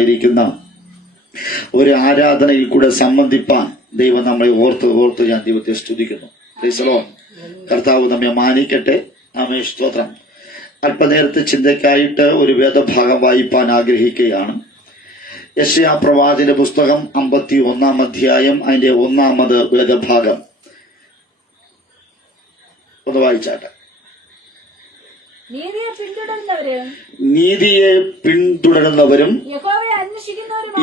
മനോഹരമായിരിക്കുന്ന ഒരു ആരാധനയിൽ കൂടെ സംബന്ധിപ്പാൻ ദൈവം നമ്മളെ ഓർത്ത് ഞാൻ ദൈവത്തെ സ്തുതിക്കുന്നു. Price the Lord. കർത്താവ് നമ്മെ മാനിക്കട്ടെ. ആമേൻ. സ്തോത്രം. അല്പനേരത്തെ ചിന്തയ്ക്കായിട്ട് ഒരു വേദഭാഗം വായിപ്പാൻ ആഗ്രഹിക്കുകയാണ്. യെശയ്യാ പ്രവാചകന്റെ പുസ്തകം 51-ാം അധ്യായം, അതിന്റെ 1-ാമത് വേദഭാഗം ഒന്ന് വായിച്ചാട്ടെ. നീതിയെ പിന്തുടരുന്നവരും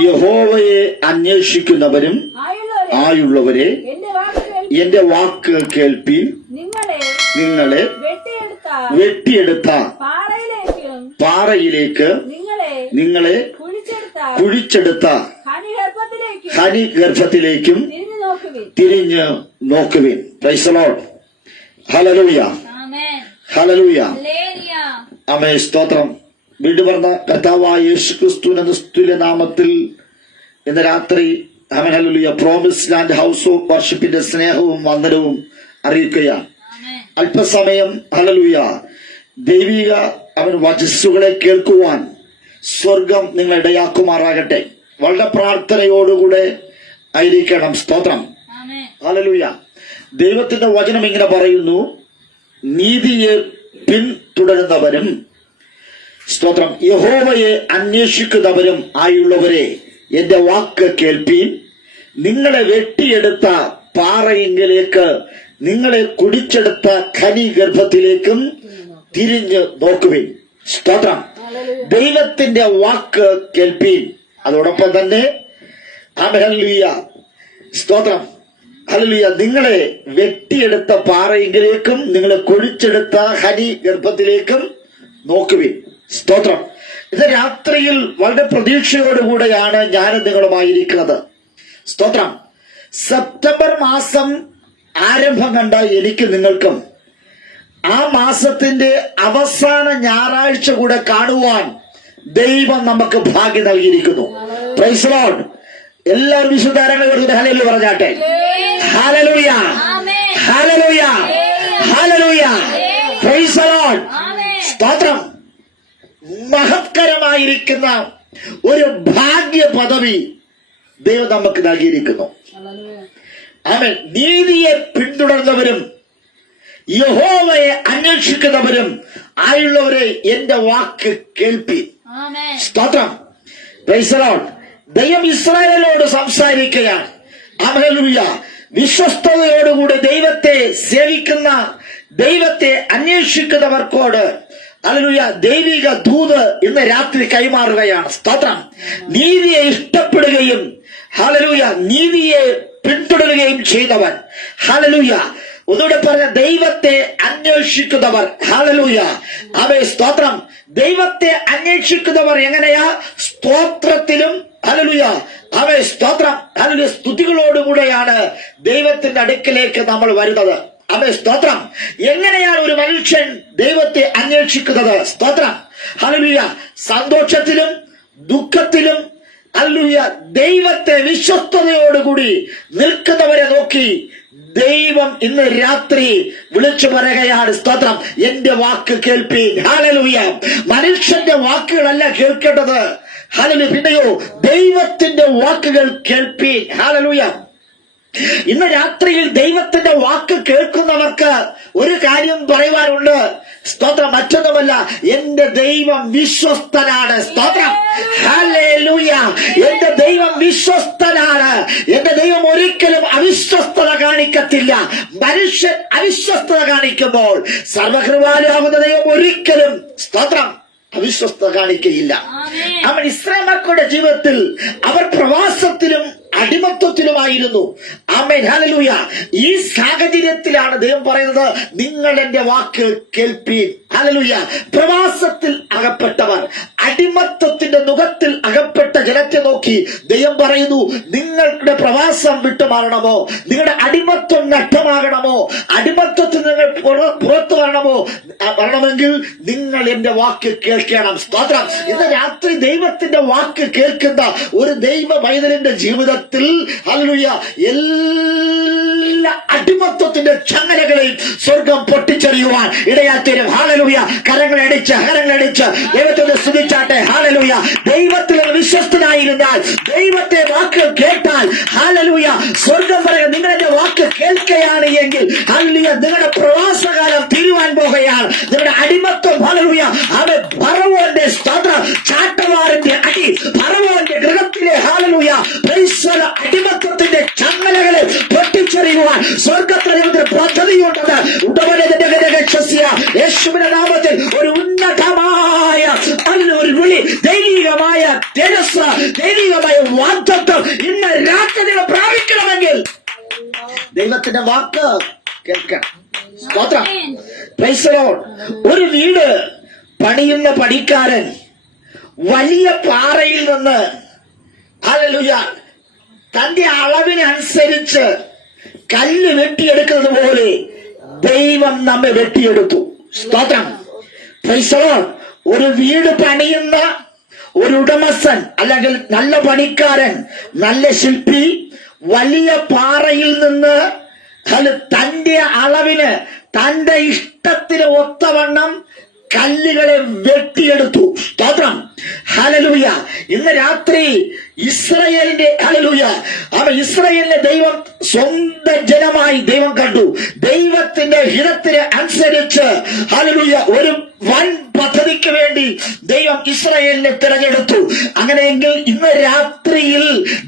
യഹോവയെ അന്വേഷിക്കുന്നവരും ആയുള്ളവരെ എന്റെ വാക്ക് കേൾപ്പീൻ. നിങ്ങളെ വെട്ടിയെടുത്ത പാറയിലേക്ക് നിങ്ങളെ കുഴിച്ചെടുത്ത ഖനിഗർഭത്തിലേക്കും തിരിഞ്ഞു നോക്കുവിൻ. Praise the lord. ഹല്ലേലൂയ, ഹല്ലേലൂയ, ആമേൻ. സ്തോത്രം. വീണ്ടും പറഞ്ഞ കർത്താവായ യേശുക്രിസ്തുവിന്റെ നിസ്തുല്യ നാമത്തിൽ ഇന്ന് രാത്രി ആമേൻ, ഹല്ലേലൂയ, പ്രോമിസ് ലാൻഡ് ഹൗസ് ഓഫ് വർഷിപ്പിന്റെ സ്നേഹവും വന്ദനവും അറിയിക്കുകയാണ്. അല്പസമയം ഹല്ലേലൂയ ദൈവിക അവൻ വചസ്സുകളെ കേൾക്കുവാൻ സ്വർഗം നിങ്ങൾ ഇടയാക്കുമാറാകട്ടെ. വളരെ പ്രാർത്ഥനയോടുകൂടെ ആയിരിക്കണം. സ്തോത്രം. ഹല്ലേലൂയ. ദൈവത്തിന്റെ വചനം ഇങ്ങനെ പറയുന്നു, നീതിയെ പിന്തുടരുന്നവരും സ്തോത്രം യഹോവയെ അന്വേഷിക്കുന്നവരും ആയുള്ളവരെ എന്റെ വാക്ക് കേൾപ്പീൻ. നിങ്ങളെ വെട്ടിയെടുത്ത പാറയിലേക്ക് നിങ്ങളെ കുടിച്ചെടുത്ത ഖനിഗർഭത്തിലേക്കും തിരിഞ്ഞു നോക്കുവിൻ. സ്തോത്രം. ദൈവത്തിന്റെ വാക്ക് കേൾപ്പീൻ. അതോടൊപ്പം തന്നെ ഹല്ലേലൂയ, സ്തോത്രം, ഹല്ലേലൂയ, നിങ്ങളെ വെട്ടിയെടുത്ത പാറയിലേക്കും നിങ്ങളെ കുഴിച്ചെടുത്ത ഖനിഗർഭത്തിലേക്കും നോക്കുവിൻ. സ്തോത്രം. ഇത് രാത്രിയിൽ വളരെ പ്രതീക്ഷയോടുകൂടെയാണ് ഞാനും നിങ്ങളുമായിരിക്കുന്നത്. സ്തോത്രം. സെപ്റ്റംബർ മാസം ആരംഭം കണ്ട എനിക്ക് നിങ്ങൾക്കും ആ മാസത്തിന്റെ അവസാന ഞായറാഴ്ച കൂടെ കാണുവാൻ ദൈവം നമുക്ക് ഭാഗ്യം നൽകിയിരിക്കുന്നു. Price the Lord. എല്ലാവരും വിശുദ്ധാരങ്ങളെ ഹല്ലേലൂയ പറഞ്ഞാട്ടെ. Hallelujah, hallelujah, hallelujah. Praise the Lord. സ്തോത്രം. മഹത്കരമായിരിക്കുന്ന ഒരു ഭാഗ്യ പദവി ദൈവം നമുക്ക് നൽകിയിരിക്കുന്നു. ആമേൻ. നീതിയെ പിന്തുടരുന്നവരും യഹോവയെ അന്വേഷിക്കുന്നവരും ആയുള്ളവരെ എന്റെ വാക്ക് കേൾപ്പി. സ്തോത്രം. Praise the Lord. ദൈവം ഇസ്രായേലോട് സംസാരിക്കുകയാണ്. ഹല്ലേലൂയ. വിശ്വസ്തയോടുകൂടി ദൈവത്തെ സേവിക്കുന്ന, ദൈവത്തെ അന്വേഷിക്കുന്നവർക്കോട് ഹല്ലേലൂയ ദൈവിക ദൂത് ഇന്ന് രാത്രി കൈമാറുകയാണ്. സ്തോത്രം. നീതിയെ ഇഷ്ടപ്പെടുകയും ഹല്ലേലൂയ നീതിയെ പിന്തുടരുകയും ചെയ്തവൻ. ഹല്ലേലൂയ. ഒന്നുകൂടെ പറഞ്ഞ, ദൈവത്തെ അന്വേഷിക്കുന്നവർ. ഹല്ലേലൂയ. ആമേൻ. സ്തോത്രം. ദൈവത്തെ അന്വേഷിക്കുന്നവർ എങ്ങനെയാ? സ്തോത്രത്തിലും ഹല്ലേലൂയ ആമേൻ. സ്തോത്രം. ഹല്ലേലൂയ സ്തുതികളോടുകൂടെയാണ് ദൈവത്തിന്റെ അടുക്കിലേക്ക് നമ്മൾ വരുന്നത്. ആമേൻ. സ്തോത്രം. എങ്ങനെയാണ് ഒരു മനുഷ്യൻ ദൈവത്തെ അന്വേഷിക്കുന്നത്? സ്തോത്രം. ഹല്ലേലൂയ സന്തോഷത്തിലും ദുഃഖത്തിലും ഹല്ലേലൂയ ദൈവത്തെ വിശ്വസ്തയോടുകൂടി നിൽക്കുന്നവരെ നോക്കി ദൈവം ഇന്ന് രാത്രി വിളിച്ചു പറയുകയാണ്. സ്തോത്രം. എന്റെ വാക്ക് കേൾപ്പീൻ. ഹല്ലേലൂയ. മനുഷ്യന്റെ വാക്കുകളല്ല കേൾക്കേണ്ടത്. ഹല്ലേലൂയ. പിന്നെയോ ദൈവത്തിന്റെ വാക്കുകൾ കേൾപ്പീൻ. ഹല്ലേലൂയ. ഇന്ന് രാത്രിയിൽ ദൈവത്തിന്റെ വാക്ക് കേൾക്കുന്നവർക്ക് ഒരു കാര്യം പറയുവാനുണ്ട്. സ്തോത്രം. മറ്റൊന്നുമല്ല, എന്റെ ദൈവം വിശ്വസ്തനാണ്. സ്തോത്രം. ഹല്ലേലൂയ. എന്റെ ദൈവം വിശ്വസ്തനാണ്. എന്റെ ദൈവം ഒരിക്കലും അവിശ്വസ്തത കാണിക്കത്തില്ല. മനുഷ്യൻ അവിശ്വസ്തത കാണിക്കുമ്പോൾ സർവകൃപാലുവാകുന്ന ദൈവം ഒരിക്കലും സ്തോത്രം അവിശ്വസ്തത കാണിക്കുകയില്ല. അവൻ ഇസ്രായേൽ മക്കളുടെ ജീവിതത്തിൽ അവർ പ്രവാസത്തിലും അടിമത്വത്തിലുമായിരുന്നു. ആമേൻ. ഹല്ലേലൂയ. ഈ സാഹചര്യത്തിലാണ് ദൈവം പറയുന്നത്, നിങ്ങൾ എന്റെ വാക്ക് കേൾപ്പീൻ. ഹല്ലേലൂയ. പ്രവാസത്തിൽ അകപ്പെട്ടവർ, അടിമത്വത്തിന്റെ നുഖത്തിൽ അകപ്പെട്ട ജനത്തെ നോക്കി ദൈവം പറയുന്നു, നിങ്ങളുടെ പ്രവാസം വിട്ടുമാറണമോ? നിങ്ങളുടെ അടിമത്വം നഷ്ടമാകണമോ? അടിമത്വത്തിൽ നിങ്ങൾ പുറത്തു വരണമെങ്കിൽ നിങ്ങൾ എന്റെ വാക്ക് കേൾക്കണം. സ്തോത്രം. ഇന്ന് രാത്രി ദൈവത്തിന്റെ വാക്ക് കേൾക്കുന്ന ഒരു ദൈവ പൈതലിന്റെ ജീവിതത്തിൽ ഹല്ലേലൂയ എല്ലാ അടിമത്വത്തിന്റെ ചങ്ങലകളെയും സ്വർഗം പൊട്ടിച്ചെറിയുവാൻ ഇടയാത്തരും. ഹല്ലേലൂയ. കരങ്ങളടിച്ച് ദൈവത്തെ സ്തുതിച്ചാട്ടെ. ഹല്ലേലൂയ. ദൈവത്തിൽ വിശ്വസ്തനായ ദൈവത്തെ വാക്ക് കേട്ടാൽ ഹല്ലേലൂയ സ്വർഗം പറയുക നിങ്ങൾ എന്റെ വാക്ക് കേൾക്കുകയാണ് എങ്കിൽ ഹല്ലേലൂയ നിങ്ങളുടെ പ്രവാസകാലം തീരുവാൻ പോകുകയാണ്. നിങ്ങളുടെ അടിമത്വം ഹല്ലേലൂയ അവൻ ഫറവോന്റെ സ്തോത്രം ചാട്ടവാറിന്റെ അടി ഫറവോന്റെ ഗൃഹത്തിലെ ഹല്ലേലൂയ അടിമത്വത്തിന്റെ ചങ്ങലകളെ പൊട്ടിച്ചെറിയുവാൻ സ്വർഗത്തിലെ പദ്ധതിയുണ്ടെന്ന് യേശുവിന്റെ നാമത്തിൽ ഒരു ഉന്നതമായ ഒരു വിളി, ദൈവികമായ തേജസ്, ദൈവികമായ വാഗ്ദത്തം ഇന്ന് രാത്രി നിങ്ങൾ പ്രാപിക്കണമെങ്കിൽ ദൈവത്തിന്റെ വാക്ക് കേൾക്കണം. സ്തോത്രം. Praise the lord. ഒരു വീട് പണിയുന്ന പണിക്കാരൻ വലിയ പാറയിൽ നിന്ന് ഹല്ലേലൂയ തന്റെ അളവിനനുസരിച്ച് കല്ല് വെട്ടിയെടുക്കുന്നത് പോലെ ദൈവം നമ്മെ വെട്ടിയെടുത്തു. സ്തോത്രം. Praise the lord. ഒരു വീട് പണിയുന്ന ഒരു ഉടമസ്ഥൻ അല്ലെങ്കിൽ നല്ല പണിക്കാരൻ, നല്ല ശില്പി വലിയ പാറയിൽ നിന്ന് തന്റെ അളവിന് തന്റെ ഇഷ്ടത്തിന് ഒത്തവണ്ണം കല്ലുകളെ വെട്ടിയെടുത്തു. സ്തോത്രം. ഹല്ലേലൂയ. ഇന്ന് രാത്രി ഇസ്രായേലിന്റെ ഹല്ലേലൂയ ഇസ്രായേലിനെ ദൈവം സ്വന്തം ജനമായി ദൈവം കണ്ടു. ദൈവത്തിന്റെ ഹിതത്തിന് അനുസരിച്ച് ഹല്ലേലൂയ ഒരു വൻ പദ്ധതിക്ക് വേണ്ടി ദൈവം ഇസ്രായേലിനെ തിരഞ്ഞെടുത്തു. അങ്ങനെയെങ്കിൽ ഇന്ന് രാത്രിയിൽ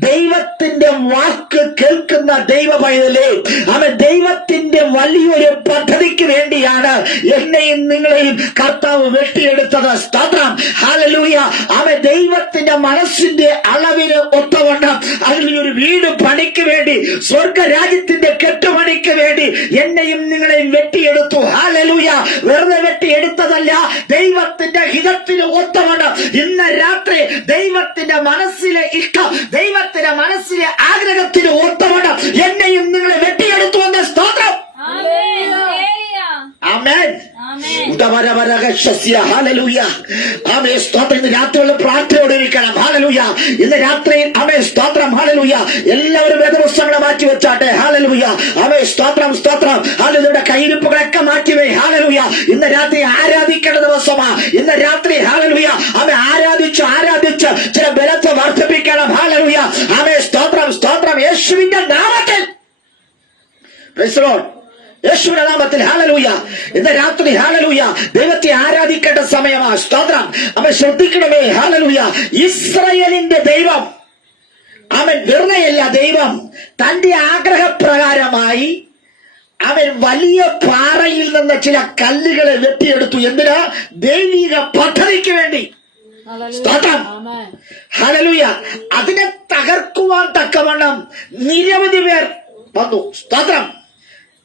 ദൈവത്തിന്റെ വാക്ക് കേൾക്കുന്ന ദൈവ പൈതലേ, അവൻ ദൈവത്തിന്റെ വലിയൊരു പദ്ധതിക്ക് വേണ്ടിയാണ് എന്നെയും നിങ്ങളെയും കർത്താവ് വെട്ടിയെടുത്തത്. സ്തോത്രം. ഹല്ലേലൂയ. അവൻ ദൈവത്തിന്റെ മനസ്സിന്റെ അളവിന് ഒത്തവണ്ണം അതിലൊരു വീട് പണിക്ക് വേണ്ടി, സ്വർഗരാജ്യത്തിന്റെ കെട്ടുപണിക്ക് വേണ്ടി എന്നെയും നിങ്ങളെയും വെട്ടിയെടുത്തു. ഹല്ലേലൂയ. വെറുതെ വെട്ടിയെടുത്തതല്ല, ദൈവത്തിന്റെ ഹിതത്തിന് ഒത്തവണ്ണം ഇന്ന് രാത്രി ദൈവത്തിന്റെ മനസ്സിലെ ഇഷ്ടം, ദൈവത്തിന്റെ മനസ്സിലെ ആഗ്രഹത്തിന് ഒത്തവണ്ണം എന്നെയും നിങ്ങളെ വെട്ടിയെടുത്തു എന്ന് സ്തോത്രം. ആമേൻ. ഹല്ലേലൂയ. ആമേൻ. സ്തോത്രം. ഇന്ന് രാത്രിയുള്ള പ്രാർത്ഥനയോടെ ഇരിക്കണം. ഹല്ലേലൂയ. ഇന്ന് രാത്രി ആമേൻ. സ്തോത്രം. ഹല്ലേലൂയ. എല്ലാവരും വേദപുസ്തകങ്ങളെ മാറ്റി വെച്ചാട്ടെ. ഹല്ലേലൂയ. ആമേൻ. സ്തോത്രം. സ്തോത്രം. ഹല്ലേലൂയ. കയ്യിരിപ്പുകളൊക്കെ മാറ്റിവേ. ഹല്ലേലൂയ. ഇന്ന് രാത്രി ആരാധിക്കേണ്ട ദിവസമാ. ഇന്ന് രാത്രി ഹല്ലേലൂയ അവൻ ആരാധിച്ച് ചില ബലത്തെ വർദ്ധിപ്പിക്കണം. ഹല്ലേലൂയ. ആമേൻ. സ്തോത്രം. സ്തോത്രം. യേശുവിന്റെ നാമത്തിൽ. Price the Lord. യേശുവിന്റെ നാമത്തിൽ. ഹല്ലേലൂയ. ഇന്ന് രാത്രി ഹല്ലേലൂയ ദൈവത്തെ ആരാധിക്കേണ്ട സമയമാണ്. സ്തോത്രം. അവൻ ശ്രദ്ധിക്കണമേ. ഹല്ലേലൂയ. ഇസ്രായേലിന്റെ ദൈവം അവൻ വെറുതെയല്ല, ദൈവം തന്റെ ആഗ്രഹപ്രകാരമായി അവൻ വലിയ പാറയിൽ നിന്ന് ചില കല്ലുകളെ വെട്ടിയെടുത്തു. എന്തിനാ? ദൈവിക പദ്ധതിക്ക് വേണ്ടി. സ്തോത്രം. ഹല്ലേലൂയ. അതിനെ തകർക്കുവാൻ തക്കവണ്ണം നിരവധി പേർ വന്നു. സ്തോത്രം.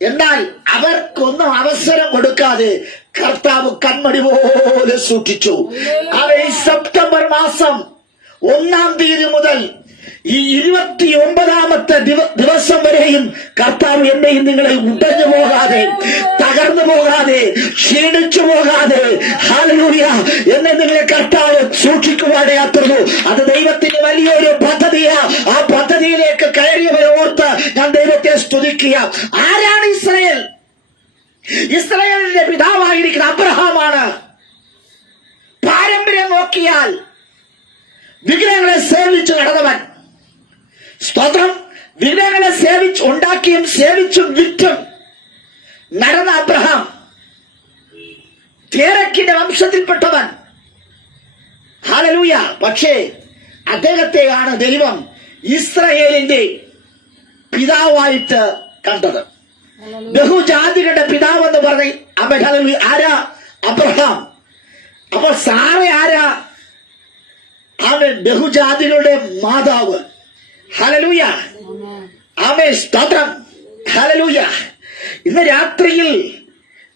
എന്നാൽ അവർക്കൊന്നും അവസരം കൊടുക്കാതെ കർത്താവ് കൺമണി പോലെ സൂക്ഷിച്ചു. അവൻ സെപ്റ്റംബർ മാസം 1-ാം തീയതി മുതൽ ഈ 29-ാമത്തെ ദിവസം വരെയും കർത്താവ് എന്നെയും നിങ്ങളെ ഉടഞ്ഞു പോകാതെ, തകർന്നു പോകാതെ, ക്ഷീണിച്ചു പോകാതെ ഹല്ലേലൂയ എന്നെ നിങ്ങളെ കർത്താവ് സൂക്ഷിക്കുവാനിടയാക്കുന്നു. അത് ദൈവത്തിന്റെ വലിയൊരു പദ്ധതിയാ. ആ പദ്ധതിയിലേക്ക് കയറിയവരെ ഓർത്ത് ഞാൻ ദൈവത്തെ സ്തുതിക്കുക. ആരാണ് ഇസ്രായേൽ? ഇസ്രായേലിന്റെ പിതാവായിരിക്കുന്ന അബ്രഹാമാണ്. പാരമ്പര്യം നോക്കിയാൽ വിഗ്രഹങ്ങളെ സേവിച്ചു നടന്നവൻ. സ്തോത്രം. വിഗ്രഹങ്ങളെ ഉണ്ടാക്കിയും സേവിച്ചും വിറ്റും നടന്ന അബ്രഹാം തേരക്കിന്റെ വംശത്തിൽപ്പെട്ടവൻ. ഹല്ലേലൂയ. പക്ഷേ അദ്ദേഹത്തെയാണ് ദൈവം ഇസ്രായേലിന്റെ പിതാവായിട്ട് കണ്ടത്. ബഹുജാതികളുടെ പിതാവ് എന്ന് പറഞ്ഞ അവൻ ആരാ? അബ്രഹാം. അപ്പൊ സാറ ആരാ? അവൻ ബഹുജാതികളുടെ മാതാവ്. ഹല്ലേലൂയ. ആമേൻ. സ്തോത്രം. ഹല്ലേലൂയ. ഇന്ന് രാത്രിയിൽ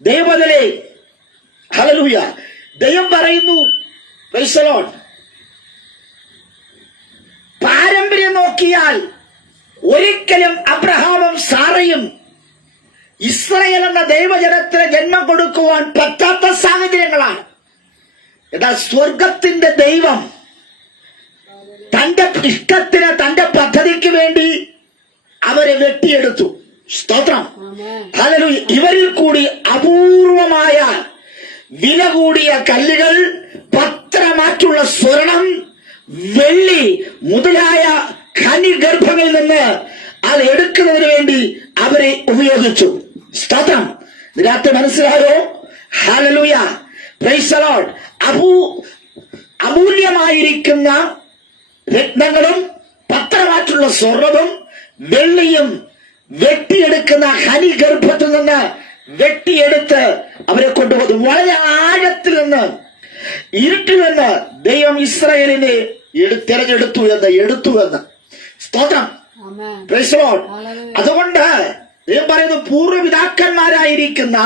ദൈവത്തിലെ ഹല്ലേലൂയ ദൈവം പറയുന്നു, പ്രൈസ് ദി ലോർഡ്, പാരമ്പര്യം നോക്കിയാൽ ഒരിക്കലും അബ്രഹാമും സാറയും ഇസ്രായേൽ എന്ന ദൈവജനത്തിന് ജന്മം കൊടുക്കുവാൻ പറ്റാത്ത സാഹചര്യങ്ങളാണ്. എന്നാൽ സ്വർഗത്തിന്റെ ദൈവം തന്റെ ഇഷ്ടത്തിന്, തന്റെ പദ്ധതിക്ക് വേണ്ടി അവരെ വെട്ടിയെടുത്തു. സ്തോത്രം. ഹല്ലേലൂയ. ഇവരിൽ കൂടി അപൂർവമായ വില കൂടിയ കല്ലുകൾ, പത്രമാറ്റുള്ള സ്വർണം, വെള്ളി മുതലായ ഖനിഗർഭങ്ങളിൽ നിന്ന് അത് എടുക്കുന്നതിന് വേണ്ടി അവരെ ഉപയോഗിച്ചു. സ്തോത്രം. രാത്രി മനസ്സിലായോ? ഹല്ലേലൂയ, പ്രൈസ് ദി ലോർഡ്. അമൂല്യമായിരിക്കുന്ന രത്നങ്ങളും പത്രമായിട്ടുള്ള സ്വർണവും വെള്ളിയും വെട്ടിയെടുക്കുന്ന ഖനിഗർഭത്തിൽ നിന്ന് വെട്ടിയെടുത്ത് അവരെ കൊണ്ടുപോകുന്നു. വളരെ ആഴത്തിൽ നിന്ന്, ഇരുട്ടിൽ നിന്ന് ദൈവം ഇസ്രായേലിനെ തെരഞ്ഞെടുത്തു എന്ന്. സ്തോത്രം. Praise the Lord. അതുകൊണ്ട് ദൈവം പറയുന്നു, പൂർവ്വപിതാക്കന്മാരായിരിക്കുന്ന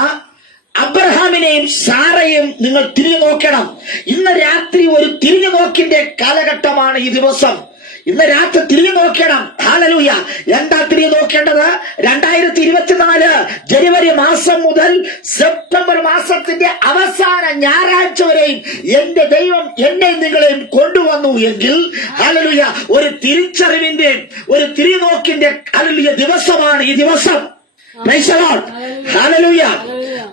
അബ്രഹാമിനെയും സാറയും നിങ്ങൾ തിരിഞ്ഞു നോക്കണം. ഇന്ന് രാത്രി ഒരു തിരിഞ്ഞു നോക്കിന്റെ കാലഘട്ടമാണ് ഈ ദിവസം. ഇന്ന് രാത്രി തിരിഞ്ഞു നോക്കണം. ഹല്ലേലൂയ. എന്താ തിരിഞ്ഞു നോക്കേണ്ടത്? 2024 ജനുവരി മാസം മുതൽ സെപ്റ്റംബർ മാസത്തിന്റെ അവസാന ഞായറാഴ്ച വരെയും എന്റെ ദൈവം എന്നെയും നിങ്ങളെയും കൊണ്ടുവന്നു എങ്കിൽ ഹല്ലേലൂയ, ഒരു തിരിച്ചറിവിന്റെ, ഒരു തിരിഞ്ഞുനോക്കിന്റെ ഹല്ലേലൂയ ദിവസമാണ് ഈ ദിവസം. Price the lord. ഹല്ലേലൂയ.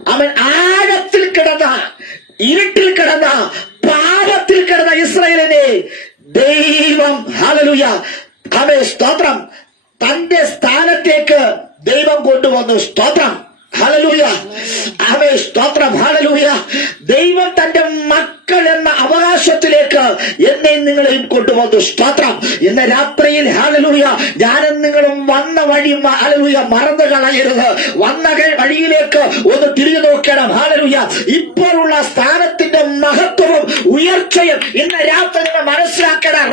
അവൻ ആഴത്തിൽ കിടന്ന, ഇരുട്ടിൽ കിടന്ന, പാപത്തിൽ കിടന്ന ഇസ്രായേലിനെ ദൈവം ഹല്ലേലൂയ, അവൻ സ്തോത്രം, തന്റെ സ്ഥാനത്തേക്ക് ദൈവം കൊണ്ടുവന്നു. സ്തോത്രം. ഹല്ലേലൂയ. അവൻ സ്തോത്രം. ഹല്ലേലൂയ. ദൈവം തന്റെ മക്കൾ എന്ന അവകാശത്തിലേക്ക് എന്നെയും നിങ്ങളെയും കൊണ്ടുവന്നു. സ്തോത്രം. ഇന്ന് രാത്രിയിൽ ഹല്ലേലൂയ, ഞാനും നിങ്ങളും വന്ന വഴി ഹല്ലേലൂയ മറന്നു കളയരുത്. വന്ന വഴിയിലേക്ക് ഒന്ന് തിരിഞ്ഞു നോക്കണം. ഹല്ലേലൂയ. ഇപ്പോഴുള്ള സ്ഥാനത്തിന്റെ മഹത്വവും ഉയർച്ചയും ഇന്ന് രാത്രി നിങ്ങൾ മനസ്സിലാക്കണം.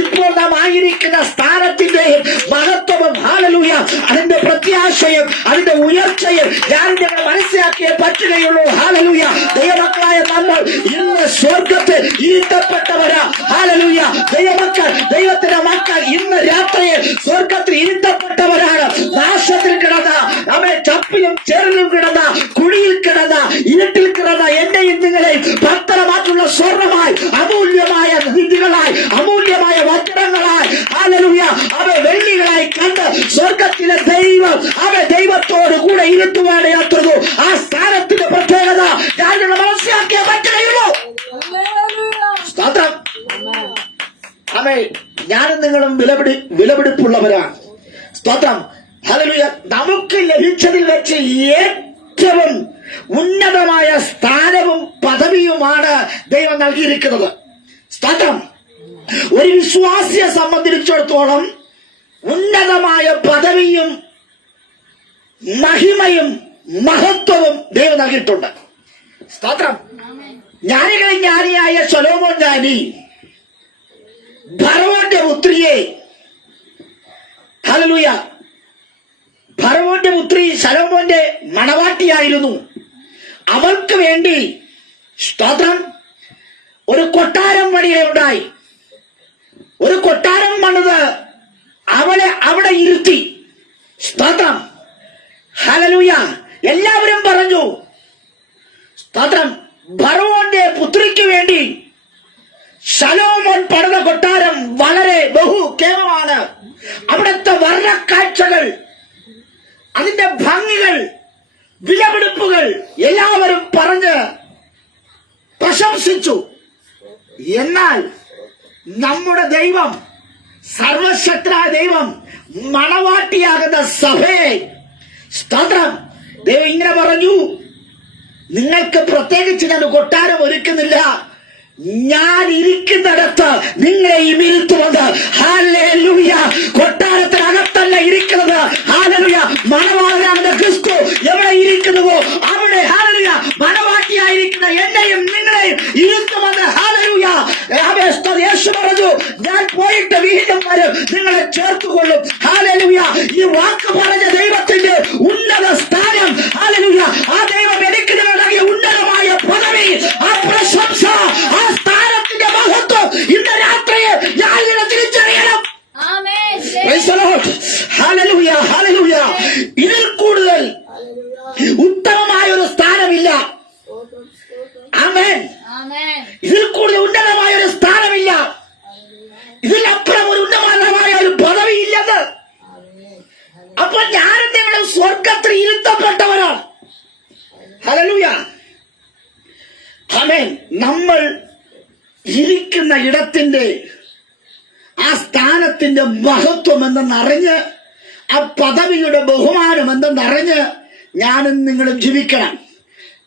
ഇപ്പോൾ നാം ആയിരിക്കുന്ന സ്ഥാനത്തിന്റെയും മഹത്വവും ഹല്ലേലൂയ, അതിന്റെ പ്രത്യാശയും അതിന്റെ ഉയർച്ചയും ഞാൻ നിങ്ങൾ മനസ്സിലാക്കിയേ പറ്റുകയുള്ളൂ. ഹല്ലേലൂയ. ദൈവമക്കളായ നമ്മൾ ഇന്ന് സ്വർഗത്തിൽ ഇരുത്തപ്പെട്ടവരാ. ഹല്ലേലൂയ. ദൈവമക്കൾ, ദൈവത്തിന്റെ മക്കൾ ഇന്ന് രാത്രിയിൽ സ്വർഗത്തിൽ ഇരുത്തപ്പെട്ടവരാണ്. നാശത്തിൽ കിടന്ന, അവൻ ചപ്പിലും ചെറിലും കിടന്ന, കുഴിയിൽ കിടന്ന, ഇരുട്ടിൽ കിടന്ന എന്നെയും നിങ്ങളെയും പത്രമായിട്ടുള്ള സ്വർണമായി, അമൂല്യമായ നിധികളായി, അമൂല്യമായ വജ്രങ്ങളായി, ഹല്ലേലൂയ, അവ വെള്ളികളായി കണ്ട് സ്വർഗത്തിലെ ദൈവം അവ ദൈവത്തോട് കൂടെ ഇരുത്തുവാണ് യാത്രതു. ആ സ്ഥാനത്തിന്റെ പ്രത്യേകത ഞാൻ മനസ്സിലാക്കിയ പറ്റുകയുള്ളൂ. സ്തോത്രം. അവൻ ഞാനും നിങ്ങളും വിലപിടിപ്പുള്ളവരാണ്. സ്തോത്രം. ഹല്ലേലൂയ. നമുക്ക് ലഭിച്ചതിൽ വെച്ച് ഏറ്റവും ഉന്നതമായ സ്ഥാനവും പദവിയുമാണ് ദൈവം നൽകിയിരിക്കുന്നത്. സ്തോത്രം. ഒരു വിശ്വാസിയെ സംബന്ധിച്ചിടത്തോളം ഉന്നതമായ പദവിയും മഹിമയും മഹത്വവും ദൈവം നൽകിയിട്ടുണ്ട്. സ്തോത്രം. ജ്ഞാനികളിൽ ജ്ഞാനിയായ ശലോമോൻ ജ്ഞാനി ഫറവോന്റെ പുത്രിയെ, ഹല്ലേലൂയ, ഫറവോന്റെ പുത്രി ശലോമോന്റെ മണവാട്ടിയായിരുന്നു. അവൾക്ക് വേണ്ടി സ്തോത്രം ഒരു കൊട്ടാരം പണിയുണ്ടായി. ഒരു കൊട്ടാരം പണിത് അവളെ അവിടെ ഇരുത്തി. സ്തോത്രം. ഹല്ലേലൂയ. എല്ലാവരും പറഞ്ഞു, സ്തോത്രം, ഫറവോന്റെ പുത്രിക്ക് വേണ്ടി ശലോമോൻ പണിത കൊട്ടാരം വളരെ ബഹുകേമമാണ്. അവിടുത്തെ വർണ്ണക്കാഴ്ചകൾ, അതിന്റെ ഭംഗികൾ, വിലപിടിപ്പുകൾ എല്ലാവരും പറഞ്ഞ് പ്രശംസിച്ചു. എന്നാൽ നമ്മുടെ ദൈവം, സർവശക്തനായ ദൈവം, മണവാട്ടിയാകുന്ന സഭയെ, സ്തോത്രം, ദൈവം ഇങ്ങനെ പറഞ്ഞു, നിങ്ങൾക്ക് പ്രത്യേകിച്ച് ഞാൻ കൊട്ടാരം ഒരുക്കുന്നില്ല, ഞാൻ ഇരിക്കുന്നിടത്ത് നിങ്ങളെയും ഇരുത്തുന്നത്. ഹല്ലേലൂയ. കൊട്ടാരത്തിനകത്തല്ല ഇരിക്കുന്നത്. ഹല്ലേലൂയ. മണവാളനാകുന്ന ക്രിസ്തു എവിടെ ഇരിക്കുന്നുവോ അവിടെ ഹല്ലേലൂയ മണവാട്ടിയായിരിക്കുന്ന എന്നെയും നിങ്ങളെയും ഇരുത്തുമെന്ന്. ഹല്ലേലൂയ. യേശു പറഞ്ഞു, ഞാൻ പോയിട്ട് വീണ്ടും വരും, നിങ്ങളെ ചേർത്തുകൊള്ളും. ഹല്ലേലൂയ. ഈ വാക്ക് പറഞ്ഞ ദൈവത്തിന്റെ ഉന്നത സ്ഥാനം, ഹല്ലേലൂയ, ആ ദൈവം എനിക്ക് നൽകിയ ഉന്നതമായ പദവി, ആ പ്രശംസ, ആ സ്ഥാനത്തിന്റെ മഹത്വം ഇന്ന് രാത്രിയെ ഞാൻ തിരിച്ചറിയണം. ഹല്ലേലൂയ. ഹല്ലേലൂയ. ഇതിൽ കൂടുതൽ ഉത്തമമായ ഒരു സ്ഥാനമില്ല. ആമേൻ. ഇതിൽ കൂടുതൽ ഉന്നതമായ ഒരു സ്ഥാനമില്ല. ഇതിലപ്പുറം ഒരു ഉന്നതമായ ഒരു പദവി ഇല്ലെന്ന്. അപ്പൊ ഞാനും നിങ്ങളും സ്വർഗത്തിൽ ഇരുത്തപ്പെട്ടവരാണ്. ഹല്ലേലൂയ. ആമേൻ. നമ്മൾ ഇരിക്കുന്ന ഇടത്തിന്റെ ആ സ്ഥാനത്തിന്റെ മഹത്വം എന്തെന്നറിഞ്ഞ്, ആ പദവിയുടെ ബഹുമാനം എന്തെന്നറിഞ്ഞ് ഞാനും നിങ്ങളും ജീവിക്കണം.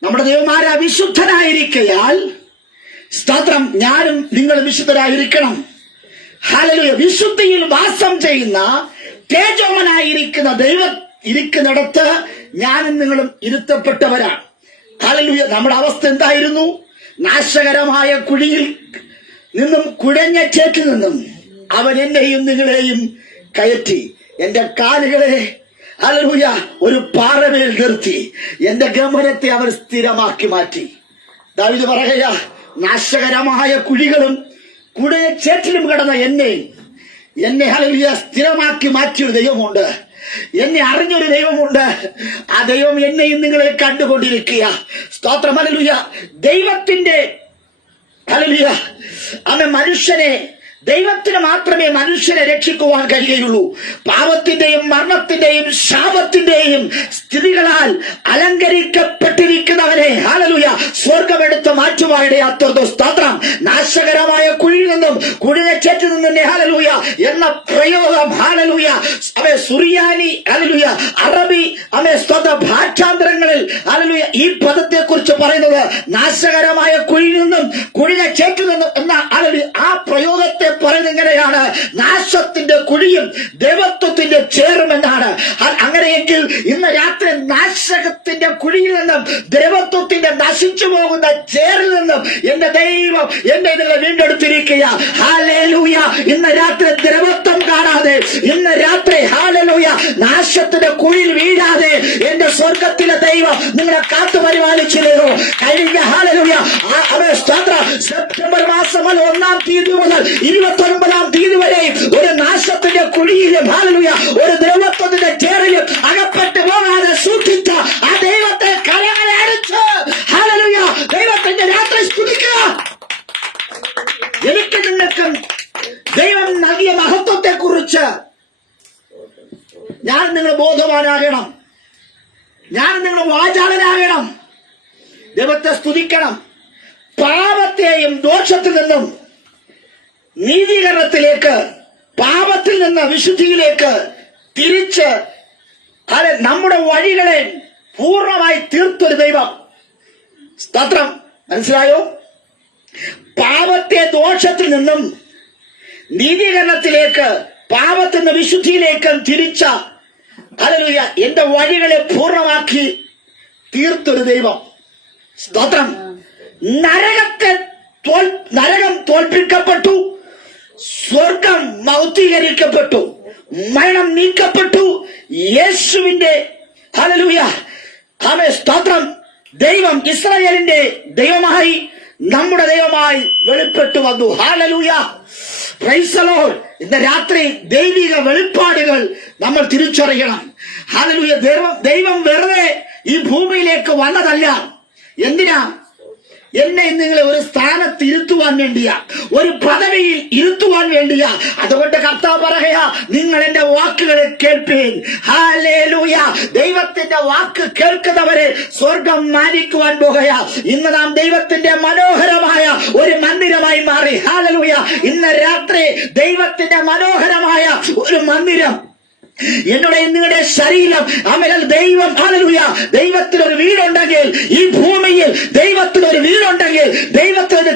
നമ്മുടെ ദൈവമാരെ വിശുദ്ധനായിരിക്കയാൽ സ്തോത്രം, ഞാനും നിങ്ങളും വിശുദ്ധരായിരിക്കണം. ഹല്ലേലൂയ. വിശുദ്ധിയിൽ വാസം ചെയ്യുന്ന തേജോമനായിരിക്കുന്ന ദൈവം ഇരിക്കുന്നിടത്ത് ഞാനും നിങ്ങളും ഇരുത്തപ്പെട്ടവരാണ്. ഹല്ലേലൂയ. നമ്മുടെ അവസ്ഥ എന്തായിരുന്നു? നാശകരമായ കുഴിയിൽ നിന്നും, കുഴഞ്ഞ ചേറ്റിൽ നിന്നും അവൻ എന്നെയും നിങ്ങളെയും കയറ്റി എന്റെ കാലുകളെ ഹല്ലേലൂയ ഒരു പാറമേൽ നിർത്തി എന്റെ ഗമനത്തെ അവർ സ്ഥിരമാക്കി മാറ്റി. ദാവീദ് പറയുക, നാശകരമായ കുഴികളും കുഴഞ്ഞ ചേറ്റിലും കിടന്ന എന്നെ ഹല്ലേലൂയ സ്ഥിരമാക്കി മാറ്റിയൊരു ദൈവമുണ്ട്. എന്നെ അറിഞ്ഞൊരു ദൈവമുണ്ട്. ആ ദൈവം എന്നെയും നിങ്ങളെ കണ്ടുകൊണ്ടിരിക്കുക. സ്തോത്രം. ഹല്ലേലൂയ. ദൈവത്തിന്റെ ഹല്ലേലൂയ മനുഷ്യനെ, ദൈവത്തിന് മാത്രമേ മനുഷ്യനെ രക്ഷിക്കുവാൻ കഴിയുള്ളൂ. പാപത്തിന്റെയും മരണത്തിന്റെയും ശാപത്തിന്റെയും സ്ഥിതികളാൽ അലങ്കരിക്കപ്പെട്ടിരിക്കുന്നവരെ ഹല്ലേലൂയ സ്വർഗമെടുത്ത് മാറ്റുവാനിടയാത്തത്. സ്തോത്രം. നാശകരമായ കുഴിയിൽ നിന്നും, കുഴിഞ്ഞ ചേറ്റിൽ നിന്നും ഹല്ലേലൂയ എന്ന പ്രയോഗം ഹല്ലേലൂയ സുറിയാനി ഹല്ലേലൂയ അറബി സ്തോത്ര ഭാഷാന്തരങ്ങളിൽ ഹല്ലേലൂയ ഈ പദത്തെ കുറിച്ച് പറയുന്നത് നാശകരമായ കുഴിയിൽ നിന്നും, കുഴിഞ്ഞ ചേറ്റിൽ നിന്നും എന്ന ഹല്ലേലൂയ ആ പ്രയോഗത്തെ പറയുന്നത് എങ്ങനെയാണ്? നാശത്തിന്റെ കുഴിയും ദൈവത്വത്തിന്റെ ചേറുമെന്നാണ്. അങ്ങനെയെങ്കിൽ ഇന്ന് രാത്രി നാശകത്തിന്റെ കുഴിയിൽ നിന്നും, ദൈവത്വത്തിന്റെ നശിച്ചു പോകുന്ന ചേറിൽ നിന്നും എന്റെ ദൈവം എന്നെ നിങ്ങൾ വീണ്ടെടുത്തിരിക്കുക. ഹല്ലേലൂയ. ഇന്ന് രാത്രി ദൈവത്വം കാണാതെ, ഇന്ന് രാത്രി ഹല്ലേലൂയ നാശത്തിന്റെ കുഴിയിൽ വീഴാതെ എന്റെ സ്വർഗത്തിലെ ദൈവം നിങ്ങളെ കാത്തു പരിപാലിച്ചില്ലയോ? കഴിഞ്ഞ ഹല്ലേലൂയ സെപ്റ്റംബർ മാസം 1-ാം തീയതി മുതൽ 29-ാം തീയതി വരെ ഒരു നാശത്തിന്റെ കുഴിയിലും ഹല്ലേലൂയ ഒരു ദൈവത്വത്തിന്റെ ചേറിലും അകപ്പെട്ടു പോകാതെ സൂക്ഷിച്ച ആ ദൈവത്തെ കരങ്ങളെ അടിച്ച് ഹല്ലേലൂയ ദൈവത്തിന്റെ രാത്രി സ്തുതിക്കുക. എനിക്ക് നിങ്ങൾക്കും ദൈവം നൽകിയ മഹത്വത്തെ കുറിച്ച് ഞാൻ നിങ്ങൾ ബോധവാനാകണം. ഞാൻ നിങ്ങൾ വാചാലനാകണം. ദൈവത്തെ സ്തുതിക്കണം. പാപത്തെയും ദോഷത്തിൽ നിന്നും നീതീകരണത്തിലേക്ക്, പാപത്തിൽ നിന്ന് വിശുദ്ധിയിലേക്ക് തിരിച്ച് നമ്മുടെ വഴികളെ പൂർണ്ണമായി തീർത്തൊരു ദൈവം. സ്തോത്രം. മനസ്സിലായോ? പാപത്തെ ദോഷത്തിൽ നിന്നും നീതീകരണത്തിലേക്ക്, പാപത്തിൽ നിന്ന് വിശുദ്ധിയിലേക്ക് തിരിച്ച ഹല്ലേലൂയ എന്റെ വഴികളെ പൂർണ്ണമാക്കി തീർത്തൊരു ദൈവം. സ്തോത്രം. നരകം തോൽപ്പിക്കപ്പെട്ടു, സ്വർഗം മൗക്തീകരിക്കപ്പെട്ടു, മരണം നീക്കപ്പെട്ടു. യേശുവിന്റെ ഹല്ലേലൂയ സ്തോത്രം ദൈവം ഇസ്രായേലിന്റെ ദൈവമായി, നമ്മുടെ ദൈവമായി വെളിപ്പെട്ടു വന്നു. ഹല്ലേലൂയ. Praise the Lord. ഇന്ന് രാത്രി ദൈവിക വെളിപ്പാടുകൾ നമ്മൾ തിരിച്ചറിയണം. ഹല്ലേലൂയ. ദൈവം വെറുതെ ഈ ഭൂമിയിലേക്ക് വന്നതല്ല. എന്തിനാ? എന്നെ നിങ്ങളെ ഒരു സ്ഥാനത്ത് ഇരുത്തുവാൻ വേണ്ടിയാ, ഒരു പദവിയിൽ ഇരുത്തുവാൻ വേണ്ടിയാ. അതുകൊണ്ട് കർത്താവ് പറയുക, നിങ്ങൾ എന്റെ വാക്കുകളെ കേൾപ്പീൻ. ഹല്ലേലൂയ. ദൈവത്തിന്റെ വാക്ക് കേൾക്കുന്നവരെ സ്വർഗം മാനിക്കുവാൻ പോകുകയാ. ഇന്ന് നാം ദൈവത്തിന്റെ മനോഹരമായ ഒരു മന്ദിരമായി മാറി. ഹല്ലേലൂയ. ഇന്ന് രാത്രി ദൈവത്തിന്റെ മനോഹരമായ ഒരു മന്ദിരം എന്നോട് നിങ്ങളുടെ ശരീരം ദൈവം ഹല്ലേലൂയ ദൈവത്തിനൊരു വീടുണ്ടെങ്കിൽ, ഈ ഭൂമിയിൽ ദൈവത്തിനൊരു വീടുണ്ടെങ്കിൽ, ദൈവത്തിന്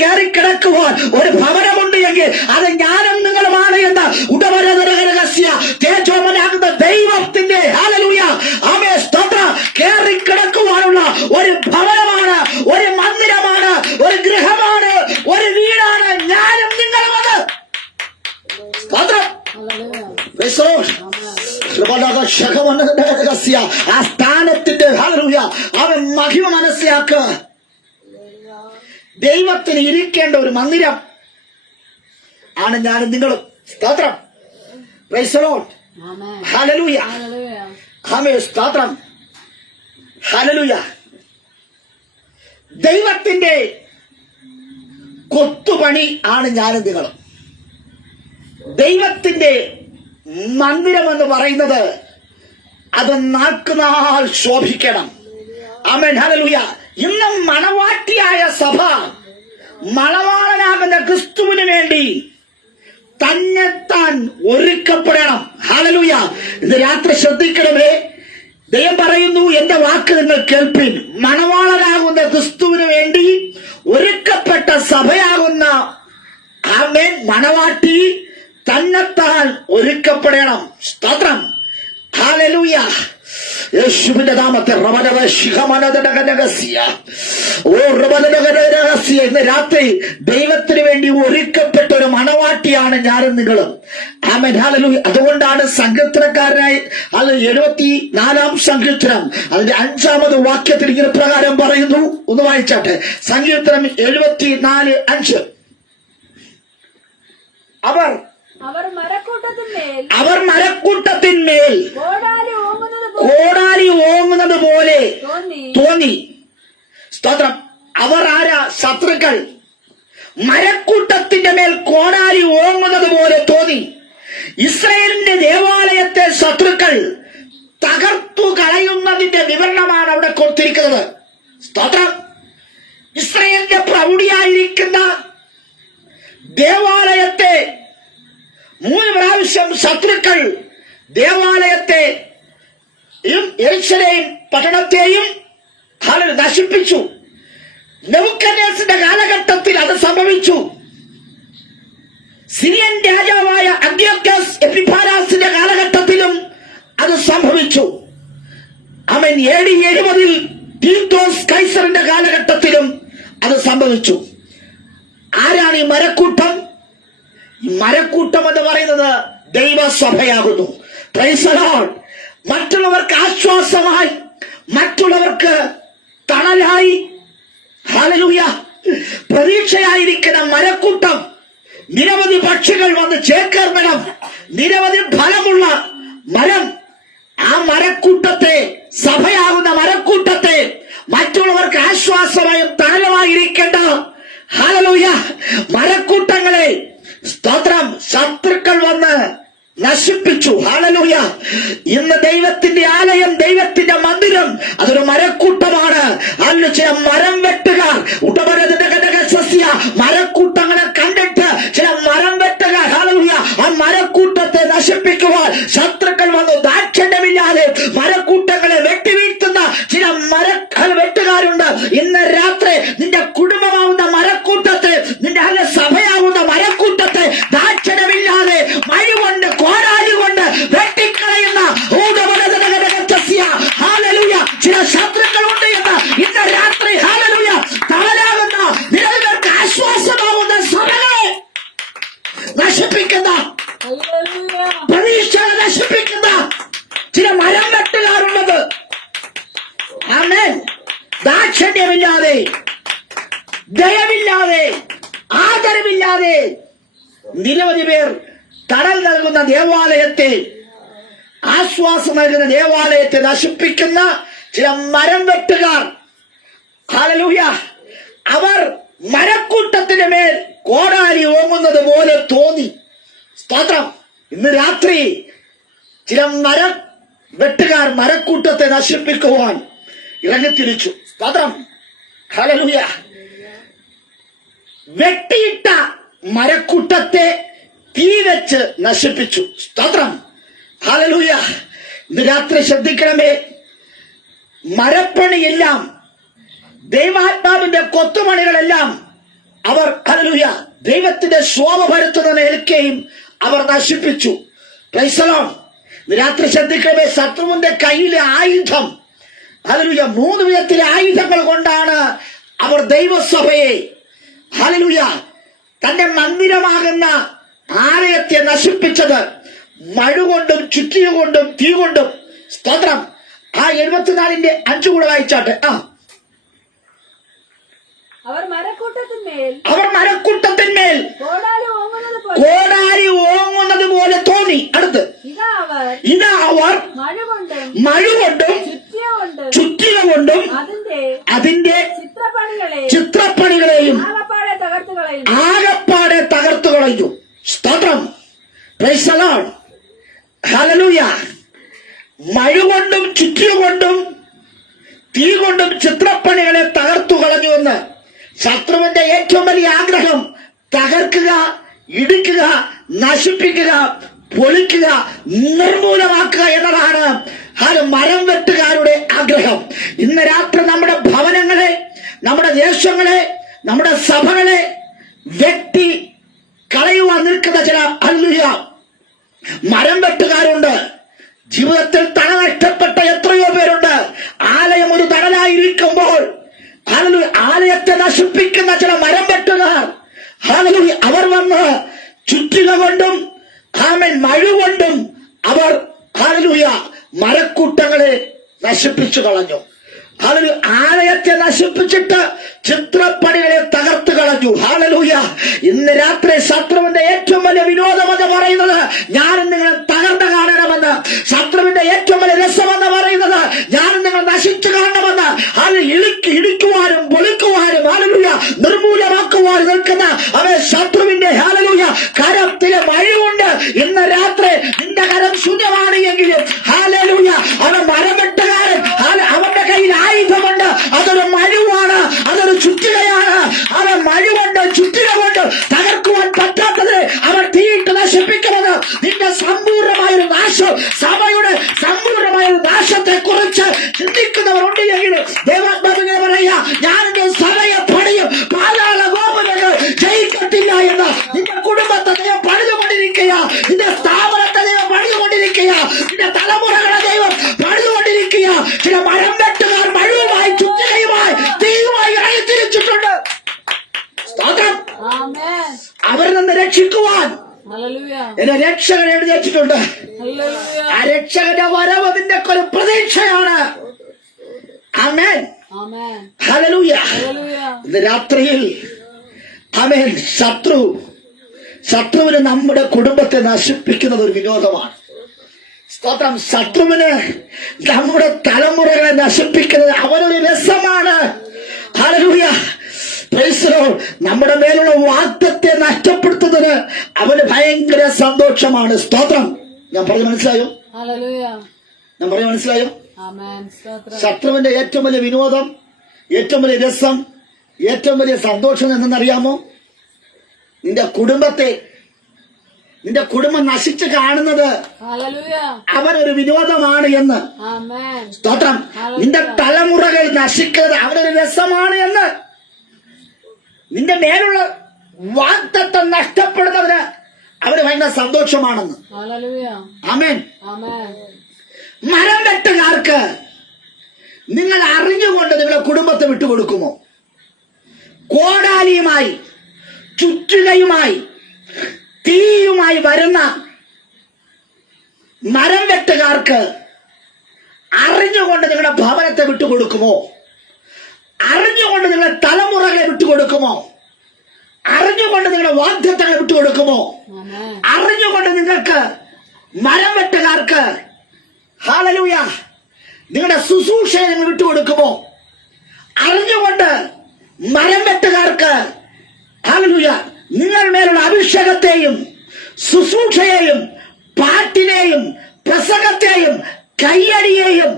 കയറിക്കിടക്കുവാൻ ഒരു ഭവനമുണ്ട് എങ്കിൽ അത് ഞാനും നിങ്ങളുമാണ് എന്ന് ഉടവരഹസ്യ തേജോമനാകുന്ന ദൈവത്തിന്റെ ഹല്ലേലൂയ സ്തോത്രം കയറിക്കിടക്കുവാനുള്ള ഒരു ഭവനമാണ്, ഒരു മന്ദിരമാണ്, ഒരു ഗൃഹമാണ്, ഒരു വീടാണ് ഞാനും നിങ്ങളുമത്. സ്തോത്രം. ആ സ്ഥാനത്തിന്റെ ഹല്ലേലൂയ അവൻ മഹിമ മനസ്സിലാക്കുക. ദൈവത്തിന് ഇരിക്കേണ്ട ഒരു മന്ദിരം ആണ് ഞാനും നിങ്ങളും. സ്തോത്രം. Praise the lord. ഹല്ലേലൂയ. ആമേൻ. സ്തോത്രം. ഹല്ലേലൂയ. ദൈവത്തിന്റെ കൊത്തുപണി ആണ് ഞാനും നിങ്ങളും. ദൈവത്തിന്റെ മന്ദിരം എന്ന് പറയുന്നത് അത് നാൾക്കുനാൾ ശോഭിക്കണം. ആമേൻ. ഹല്ലേലൂയ. ഇന്നും മണവാട്ടിയായ സഭ മണവാളനാകുന്ന ക്രിസ്തുവിന് വേണ്ടി തന്നെത്താൻ ഒരുക്കപ്പെടണം. ഹല്ലേലൂയ. ഇന്ന് രാത്രി ശ്രദ്ധിക്കണമേ. ദൈവം പറയുന്നു, എന്റെ വാക്ക് നിങ്ങൾ കേൾപ്പിൻ. മണവാളനാകുന്ന ക്രിസ്തുവിന് വേണ്ടി ഒരുക്കപ്പെട്ട സഭയാകുന്ന ആമേൻ മണവാട്ടി തന്നെത്താൻ ഒരുക്കപ്പെടണം. സ്തോത്രം. ഹല്ലേലൂയ. യേശുവിന്റെ നാമത്തെ ഇന്ന് രാത്രി ദൈവത്തിന് വേണ്ടി ഒരുക്കപ്പെട്ട ഒരു മണവാട്ടിയാണ് ഞാനും നിങ്ങളും. ആമേൻ. ഹല്ലേലൂയ. അതുകൊണ്ടാണ് സങ്കീർത്തനക്കാരനായി 74-ാം സങ്കീർത്തനം അതിന്റെ 5-ാമത് വാക്യത്തിൽ ഇങ്ങനെ പ്രകാരം പറയുന്നു. ഒന്ന് വായിച്ചാട്ടെ. സങ്കീർത്തനം 74:5. അവർ മരക്കൂട്ടത്തിന്മേൽ കോടാലി ഓങ്ങുന്നത് പോലെ തോന്നി. സ്തോത്രം. അവർ ആരാ? ശത്രുക്കൾ. മരക്കൂട്ടത്തിന്റെ മേൽ കോടാലി ഓങ്ങുന്നത് പോലെ തോന്നി. ഇസ്രായേലിന്റെ ദേവാലയത്തെ ശത്രുക്കൾ തകർത്തു കളയുന്നതിന്റെ വിവരണമാണ് അവിടെ കൊടുത്തിരിക്കുന്നത്. സ്തോത്രം. ഇസ്രായേലിന്റെ പ്രൗഢിയായിരിക്കുന്ന ദേവാലയത്തെ 3 പ്രാവശ്യം ശത്രുക്കൾ ദേവാലയത്തെയും യെരൂശലേം പട്ടണത്തെയും നശിപ്പിച്ചു. നെബൂഖദ്നേസറിന്റെ കാലഘട്ടത്തിൽ അത് സംഭവിച്ചു. സിറിയൻ രാജാവായ അന്ത്യോക്യസ് എപ്പിഫാനസിന്റെ കാലഘട്ടത്തിലും അത് സംഭവിച്ചു. അവൻ AD 70 തീത്തോസ് കൈസറിന്റെ കാലഘട്ടത്തിലും അത് സംഭവിച്ചു. ആരാണ് ഈ മരക്കൂട്ടം? മരക്കൂട്ടം എന്ന് പറയുന്നത് ദൈവസഭയാകുന്നു. Price the Lord. മറ്റുള്ളവർക്ക് ആശ്വാസമായി, മറ്റുള്ളവർക്ക് തണലായി, ഹല്ലേലൂയ, പ്രതീക്ഷയായിരിക്കുന്ന മരക്കൂട്ടം. നിരവധി പക്ഷികൾ വന്ന് ചേക്കേർക്കണം. നിരവധി ഫലമുള്ള മരം. ആ മരക്കൂട്ടത്തെ, സഭയാകുന്ന മരക്കൂട്ടത്തെ മറ്റുള്ളവർക്ക് ആശ്വാസമായും തണലുമായിരിക്കേണ്ട ഹല്ലേലൂയ മരക്കൂട്ടങ്ങളെ സ്തോത്രം ശത്രുക്കൾ വന്ന് നശിപ്പിച്ചു. ഹല്ലേലൂയ. ഇന്ന് ദൈവത്തിന്റെ ആലയം, ദൈവത്തിന്റെ മന്ദിരം അതൊരു മരക്കൂട്ടമാണ്. അല്ല ചില മരം വെട്ടുകാർ മരക്കൂട്ടങ്ങളെ കണ്ടിട്ട് ചില മരം വെട്ടുകാർ ഹല്ലേലൂയ ആ മരക്കൂട്ടത്തെ നശിപ്പിക്കുവാൻ ശത്രുക്കൾ വന്നു ദാക്ഷിണ്യമില്ലാതെ മരക്കൂട്ടങ്ങളെ വെട്ടിവീഴ്ത്തുന്ന ചില വെട്ടുകാരുണ്ട്. ഇന്ന് രാത്രി നിന്റെ കുടുംബമാവുന്ന മരക്കൂട്ടത്തെ, നിന്റെ സഭയാവുന്ന മരക്കൂട്ടത്തെ ദാക്ഷിണ്യമില്ലാതെ മഴുകൊണ്ട് കോടാലി കൊണ്ട് വെട്ടിക്കളയുന്ന ഹല്ലേലൂയ ചില ശത്രുക്കളുണ്ട് എന്ന് ഇന്ന് രാത്രി ഹല്ലേലൂയ തളരാകുന്ന നിരവധി ആശ്വാസമാവുന്ന സഭകളെ നശിപ്പിക്കുന്ന, പ്രതീക്ഷകളെ നശിപ്പിക്കുന്ന ചില മരം വെട്ടുകാരുള്ളത്. ആമേൻ. ദാക്ഷിണ്യമില്ലാതെ, ദയവില്ലാതെ, ആദരവില്ലാതെ നിരവധി പേർ തടൽ നൽകുന്ന ദേവാലയത്തെ, ആശ്വാസം നൽകുന്ന ദേവാലയത്തെ നശിപ്പിക്കുന്ന ചില മരം വെട്ടുകാർ. ഹല്ലേലൂയ. അവർ മരക്കൂട്ടത്തിന് മേൽ കോടാലി ഓങ്ങുന്നത് പോലെ തോന്നി. സ്തോത്രം. ഇന്ന് രാത്രി ചില മരം വെട്ടുകാർ മരക്കൂട്ടത്തെ നശിപ്പിക്കുവാൻ ഇറങ്ങിത്തിരിച്ചു. സ്തോത്രം. ഹല്ലേലൂയ. വെട്ടിയിട്ട മരക്കൂട്ടത്തെ തീ വെച്ച് നശിപ്പിച്ചു. സ്തോത്രം. ഹല്ലേലൂയ. ഇന്ന് രാത്രി ശ്രദ്ധിക്കണമേ. മരപ്പണിയെല്ലാം, ദൈവാത്മാവിന്റെ കൊത്തുപണികളെല്ലാം അവർ ഹല്ലേലൂയ ദൈവത്തിന്റെ ശോഭ പരത്തുന്ന ഏൽക്കുകയും അവർ നശിപ്പിച്ചു. Price the Lord. ഇന്ന് രാത്രി ശ്രദ്ധിക്കണമേ. ശത്രുവിന്റെ കയ്യിലെ ആയുധം ഹല്ലേലൂയ 3 വിധത്തിലെ ആയുധങ്ങൾ കൊണ്ടാണ് അവർ ദൈവസഭയെ ഹല്ലേലൂയ തന്റെ മന്ദിരമാകുന്ന ആലയത്തെ നശിപ്പിച്ചത്. മഴുകൊണ്ടും ചുറ്റിയുകൊണ്ടും തീ കൊണ്ടും. സ്തോത്രം. ആ 74:5 കൂടെ വായിച്ചാട്ടെ. അവർ മരക്കൂട്ടത്തിന്മേൽ കോടാലി ഓങ്ങുന്നത് പോലെ തോന്നി. അടുത്ത് ഇതാ അവർ മഴുകൊണ്ടും ചുറ്റിക കൊണ്ടും അതിന്റെ ചിത്രപ്പണികളെയും ആകപ്പാടെ തകർത്തു കളഞ്ഞു. സ്തോത്രം. Praise the lord. ഹല്ലേലൂയ. മഴുകൊണ്ടും ചുറ്റിക കൊണ്ടും തീ കൊണ്ടും ചിത്രപ്പണികളെ തകർത്തു കളഞ്ഞുവെന്ന് ശത്രുവിന്റെ ഏറ്റവും വലിയ ആഗ്രഹം തകർക്കുക, ഇടിക്കുക, നശിപ്പിക്കുക, പൊളിക്കുക, നിർമൂലമാക്കുക എന്നതാണ് മരം വെട്ടുകാരുടെ ആഗ്രഹം. ഇന്ന് രാത്രി നമ്മുടെ ഭവനങ്ങളെ, നമ്മുടെ ദേശങ്ങളെ, നമ്മുടെ സഭകളെ വെട്ടി കളയുവാൻ നിൽക്കുന്ന ചില മരം വെട്ടുകാരുണ്ട്. ജീവിതത്തിൽ തല നഷ്ടപ്പെട്ട എത്രയോ പേരുണ്ട്. ആലയം ഒരു തണലായിരിക്കുമ്പോൾ ആലയത്തെ നശിപ്പിക്കുന്ന ചില മരം വെട്ടുകാർ അവർ വന്ന് ചുറ്റിക കൊണ്ടും മഴ കൊണ്ടും അവർ മരക്കൂട്ടങ്ങളെ നശിപ്പിച്ചു കളഞ്ഞു. ആലയത്തെ നശിപ്പിച്ചിട്ട് ചിത്രപ്പണികളെ തകർത്ത് കളഞ്ഞു. ഹാലലൂയ. ഇന്ന് രാത്രി ശത്രുവിന്റെ ഏറ്റവും വലിയ വിനോദം എന്ന് പറയുന്നത് ഞാനും നിങ്ങൾ തകർന്ന് കാണണമെന്ന്. ശത്രുവിന്റെ ഏറ്റവും വലിയ രസമെന്ന് പറയുന്നത് ഞാനും നിങ്ങൾ നശിച്ചു കാണണമെന്ന്. അത് ഇടിക്കുവാനും പൊളിക്കുവാനും ഹാലലൂയ നിർമൂലമാക്കുവാനും നിൽക്കുന്ന അവൻ ശത്രുവിന്റെ ഹാലലൂയ കരത്തിലെ മഴയുണ്ട്. ഇന്ന് രാത്രി നിന്റെ കരം ശൂന്യമാണ് എങ്കിലും ഹാലലൂയ അവൻ മരമെട്ടുകാരൻ, അവന്റെ കയ്യിൽ ആയുധമുണ്ട്. അതൊരു മഴുവാണ്, അതൊരു ചുറ്റികയാണ്. അവൻ മഴുകൊണ്ട് ചുറ്റിക കൊണ്ട് തകർക്കുവാൻ പറ്റാത്തത് അവൻ തീയിട്ട് നശിപ്പിക്കുന്നത്. നിന്റെ സമ്പൂർണമായൊരു നാശം, സഭയുടെ സമ്പൂർണമായൊരു നാശത്തെ കുറിച്ച് ചിന്തിക്കുന്നവരുണ്ട് എങ്കിൽ ദൈവാത്മാവിനെ പറയാ, ഞാൻ എന്റെ സഭയെ പണിയും, പാതാള ഗോപുരങ്ങൾ ജയിക്കത്തില്ല എന്ന്. നിന്റെ കുടുംബത്തെ ദൈവം പണിതുകൊണ്ടിരിക്കുക, നിന്റെ സ്ഥാപനത്തെ ദൈവം പണിതുകൊണ്ടിരിക്കുക, നിന്റെ തലമുറകളെ ദൈവം പണിതുകൊണ്ടിരിക്കുക. ചില മരം വെട്ടുകാർ മഴവുമായി ചുറ്റികയുമായി തീയുമായി ഇറങ്ങിത്തിരിച്ചിട്ടുണ്ട്. അവരിൽ നിന്ന് രക്ഷിക്കുവാൻ എന്നെ രക്ഷകൻ എഴുതിയിട്ടുണ്ട്. ആ രക്ഷകന്റെ വരവ് അതിന്റെ ഒരു പ്രതീക്ഷയാണ്. ആമേൻ, ഹല്ലേലൂയ. ഇന്ന് രാത്രിയിൽ ആമേൻ, ശത്രുവിന് നമ്മുടെ കുടുംബത്തെ നശിപ്പിക്കുന്നത് ഒരു വിനോദമാണ്. സ്തോത്രം. ശത്രുവിന് നമ്മുടെ തലമുറകളെ നശിപ്പിക്കുന്നത് അവനൊരു രസമാണ്. ഹല്ലേലൂയ. Praise the Lord. നമ്മുടെ മേലുള്ള വാഗ്ദത്തത്തെ നഷ്ടപ്പെടുത്തുന്നതിന് അവന് ഭയങ്കര സന്തോഷമാണ്. സ്തോത്രം. ഞാൻ പറഞ്ഞു മനസ്സിലായോ? ഞാൻ പറഞ്ഞു മനസ്സിലായോ? ശത്രുവിന്റെ ഏറ്റവും വലിയ വിനോദം, ഏറ്റവും വലിയ രസം, ഏറ്റവും വലിയ സന്തോഷം എന്തെന്നറിയാമോ? നിന്റെ കുടുംബം നശിച്ച് കാണുന്നത് അവനൊരു വിനോദമാണ് എന്ന്. സ്തോത്രം. നിന്റെ തലമുറകൾ നശിക്കുന്നത് അവനൊരു രസമാണ് എന്ന്. നിന്റെ മേലുള്ള വാഗ്ദത്തം നഷ്ടപ്പെടുന്നതിന് അവന് ഭയങ്കര സന്തോഷമാണെന്ന്. ആമേൻ. മരം വെട്ടുകാർക്ക് നിങ്ങൾ അറിഞ്ഞുകൊണ്ട് നിങ്ങളുടെ കുടുംബത്തെ വിട്ടുകൊടുക്കുമോ? കോടാലിയുമായി ചുറ്റുകയുമായി തീയുമായി വരുന്ന മരം വെട്ടുകാർക്ക് അറിഞ്ഞുകൊണ്ട് നിങ്ങളുടെ ഭവനത്തെ വിട്ടുകൊടുക്കുമോ? അറിഞ്ഞുകൊണ്ട് നിങ്ങളുടെ തലമുറകളെ വിട്ടുകൊടുക്കുമോ? അറിഞ്ഞുകൊണ്ട് നിങ്ങളുടെ വാഗ്ദത്തങ്ങളെ വിട്ടുകൊടുക്കുമോ? അറിഞ്ഞുകൊണ്ട് നിങ്ങൾക്ക് മരം വെട്ടുകാർക്ക് ഹല്ലേലൂയ നിങ്ങളുടെ ശുശ്രൂഷയെ നിങ്ങൾ വിട്ടുകൊടുക്കുമോ? അറിഞ്ഞുകൊണ്ട് മരം വെട്ടുകാർക്ക് ഹല്ലേലൂയ നിങ്ങൾ മേലുള്ള അഭിഷേകത്തെയും ശുശ്രൂഷയെയും പാട്ടിനെയും പ്രസംഗത്തെയും കയ്യടിയെയും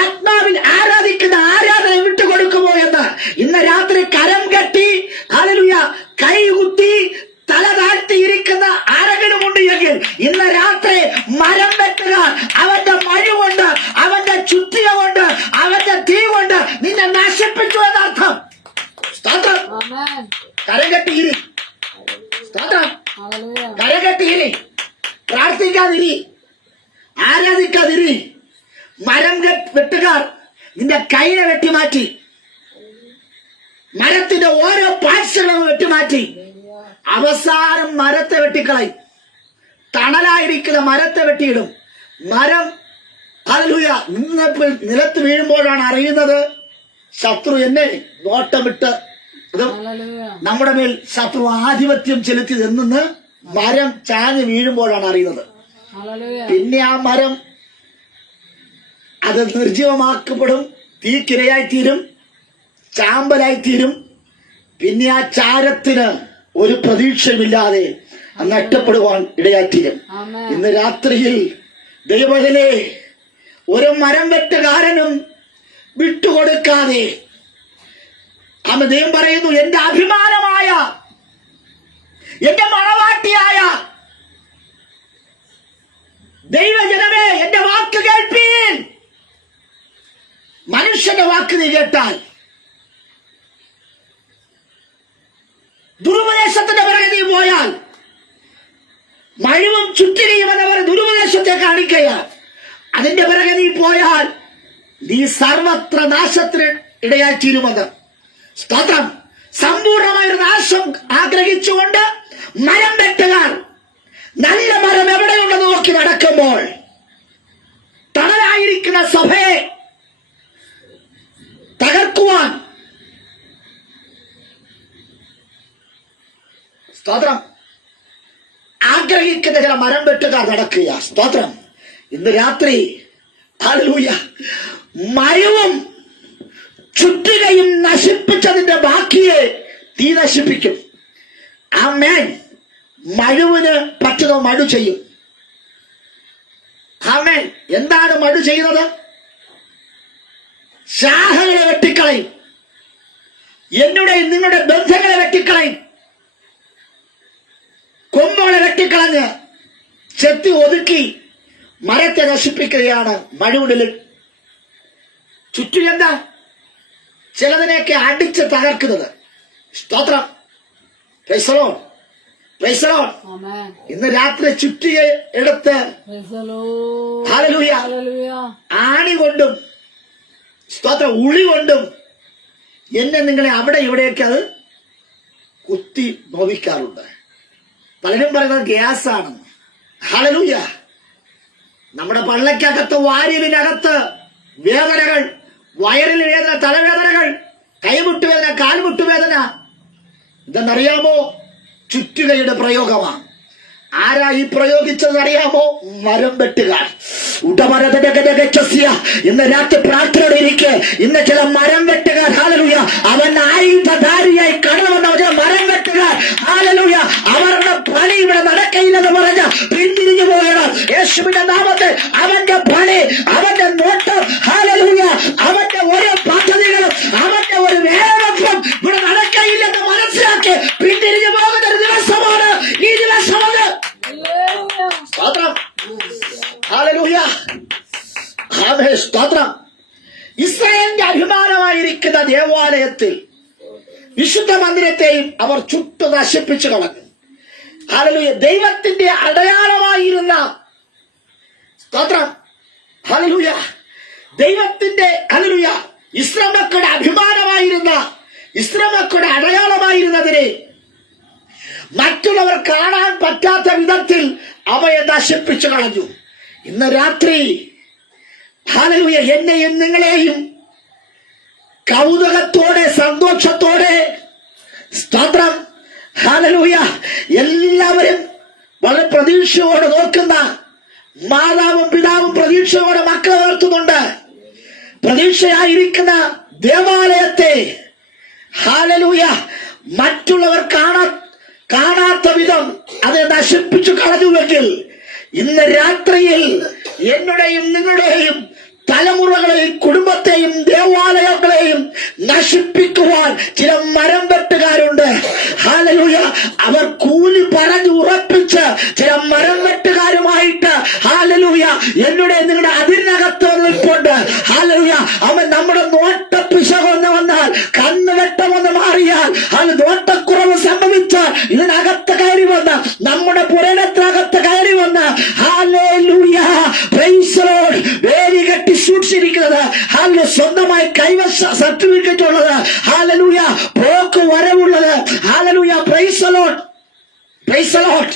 ആത്മാവിൽ ആരാധിക്കുന്ന ആരാധന വിട്ടുകൊടുക്കുമോ എന്ന് ഇന്ന് രാത്രി കരം കെട്ടി ഹല്ലേലൂയ കൈകുത്തി തല താഴ്ത്തിയിരിക്കുന്ന ആരെങ്കിലും ഉണ്ട് എങ്കിൽ ഇന്ന് രാത്രി മരം വെട്ടുക. അവന്റെ മഴ കൊണ്ട്, അവന്റെ ചുറ്റിക കൊണ്ട്, അവന്റെ തീ കൊണ്ട് നിന്നെ നശിപ്പിച്ചു എന്നർത്ഥം. സ്തോത്രം. കരകെട്ടിയിരി. സ്തോത്രം. കരകെട്ടിയിരി. പ്രാർത്ഥിക്കാതിരി, ആരാധിക്കാതിരി. മരം വെട്ടുകാർ നിന്റെ കൈയെ വെട്ടിമാറ്റി, മരത്തിന്റെ ഓരോ പാർശ്വങ്ങളും വെട്ടിമാറ്റി അവസാനം മരത്തെ വെട്ടിക്കളയും. തണലായിരിക്കുന്ന മരത്തെ വെട്ടിയിടും. മരം ഹല്ലേലൂയ നിലത്ത് വീഴുമ്പോഴാണ് അറിയുന്നത് ശത്രു എന്നെ നോട്ടമിട്ട് നമ്മുടെ മേൽ ശത്രു ആധിപത്യം ചെലുത്തിയത് എന്നെന്ന് മരം ചാഞ്ഞ് വീഴുമ്പോഴാണ് അറിയുന്നത്. പിന്നെ ആ മരം അത് നിർജീവമാക്കപ്പെടും, തീക്കിരയായിത്തീരും, ചാമ്പലായിത്തീരും. പിന്നെ ആ ചാരത്തിന് ഒരു പ്രതീക്ഷയുമില്ലാതെ നഷ്ടപ്പെടുവാൻ ഇടയായിത്തീരും. ഇന്ന് രാത്രിയിൽ ദൈവത്തിലെ ഒരു മരം വെട്ടുകാരനും വിട്ടുകൊടുക്കാതെ ആമേൻ. ദൈവം പറയുന്നു, എന്റെ അഭിമാനമായ, എന്റെ മണവാട്ടിയായ ദൈവജനമേ, എന്റെ വാക്ക് കേൾപ്പീൻ. മനുഷ്യന്റെ വാക്ക് നീ കേട്ടാൽ, ദുരുപദേശത്തിന്റെ പിറകെ നീ പോയാൽ, മഴുവും ചുറ്റിനെയും എന്നവർ ദുരുപദേശത്തെ കാണിക്കുക, അതിന്റെ പിറകെ നീ പോയാൽ നീ സർവത്ര നാശത്തിന് ഇടയായി തീരുമെന്ന്. സ്തോത്രം. സമ്പൂർണമായൊരു നാശം ആഗ്രഹിച്ചുകൊണ്ട് മരം വെട്ടുകാർ നല്ല മരം എവിടെയുണ്ടെന്ന് നോക്കി നടക്കുമ്പോൾ തണലായിരിക്കുന്ന സഭയെ തകർക്കുവാൻ, സ്തോത്രം, ആഗ്രഹിക്കുന്ന ചില മരം വെട്ടുകാർ നടക്കുക. സ്തോത്രം. ഇന്ന് രാത്രി ഹല്ലേലൂയ, മരവും ചുറ്റുകയും നശിപ്പിച്ചതിന്റെ ബാക്കിയെ തീ നശിപ്പിക്കും. ആമേൻ. മഴുവിന് പറ്റുന്ന മഴു ചെയ്യും. ആമേൻ. എന്താണ് മഴു ചെയ്യുന്നത്? ശാഖകളെ വെട്ടിക്കളയും. നിങ്ങളുടെ ബന്ധങ്ങളെ വെട്ടിക്കളയും. കൊമ്പുകളെ വെട്ടിക്കളഞ്ഞ് ചെത്തി ഒതുക്കി മരത്തെ നശിപ്പിക്കുകയാണ് മഴുവിടൽ. ചുറ്റും എന്താ? ചിലതിനെയൊക്കെ അടിച്ച് തകർക്കുന്നത്. സ്തോത്രം. Praise the lord. Praise the Lord. ഇന്ന് രാത്രി ചുറ്റിക എടുത്ത് ഹല്ലേലൂയ ആണി കൊണ്ടും, സ്തോത്രം, ഉളി കൊണ്ടും എന്നെ നിങ്ങളെ അവിടെ ഇവിടെയൊക്കെ അത് കുത്തി നോവിക്കാറുണ്ട്. പലരും പറയുന്നത് ഗ്യാസാണ്. ഹല്ലേലൂയ. നമ്മുടെ പള്ളക്കകത്ത്, വാരിലിനകത്ത് വേദനകൾ, വയറിൽ വേദന, തലവേദനകൾ, കൈമുട്ടുവേദന, കാൽമുട്ടുവേദന, ഇതെന്നറിയാമോ? ചുറ്റുകയുടെ പ്രയോഗമാണ്. ആരാ ഈ പ്രയോഗിച്ചത് അറിയാമോ? മരം വെട്ടുകാർ. ഇന്ന് രാത്രി പ്രാർത്ഥനയോടെ ഇരിക്കെ, ഇന്ന് ചില മരം വെട്ടുകാർ, ഹല്ലേലൂയ, അവൻ ആയുധധാരിയായി കടന്നുവന്ന ചില മരം വെട്ടുകാർ, ഹല്ലേലൂയ, അവരുടെ പണി ഇവിടെ നടക്കയില്ലെന്ന് പറഞ്ഞ പിന്തിരിഞ്ഞു പോകണം. യേശുവിന്റെ നാമത്തിൽ അവന്റെ പണി, അവന്റെ നോട്ടം, ഹല്ലേലൂയ, അവന്റെ ഓരോ പദ്ധതികളും, അവന്റെ ഒരു വേദനത്വം ഇവിടെ നടക്കയില്ലെന്ന് മനസ്സിലാക്കി പിന്തിരിഞ്ഞു പോകുന്ന ഒരു ദിവസമാണ് ഈ ദിവസമാണ്. സ്തോത്രം. ഹല്ലേലൂയ. ആമേൻ. സ്തോത്രം. ഇസ്രായേലിന്റെ അഭിമാനമായിരിക്കുന്ന ദേവാലയത്തിൽ, വിശുദ്ധ മന്ദിരത്തെയും അവർ ചുട്ടു നശിപ്പിച്ചു കളഞ്ഞു. ഹല്ലേലൂയ. ദൈവത്തിന്റെ അടയാളമായിരുന്ന, സ്തോത്രം, ഹല്ലേലൂയ, ദൈവത്തിന്റെ, ഹല്ലേലൂയ, ഇസ്രായേൽ മക്കളുടെ അഭിമാനമായിരുന്ന, ഇസ്രായേൽ മക്കളുടെ അടയാളമായിരുന്നതിനെ മറ്റുള്ളവർ കാണാൻ പറ്റാത്ത വിധത്തിൽ അവയെ നശിപ്പിച്ചു കളഞ്ഞു. ഇന്ന് രാത്രി ഹല്ലേലൂയ, എന്നെയും നിങ്ങളെയും കൗതുകത്തോടെ, സന്തോഷത്തോടെ, സ്തോത്രം, ഹല്ലേലൂയ, എല്ലാവരും വളരെ പ്രതീക്ഷയോടെ നോക്കുന്ന, മാതാവും പിതാവും പ്രതീക്ഷയോടെ മക്കളെ വളർത്തുന്നുണ്ട്. പ്രതീക്ഷയായിരിക്കുന്ന ദേവാലയത്തെ, ഹല്ലേലൂയ, മറ്റുള്ളവർ കാണാത്ത വിധം അത് നശിപ്പിച്ചു കളഞ്ഞുവെങ്കിൽ ഇന്ന് രാത്രിയിൽ എന്നുടെയും നിങ്ങളുടെയും തലമുറകളെയും കുടുംബത്തെയും ദേവാലയങ്ങളെയും നശിപ്പിക്കുവാൻ ചില മരം വെട്ടുകാരുണ്ട്. ഹല്ലേലൂയ. അവർ കൂലി പറഞ്ഞു ഉറപ്പിച്ച് ചില മരം വെട്ടുകാരുമായിട്ട്, ഹല്ലേലൂയ, എന്നുടെ നിങ്ങളുടെ അതിരിനകത്ത് നിൽപ്പുണ്ട്. ഹല്ലേലൂയ. അവൻ നമ്മുടെ നോട്ട പിശകൊന്ന് വന്നാൽ, കണ്ണ് വെട്ടമൊന്ന് മാറിയാൽ, അത് നോട്ടക്കുറവ് സംഭവിച്ചാൽ ഇതിനകത്ത് കയറി വന്ന്, നമ്മുടെ പുരയിടത്തിനകത്ത് കയറി വന്ന്, ഹല്ലേലൂയ, പ്രൈസ് ദി ലോർഡ്, വേലി കെട്ടി സൂക്ഷിച്ചിരിക്കുന്നത്, ഹല്ലേലൂയ, സ്വന്തമായി കൈവശ സർട്ടിഫിക്കറ്റ് ഉള്ളത്, ഹല്ലേലൂയ, പോക്ക് വരവുള്ളത്, ഹല്ലേലൂയ, praise the lord, praise the lord,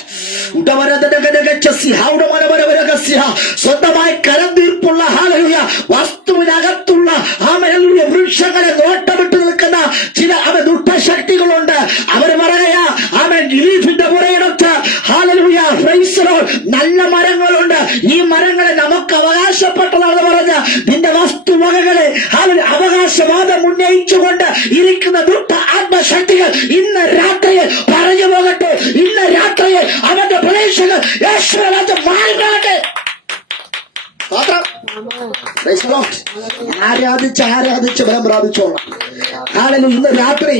സ്വന്തമായി കരം തീർപ്പുള്ള, ഹല്ലേലൂയ, വസ്തുവിനകത്തുള്ള, ഹല്ലേലൂയ, വൃക്ഷങ്ങളെ നോട്ടമിട്ട് നിൽക്കുന്ന ചില ദുഷ്ടശക്തികളുണ്ട്. അവര് പറയാ, അവൻ ലീഫിന്റെ പുറയിടത്ത്, ഹല്ലേലൂയ, പ്രൈസ് ദി ലോർഡ്, നല്ല മരങ്ങളുണ്ട്, ഈ മരങ്ങളെ നമുക്ക് അവകാശപ്പെട്ടതാണെന്ന് പറഞ്ഞ് നിന്റെ വസ്തുവകകളെ അവകാശവാദം ഉന്നയിച്ചുകൊണ്ട് ഇരിക്കുന്ന ദുഷ്ട ആത്മശക്തികൾ ഇന്ന് രാത്രിയിൽ പറഞ്ഞു പോകട്ടെ. ഇന്ന് രാത്രിയിൽ അവന്റെ പ്രതീക്ഷകൾ യേശുവിനകത്ത് മാറിക്കാട്ടെ. ആരാധിച്ച് ബലം പ്രാപിച്ചോളാം. ഹല്ലേലൂയ. ഇന്ന് രാത്രി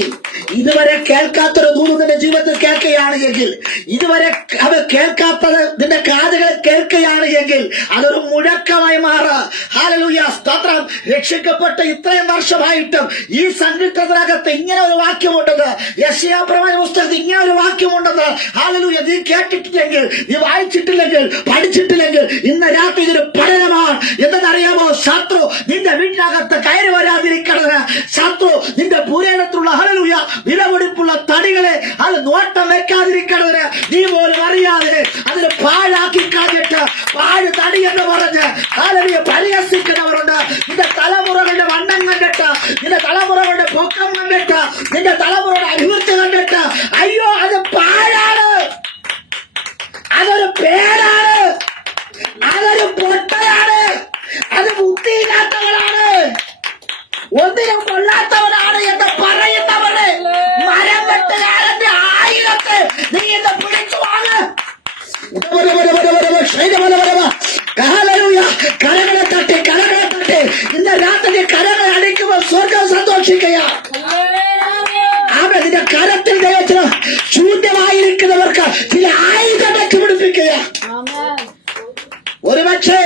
ഇതുവരെ കേൾക്കാത്തൊരു ദൂത് നിന്റെ ജീവിതത്തിൽ കേൾക്കുകയാണ് എങ്കിൽ, ഇതുവരെ അത് കേൾക്കാത്തത് നിന്റെ കാതുകൾ കേൾക്കുകയാണ് എങ്കിൽ അതൊരു മുഴക്കമായി മാറുക. ഹല്ലേലൂയ, സ്തോത്രം. രക്ഷിക്കപ്പെട്ട ഇത്രയും വർഷമായിട്ടും ഈ സംഗീതത്തിനകത്ത് ഇങ്ങനെ ഒരു വാക്യമുണ്ടെന്ന്, യെശയ്യാപ്രവചന പുസ്തകത്തിൽ ഇങ്ങനെ ഒരു വാക്യമുണ്ടെന്ന് ഹല്ലേലൂയ നീ കേട്ടിട്ടില്ലെങ്കിൽ, നീ വായിച്ചിട്ടില്ലെങ്കിൽ, പഠിച്ചിട്ടില്ലെങ്കിൽ ഇന്ന് രാത്രി ഇതൊരു പഠനമാണ്. എന്തെന്നറിയാമോ? ശത്രു നിന്റെ വീട്ടിനകത്ത് കയറി വരാതിരിക്കണത്, ശത്രു നിന്റെ പുരയിടത്തുള്ള ഹല്ലേലൂയ വിലപിടിപ്പുള്ള തടികളെ അത് നോട്ടം വെക്കാതിരിക്കണതിന് നീ പോലും അറിയാതെ അതിന് പാഴാക്കി കളഞ്ഞിട്ട് പാഴ് തടി എന്ന് പറഞ്ഞ് ഹല്ലേലൂയ പരിഹസിക്കുന്നവരുണ്ട്. നിന്റെ തലമുറകളുടെ വണ്ണം കണ്ടിട്ട്, നിന്റെ തലമുറകളുടെ പൊക്കം കണ്ടിട്ട്, നിന്റെ തലമുറയുടെ അഭിവൃദ്ധി കണ്ടിട്ട് അയ്യോ അത് പാഴാണ്, അതൊരു പേരാണ്, അതൊരു പൊട്ടയാണ്, അത് ബുദ്ധിയില്ലാത്തവരാണ്, ഒന്നിനും കൊള്ളാത്തവനാണ് എന്ന് പറയുന്നവര് മരം വെട്ടുകാരന്റെ ആയുധത്തെ നീ എന്ന് പിടിച്ചു വാങ്ങ്. കരകളെ തട്ടി ഇന്ന് രാത്രി കരകളെ അടിക്കുമ്പോൾ സ്വർഗം സന്തോഷിക്കുക. നിന്റെ കരത്തിൽ ദൈവത്തിന് ശൂന്യമായിരിക്കുന്നവർക്ക് ചില ആയുധം വെച്ച് പിടിപ്പിക്കുക. ഒരുപക്ഷെ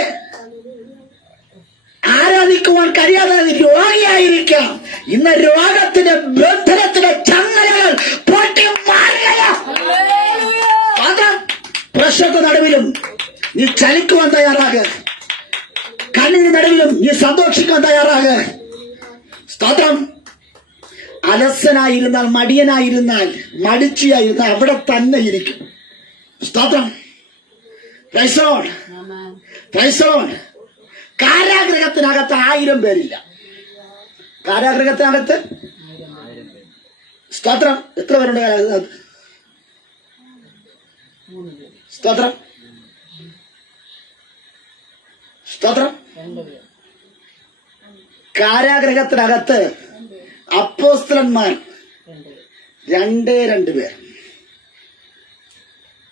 ആരാധിക്കുവാൻ കഴിയാതെ രോഗിയായിരിക്കാം. ഇന്ന് രോഗത്തിന്റെ ബന്ധനത്തിന്റെ ചങ്ങലകൾ പൊട്ടി മാറുകയാ. പ്രശ്നത്തിന് നടുവിലും നീ ചലിക്കുവാൻ തയ്യാറാകുക, കണ്ണിന് നടുവിലും നീ സന്തോഷിക്കാൻ തയ്യാറാകുക. സ്തോത്രം. അലസനായിരുന്നാൽ, മടിയനായിരുന്നാൽ, മടിച്ചിയായിരുന്നാൽ അവിടെ തന്നെ ഇരിക്കും. സ്തോത്രം. Praise the lord. Praise the lord. കാരാഗ്രഹത്തിനകത്ത് 1000 പേരില്ല. കാരാഗ്രഹത്തിനകത്ത് സ്തോത്രം എത്ര പേരുണ്ട്? സ്തോത്രം. സ്തോത്രം. കാരാഗ്രഹത്തിനകത്ത് അപ്പോസ്തലന്മാർ 2 പേർ.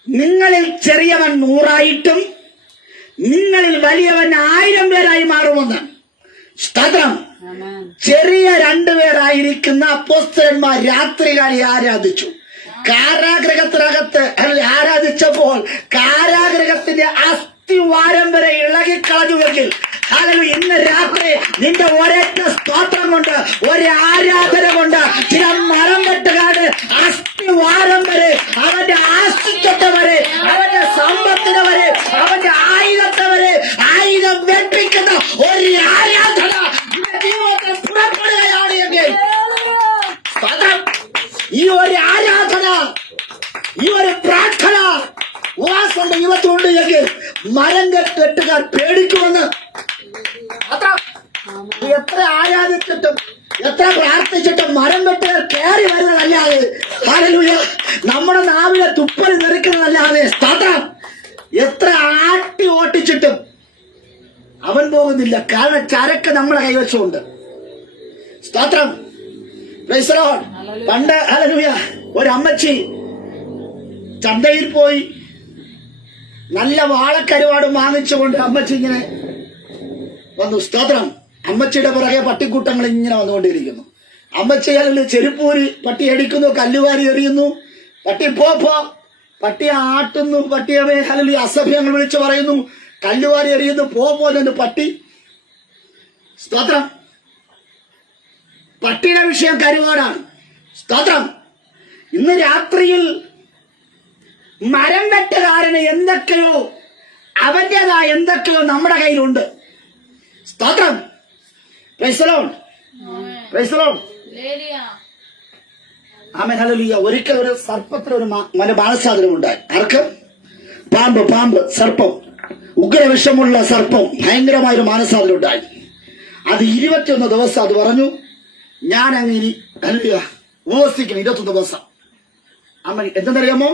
നിങ്ങളിൽ ചെറിയവൻ 100 നിങ്ങളിൽ വലിയവൻ 1000 പേരായി മാറുമെന്ന്. സ്തോത്രം. ചെറിയ 2 പേരായിരിക്കുന്ന അപ്പോസ്തലന്മാർ രാത്രികാലി ആരാധിച്ചു. കാരാഗ്രഹത്തിനകത്ത് ആരാധിച്ചപ്പോൾ കാരാഗ്രഹത്തിന്റെ അസ്ഥിവാരം വരെ ഇളകിക്കളഞ്ഞുവെങ്കിൽ ഇന്ന് രാത്രി നിന്റെ ഒരൊറ്റ സ്തോത്രം കൊണ്ട്, ഒരു ആരാധന കൊണ്ട് ചില മരം വെട്ടുകാട് അസ്ഥിവാരം വരെ, അവന്റെ ആസ്തിത്വത്തെ വരെ, അവന്റെ സമ്പത്തിനെ വരെ, അവന്റെ ആയുധത്തെ വരെ ആയുധം വെട്ടിക്കുന്ന ഒരു ആരാധന ജീവിതത്തിൽ പുറപ്പെടുകയാണ് എങ്കിൽ, ഈ ഒരു ആരാധന, ഈ ഒരു പ്രാർത്ഥന ഉപവാസം ദൈവത്തിലുണ്ട് എങ്കിൽ മരം കെട്ടുകാർ പേടിക്കുമെന്ന്. എത്ര ആരാധിച്ചിട്ടും എത്ര പ്രാർത്ഥിച്ചിട്ടും മരം വെട്ടുകാർ കയറി വരുന്നതല്ലാതെ, ഹല്ലേലൂയ, നമ്മുടെ നാവിലെ തുപ്പൽ നിറയ്ക്കുന്നതല്ലാതെ, സ്തോത്രം, എത്ര ആട്ടി ഓട്ടിച്ചിട്ടും അവൻ പോകുന്നില്ല. കാരണം ചരക്ക് നമ്മുടെ കൈവശമുണ്ട്. സ്തോത്രം. Praise the Lord. പണ്ട് ഹല്ലേലൂയ ഒരമ്മച്ചി ചന്തയിൽ പോയി നല്ല വാഴക്കരുവാട് വാങ്ങിച്ചുകൊണ്ട് അമ്മച്ചി ഇങ്ങനെ വന്നു. സ്തോത്രം. അമ്മച്ചിയുടെ പുറകെ പട്ടിക്കൂട്ടങ്ങൾ ഇങ്ങനെ വന്നുകൊണ്ടിരിക്കുന്നു. അമ്മച്ചി ചെരുപ്പൂരി പട്ടി അടിക്കുന്നു, കല്ലുവാരി എറിയുന്നു, പട്ടി പോ, പട്ടിയെ ആട്ടുന്നു, പട്ടിയെ ഹല്ലേലൂയ അസഭ്യങ്ങൾ വിളിച്ചു പറയുന്നു, കല്ലുവാരി എറിയുന്നു, പോലെന്ന് പട്ടി. സ്തോത്രം. പട്ടിയുടെ വിഷയം കരുവാടാണ്. സ്തോത്രം. ഇന്ന് രാത്രിയിൽ മരം വെട്ടുകാരന് എന്തൊക്കെയോ അവന്റേതായ എന്തൊക്കെയോ നമ്മുടെ കയ്യിലുണ്ട്. സ്തോത്രം. Praise the lord. Praise the Lord. Amen. Hallelujah. ഒരിക്കൽ ഒരു സർപ്പത്തിന് ഒരു മാനസാന്തരം ഉണ്ടായി. ആർക്ക്? പാമ്പ് സർപ്പം, ഉഗ്രവിഷമുള്ള സർപ്പം, ഭയങ്കരമായൊരു മാനസാന്തരം ഉണ്ടായി. അത് 21 ദിവസം അത് പറഞ്ഞു, ഞാൻ അങ്ങനെ ഹല്ലേലൂയ ഉപവസിക്കണം 21 ദിവസം. ആമേൻ. എന്തെന്നറിയാമോ?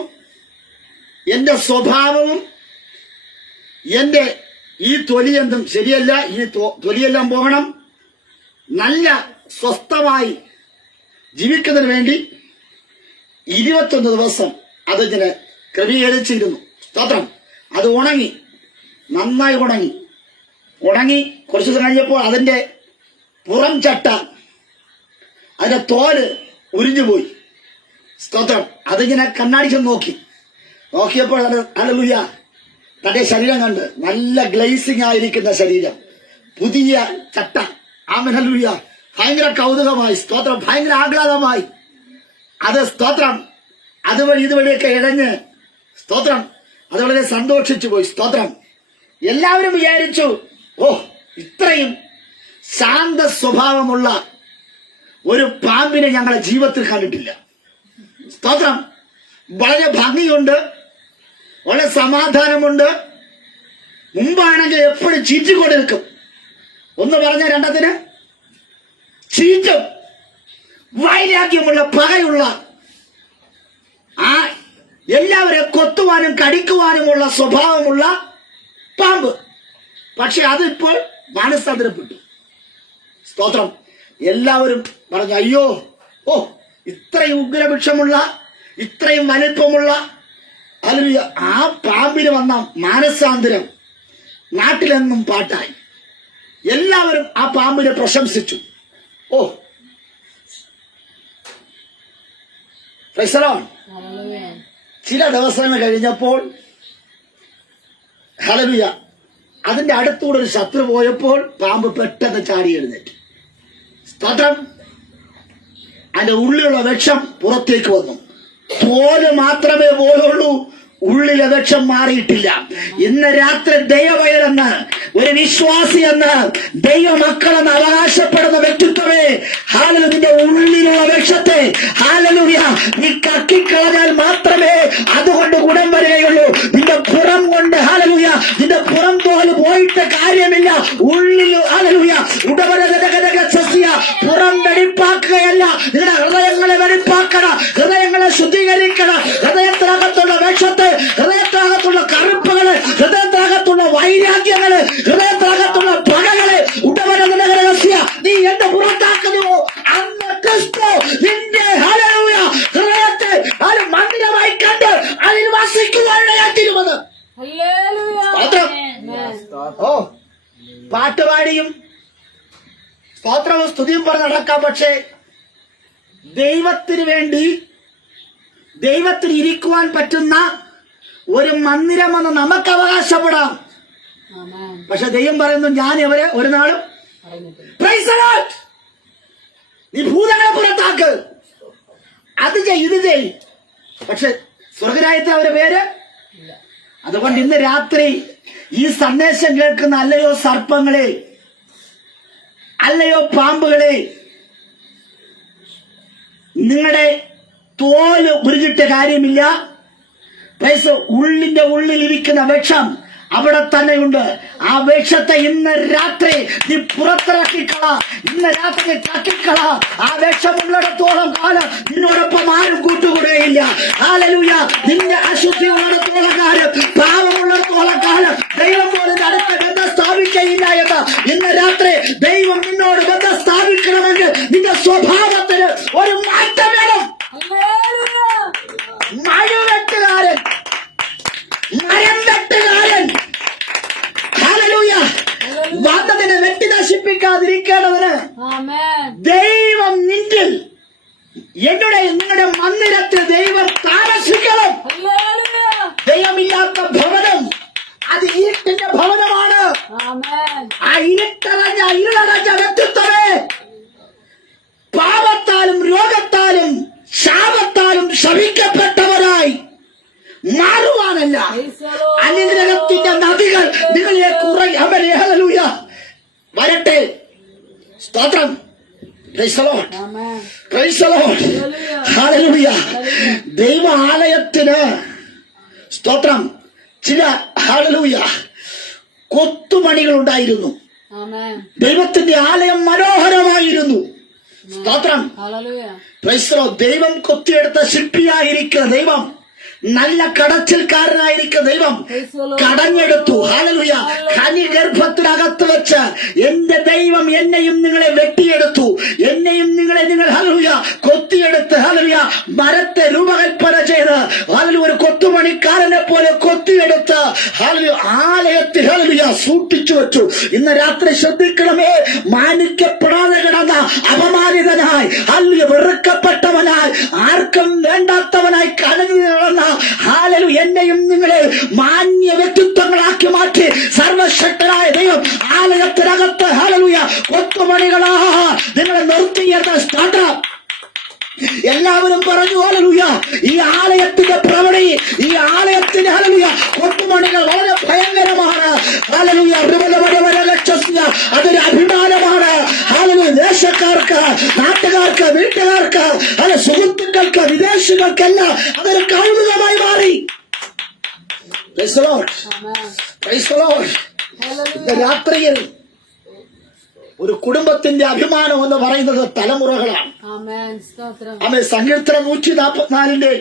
എന്റെ സ്വഭാവവും എന്റെ ഈ തൊലിയെന്തും ശരിയല്ല, ഈ തൊലിയെല്ലാം പോകണം, നല്ല സ്വസ്ഥമായി ജീവിക്കുന്നതിന് വേണ്ടി 21 ദിവസം അതിങ്ങനെ ക്രമീകരിച്ചിരുന്നു. സ്തോത്രം. അത് ഉണങ്ങി, നന്നായി ഉണങ്ങി കുറച്ചു ദിവസം കഴിഞ്ഞപ്പോൾ അതിന്റെ പുറം ചട്ട അതിന്റെ തോല് ഉരിഞ്ഞു പോയി. സ്തോത്രം. അതിങ്ങനെ കണ്ണാടിച്ച് നോക്കിയപ്പോൾ ഹല്ലേലൂയ തന്റെ ശരീരം കണ്ട് നല്ല ഗ്ലേസിംഗ് ആയിരിക്കുന്ന ശരീരം, പുതിയ ചട്ട. Amen hallelujah. ഭയങ്കര കൗതുകമായി, സ്തോത്രം, ഭയങ്കര ആഹ്ലാദമായി. അത് സ്തോത്രം അതുവഴി ഇതുവഴിയൊക്കെ ഇഴഞ്ഞ് സ്തോത്രം അത് വളരെ സന്തോഷിച്ചു പോയി. സ്തോത്രം. എല്ലാവരും വിചാരിച്ചു, ഓ, ഇത്രയും ശാന്ത സ്വഭാവമുള്ള ഒരു പാമ്പിനെ ഞങ്ങളുടെ ജീവിതത്തിൽ കണ്ടിട്ടില്ല. സ്തോത്രം. വളരെ ഭംഗിയുണ്ട്, വളരെ സമാധാനമുണ്ട്. മുമ്പാണെങ്കിൽ എപ്പോഴും ചീറ്റിക്കൊണ്ട് നിൽക്കും. ഒന്ന് പറഞ്ഞ രണ്ടത്തിന് ചീറ്റും. വൈരാഗ്യമുള്ള, പകയുള്ള, ആ എല്ലാവരെയും കൊത്തുവാനും കടിക്കുവാനുമുള്ള സ്വഭാവമുള്ള പാമ്പ്. പക്ഷെ അതിപ്പോൾ മാനസാന്തരപ്പെട്ടു. സ്തോത്രം. എല്ലാവരും പറഞ്ഞു, അയ്യോ, ഓ, ഇത്രയും ഉഗ്രവൃക്ഷമുള്ള, ഇത്രയും വലിപ്പമുള്ള ഹല്ലേലൂയ ആ പാമ്പിന് വന്ന മാനസാന്തരം നാട്ടിലെന്നും പാട്ടായി. എല്ലാവരും ആ പാമ്പിനെ പ്രശംസിച്ചു. ഓ, പ്രൈസ് ദി ലോർഡ്. ചില ദിവസങ്ങൾ കഴിഞ്ഞപ്പോൾ ഹല്ലേലൂയ അതിന്റെ അടുത്തൂടെ ഒരു ശത്രു പോയപ്പോൾ പാമ്പ് പെട്ടെന്ന് ചാടി എഴുന്നേറ്റ്. സ്തോത്രം. അതിന്റെ ഉള്ളിലുള്ള വിഷം പുറത്തേക്ക് വന്നു. തോല് മാത്രമേ പോയുള്ളൂ, ഉള്ളിലെ വിഷം മാറിയിട്ടില്ല. ഇന്ന് രാത്രി ദൈവവൈരെന്ന്, ഒരു വിശ്വാസി എന്ന്, ദൈവമക്കളെന്ന് അവകാശപ്പെടുന്ന വ്യക്തിത്വമേ, ഹല്ലേലൂയ, നിന്റെ ഉള്ളിലുള്ള വിഷത്തെ ഹല്ലേലൂയ നീ കക്കിക്കളഞ്ഞാൽ മാത്രമേ അതുകൊണ്ട് ഗുണം വരികയുള്ളൂ. നിന്റെ പുറം കൊണ്ട് ഹല്ലേലൂയ നിന്റെ പുറം തോല് പോയിട്ട് കാര്യമില്ല. ഉള്ളിൽ ഹല്ലേലൂയ പുറം വെടിപ്പാക്കുകയല്ല, നിങ്ങളുടെ ഹൃദയങ്ങളെ വെടിപ്പാക്കണം, ഹൃദയങ്ങളെ ശുദ്ധീകരിക്കണം. ഹൃദയത്തിനകത്തുള്ള വിഷത്തെ, ഹൃദയത്തിനകത്തുള്ള കറുപ്പുകള്, ഹൃദയത്തിനകത്തുള്ള വൈരാഗ്യങ്ങള്, ഹൃദയത്തിനകത്തുള്ള പകകള് നീ എന്റെ പുറത്താക്കുന്നുവോ, അന്ന് ക്രിസ്തു നിന്റെ ഹല്ലേലൂയ ഹൃദയത്തെ മന്ദിരമായി കണ്ട് അതിൽ വസിക്കുവാനിടയാക്കിയിരുന്നത്. ഓ, പാട്ടുപാടിയും സ്തോത്രവും സ്തുതിയും പറഞ്ഞ് നടക്കാം. പക്ഷേ ദൈവത്തിന് വേണ്ടി, ദൈവത്തിന് ഇരിക്കുവാൻ പറ്റുന്ന ഒരു മന്ദിരമെന്ന് നമുക്ക് അവകാശപ്പെടാം. പക്ഷെ ദൈവം പറയുന്നു, ഞാൻ ഇവരെ ഒരു നാളും പ്രൈസ് ദി ലോർഡ്, നീ ഭൂതങ്ങളെ പുറത്താക്ക്, അത് ചെയ്, ഇത് ചെയ്. പക്ഷെ സ്വർഗരാജ്യത്തെ അവരുടെ പേര്. അതുകൊണ്ട് ഇന്ന് രാത്രി ഈ സന്ദേശം കേൾക്കുന്ന അല്ലയോ സർപ്പങ്ങളെ, അല്ലയോ പാമ്പുകളെ, നിങ്ങളുടെ തോല് ഉരുകിട്ട കാര്യമില്ല. ഉള്ളിന്റെ ഉള്ളിലിരിക്കുന്ന വിഷം അവിടെ തന്നെയുണ്ട്. ആ വിഷത്തെ ഇന്ന് രാത്രി നീ പുറത്തിറക്കിക്കള, ഇന്ന് രാത്രി കത്തിക്കള. ആ വിഷമുള്ളിടത്തോളം കാലം നിന്നോടൊപ്പം ആരും കൂട്ടുകൂടുകയില്ല. ഹല്ലേലൂയ. നിന്റെ അശുദ്ധി ഉള്ളിടത്തോളം കാലം, പാവമുള്ളിടത്തോളം കാലം ദൈവം പോലും അടുത്ത ബന്ധം സ്ഥാപിക്കയില്ല എന്ന് ഇന്ന് രാത്രി ദൈവം നിന്നോട് ബന്ധം സ്ഥാപിക്കണമെങ്കിൽ നിന്റെ സ്വഭാവത്തിന് ഒരു മാറ്റം വേണം. മഴവെട്ടുകാരൻ, മരം വെട്ടുകാരൻ ഹല്ലേലൂയ വന്നതിനെ വെട്ടി നശിപ്പിക്കാതിരിക്കേണ്ടതിന് ദൈവം നിന്നിൽ, എന്നുടെ നിങ്ങളുടെ മന്ദിരത്തിൽ ദൈവം താമസിക്കണം. ദൈവമില്ലാത്ത ഭവനം അത് ഇരുട്ടിന്റെ ഭവനമാണ്. ആ ഇരുളടഞ്ഞ വ്യക്തിത്വമേ, പാപത്താലും രോഗത്താലും ശാപത്താലും ശപിക്കപ്പെട്ടവരായി മാറുവാനല്ല, അനുഗ്രഹത്തിന്റെ നദികൾ നിങ്ങളെ ഹല്ലേലൂയ വരട്ടെ. സ്തോത്രം. Praise the lord. Praise the lord. Hallelujah. ദൈവ ആലയത്തിന് സ്തോത്രം ചില ഹല്ലേലൂയ കൊത്തുപണികൾ ഉണ്ടായിരുന്നു. ദൈവത്തിന്റെ ആലയം മനോഹരമായിരുന്നു. സ്തോത്രം. Praise the Lord. ദൈവം കൊത്തിയെടുത്ത ശില്പിയായിരിക്കുന്ന ദൈവം നല്ല കടച്ചിൽക്കാരനായിരിക്കും ദൈവം കടഞ്ഞെടുത്തു. ഹല്ലേലൂയ. കനി ഗർഭത്തിനകത്ത് വെച്ച് എന്റെ ദൈവം എന്നെയും നിങ്ങളെ വെട്ടിയെടുത്തു, എന്നെയും നിങ്ങളെ ഹല്ലേലൂയ കൊത്തിയെടുത്ത്, ഹല്ലേലൂയ മരത്തെ രൂപകൽപ്പന ചെയ്ത്, ഹല്ലേലൂയ ഒരു കൊത്തുപണിക്കാരനെ പോലെ കൊത്തിയെടുത്ത്, ഹല്ലേലൂയ ആലയത്തിൽ ഹല്ലേലൂയ സൂക്ഷിച്ചു വെച്ചു. ഇന്ന് രാത്രി ശ്രദ്ധിക്കണമേ, മാനിക്കപ്പെടാതെ കിടന്ന അപമാനിതനായി, ഹല്ലേലൂയ വെറുക്കപ്പെട്ടവനായി, ആർക്കും വേണ്ടാത്തവനായി കടന്നു നടന്ന, ഹല്ലേലൂയ എന്നെയും നിങ്ങളെ മാന്യ വ്യക്തിത്വങ്ങളാക്കി മാറ്റി സർവശക്തനായ ദൈവം ആലയത്തിനകത്ത്, ഹല്ലേലൂയ കൊത്തുപണികളാ നിങ്ങളെ നിർത്തിയെന്ന സ്തോത്രം. എല്ലാവരും പറഞ്ഞു ഹല്ലേലൂയ. ഈ ആലയത്തിന്റെ പ്രവണി, ഈ ആലയത്തിന്റെ ഹല്ലേലൂയ കൊത്തുപണികൾ വളരെ ഭയങ്കരമാണ്. ഹല്ലേലൂയ അതൊരു അഭിമാനമാണ്. ഹല്ലേലൂയ ദേശക്കാർക്ക്, നാട്ടുകാർക്ക്, വീട്ടുകാർക്ക്, അല്ല സുഹൃത്തുക്കൾക്ക്, വിദേശികൾക്കെല്ലാം അതൊരു കൗതുകമായി മാറി. Praise the Lord. Praise the Lord. ഇന്ന് രാത്രിയിൽ ഒരു കുടുംബത്തിന്റെ അഭിമാനം എന്ന് പറയുന്നത് തലമുറകളാണ്. ആമേൻ. സങ്കീർത്തനം 144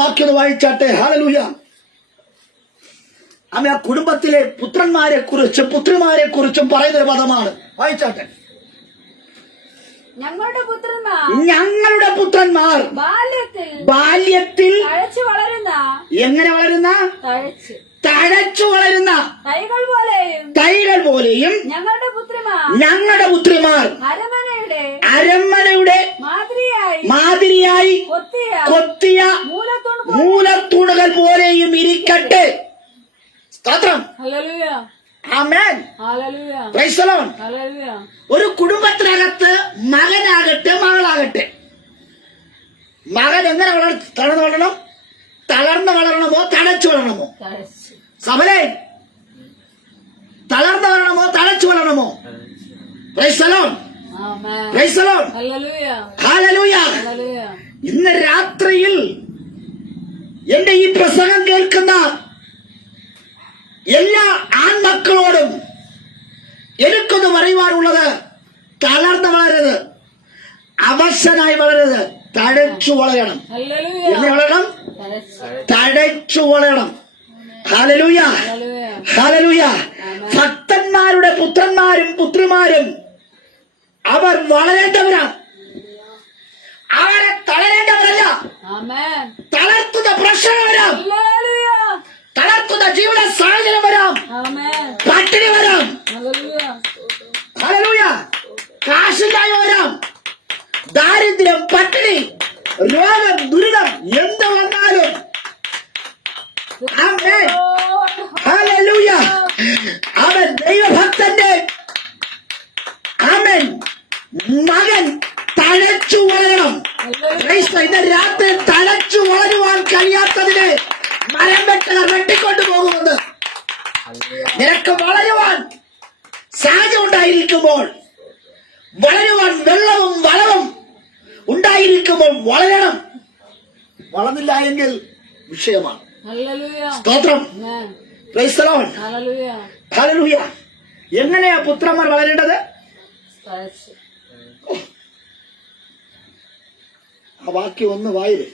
വാക്യം വായിച്ചാട്ടെ. ഹല്ലേലൂയ. ആമേൻ. ആ കുടുംബത്തിലെ പുത്രന്മാരെ കുറിച്ചും പുത്രിമാരെ കുറിച്ചും പറയുന്നൊരു പദമാണ്. വായിച്ചാട്ടെ. ഞങ്ങളുടെ പുത്രന്മാർ ബാല്യത്തിൽ എങ്ങനെ വളരുന്ന? തഴച്ചു വളരുന്ന തൈകൾ പോലെയും ഞങ്ങളുടെ പുത്രിമാർ അരമനയുടെ മാതിരിയായി കൊത്തിയ മൂലത്തൂണുകൾ പോലെയും ഇരിക്കട്ടെ. സ്തോത്രം. ആമേൻ. Praise the lord. ഒരു കുടുംബത്തിനകത്ത് മകനാകട്ടെ മകളാകട്ടെ, മകൻ എങ്ങനെ തളർന്നു വളരണം? തളർന്ന് വളരണമോ തഴച്ചു വളരണമോ? സഭലേ, തളർന്നു വളരണമോ തഴച്ചു വളരണമോ? Praise the lord. Praise the lord. ഹല്ലേലൂയ. ഇന്ന് രാത്രിയിൽ എന്റെ ഈ പ്രസംഗം കേൾക്കുന്ന എല്ലാ ആൺമക്കളോടും എനിക്കൊന്ന് പറയുവാനുള്ളത്, തളർന്ന് വളരരുത്, അവശനായി വളരരുത്, തഴച്ചു വളരണം. എങ്ങനെ വളരണം? തഴച്ചു വളരണം. ഹല്ലേലൂയ. ഹല്ലേലൂയ. ഭക്തന്മാരുടെ പുത്രന്മാരും പുത്രിമാരും അവർ വളരേണ്ടവരാണ്, അവരെ തളരേണ്ടവരല്ല. തളർത്തുന്ന പ്രശ്നം വരാം, തളർത്തുന്ന ജീവിത സാഹചര്യം വരാം, പട്ടിണി വരാം, ഹല്ലേലൂയ കാശില്ലായ്മ വരാം, ദാരിദ്ര്യം, പട്ടിണി, രോഗം, ദുരിതം എന്ത് വന്നാലും ആമേൻ. ഹല്ലേലൂയ. അവൻ ദൈവഭക്തന്റെ ആമേൻ മകൻ തഴച്ചു വളരണം. ഇന്ന് രാത്രി തഴച്ചു വളരുവാൻ കഴിയാത്തതിന് മരം വെട്ടുകാർ വെട്ടിക്കൊണ്ടു പോകുന്നത്. നിനക്ക് വളരുവാൻ സാധ്യത ഉണ്ടായിരിക്കുമ്പോൾ, വളരുവാൻ വെള്ളവും വളവും ഉണ്ടായിരിക്കുമ്പോൾ വളരണം. വളർന്നില്ല എങ്കിൽ വിഷയമാണ്. സ്തോത്രം. Praise the lord. ഹല്ലേലൂയ. എങ്ങനെയാ പുത്രന്മാർ വളരേണ്ടത്? ആ വാക്യം ഒന്ന് വായില്.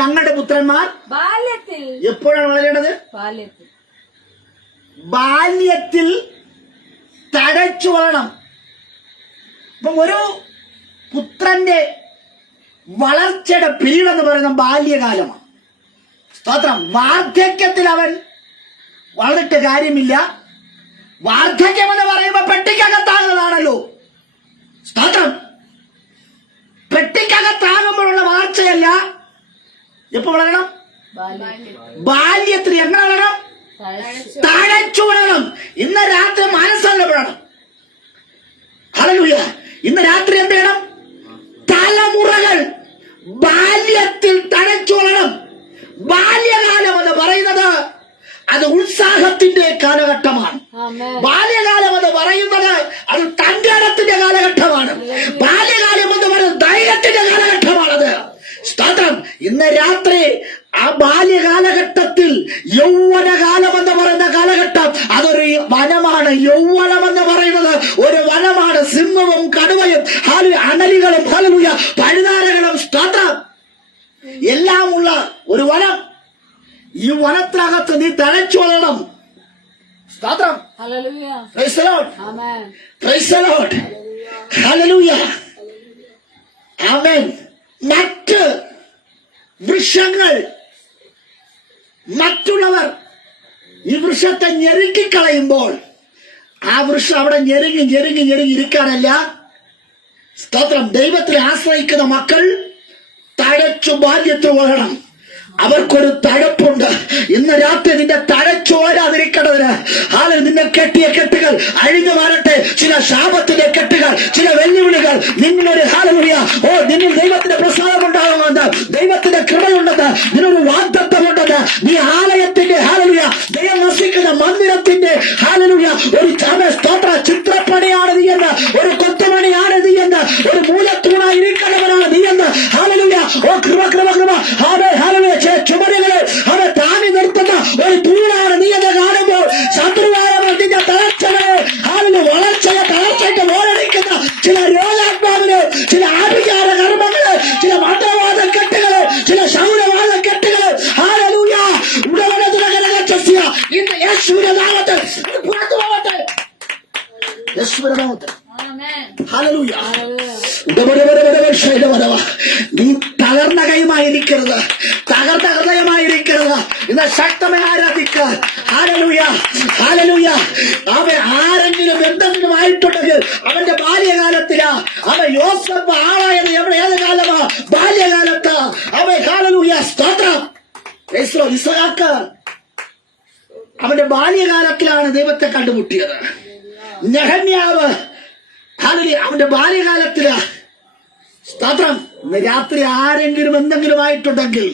ഞങ്ങളുടെ പുത്രന്മാർ ബാല്യത്തിൽ എപ്പോഴാണ് വളരേണ്ടത്? ബാല്യത്തിൽ തഴച്ചു വളരണം. ഇപ്പം ഒരു പുത്രന്റെ വളർച്ചയുടെ പീരീഡ് എന്ന് പറയുന്ന ബാല്യകാലമാണ്. സ്തോത്രം. വാർദ്ധക്യത്തിൽ അവൻ വളർന്നിട്ട് കാര്യമില്ല. വാർദ്ധക്യം എന്ന് പറയുമ്പോൾ പെട്ടിക്കകത്താകുന്നതാണല്ലോ. സ്തോത്രം. പെട്ടിക്കകത്താകുമ്പോഴുള്ള വളർച്ചയല്ല. എപ്പോ വളരണം? ബാല്യത്തിൽ. എങ്ങനെ വളരണം? തഴച്ചു വളരണം. ഇന്ന് രാത്രി മനസ്സല്ലപ്പെടണം. ഹല്ലേലൂയ. ഇന്ന് രാത്രി എന്ത് ചെയ്യണം? തലമുറകൾ ബാല്യത്തിൽ തഴച്ചു വളരണം. ബാല്യകാലം എന്ന് പറയുന്നത് അത് ഉത്സാഹത്തിന്റെ കാലഘട്ടമാണ്. ബാല്യകാലം എന്ന് പറയുന്നത് അത് തന്റേടത്തിന്റെ കാലഘട്ടമാണ്. ബാല്യകാലം എന്ന് പറയുന്നത് ധൈര്യത്തിന്റെ കാലഘട്ടമാണത്. സ്തോത്രം. ഇന്ന് രാത്രി ആ ബാല്യകാലഘട്ടത്തിൽ യൗവനകാലം എന്ന് പറയുന്ന കാലഘട്ടം അതൊരു വനമാണ്. യൗവനം എന്ന് പറയുന്നത് ഒരു വനമാണ്. സിംഹവും കടുവയും അണലികളും ഹല്ലേലൂയ പഴുതാരകളും. സ്തോത്രം. എല്ലാമുള്ള ഒരു വനം. ഈ വനത്തിനകത്ത് നീ തഴച്ചു വളരണം. സ്തോത്രം. Hallelujah. Praise the Lord. Amen. Praise the Lord. Hallelujah. Amen. മറ്റ് വൃക്ഷങ്ങൾ, മറ്റുള്ളവർ ഈ വൃക്ഷത്തെ ഞെരുക്കിക്കളയുമ്പോൾ ആ വൃക്ഷം അവിടെ ഞെരുങ്ങി ഞെരുങ്ങി ഞെരുങ്ങി ഇരിക്കാനല്ല. സ്തോത്രം. ദൈവത്തിൽ ആശ്രയിക്കുന്ന മക്കൾ തഴച്ചു ബാല്യത്തിൽ വളരണം. അവർക്കൊരു തഴപ്പുണ്ട്. ഇന്ന് രാത്രി നിന്റെ തഴച്ചോരാതിരിക്കേണ്ടതിന് നിന്നെ കെട്ടിയ കെട്ടുകൾ അഴിഞ്ഞു മാറട്ടെ. ചില ശാപത്തിന്റെ കെട്ടുകൾ, ചില വെല്ലുവിളികൾ നിങ്ങളൊരു ഹാലലുയ നിന്നിൽ ദൈവത്തിന്റെ പ്രസാദം ഉണ്ടാകുമെന്ന്, ദൈവത്തിന്റെ കൃപയുണ്ടെന്ന്, നിന്നൊരു വാഗ്ദത്തമുണ്ടെന്ന്, നീ ആലയത്തിന്റെ ഹാലലുയ ദൈവം വസിക്കുന്ന മന്ദിരത്തിന്റെ ഹാലലുയ ഒരു സ്തോത്ര ചിത്രപ്പണിയാണ് നീ എന്ന്, ഒരു കൊത്തുമണിയാണ് നീ എന്ന്, ഒരു മൂലത്തൂണായി ഇരിക്കുന്നവനാണ് നീ എന്ന്. ഹാലലുയ കൃപ കൃപ കൃപ ഹാലലുയ ചുമരുകളെ അവരെ താങ്ങി നിർത്തുന്ന ഒരു തൂണാണ് നീ എന്ന് കാണുമ്പോൾ ശത്രുവായവർ നിന്റെ തളർച്ചകളെ വളർച്ചയെ തളർച്ചയ്ക്ക് മോരടിക്കുന്ന ചില രോഗാത്മാവിന്, ചില ആഭിചാര കർമ്മങ്ങള്, ചില മന്ത്രവാദ കെട്ടുകള്, ചില ശൗരവാദ കെട്ടുകള് ഹാലലൂയ ഇന്ന് യേശുവിന്റെ നാമത്തിൽ പുറത്തു പോകട്ടെ. യേശുവിന്റെ നാമത്തിൽ ഹല്ലേലൂയ. നീ തകർന്ന കൈമായിരിക്കരുത്, തകർന്ന ഹൃദയമായിരിക്കരുത്. ഇന്ന് ശക്തമായി ആരാധിക്കുക. Hallelujah hallelujah. അവൻ ആരെങ്കിലും എന്തെങ്കിലും ആയിട്ടുണ്ടെങ്കിൽ അവന്റെ ബാല്യകാലത്തിലാ. അവൻ യോസേഫ് ആളായത് ഏത് കാലമാ? ബാല്യകാലത്ത്. അവൻ ഹല്ലേലൂയ സ്തോത്രം. ഇസ്ഹാക്ക് അവന്റെ ബാല്യകാലത്തിലാണ് ദൈവത്തെ കണ്ടുമുട്ടിയത്. നെഹമ്യാവ് അവന്റെ ബാല്യകാലത്തില്. സ്തോത്രം. ഇന്ന് രാത്രി ആരെങ്കിലും എന്തെങ്കിലും ആയിട്ടുണ്ടെങ്കിൽ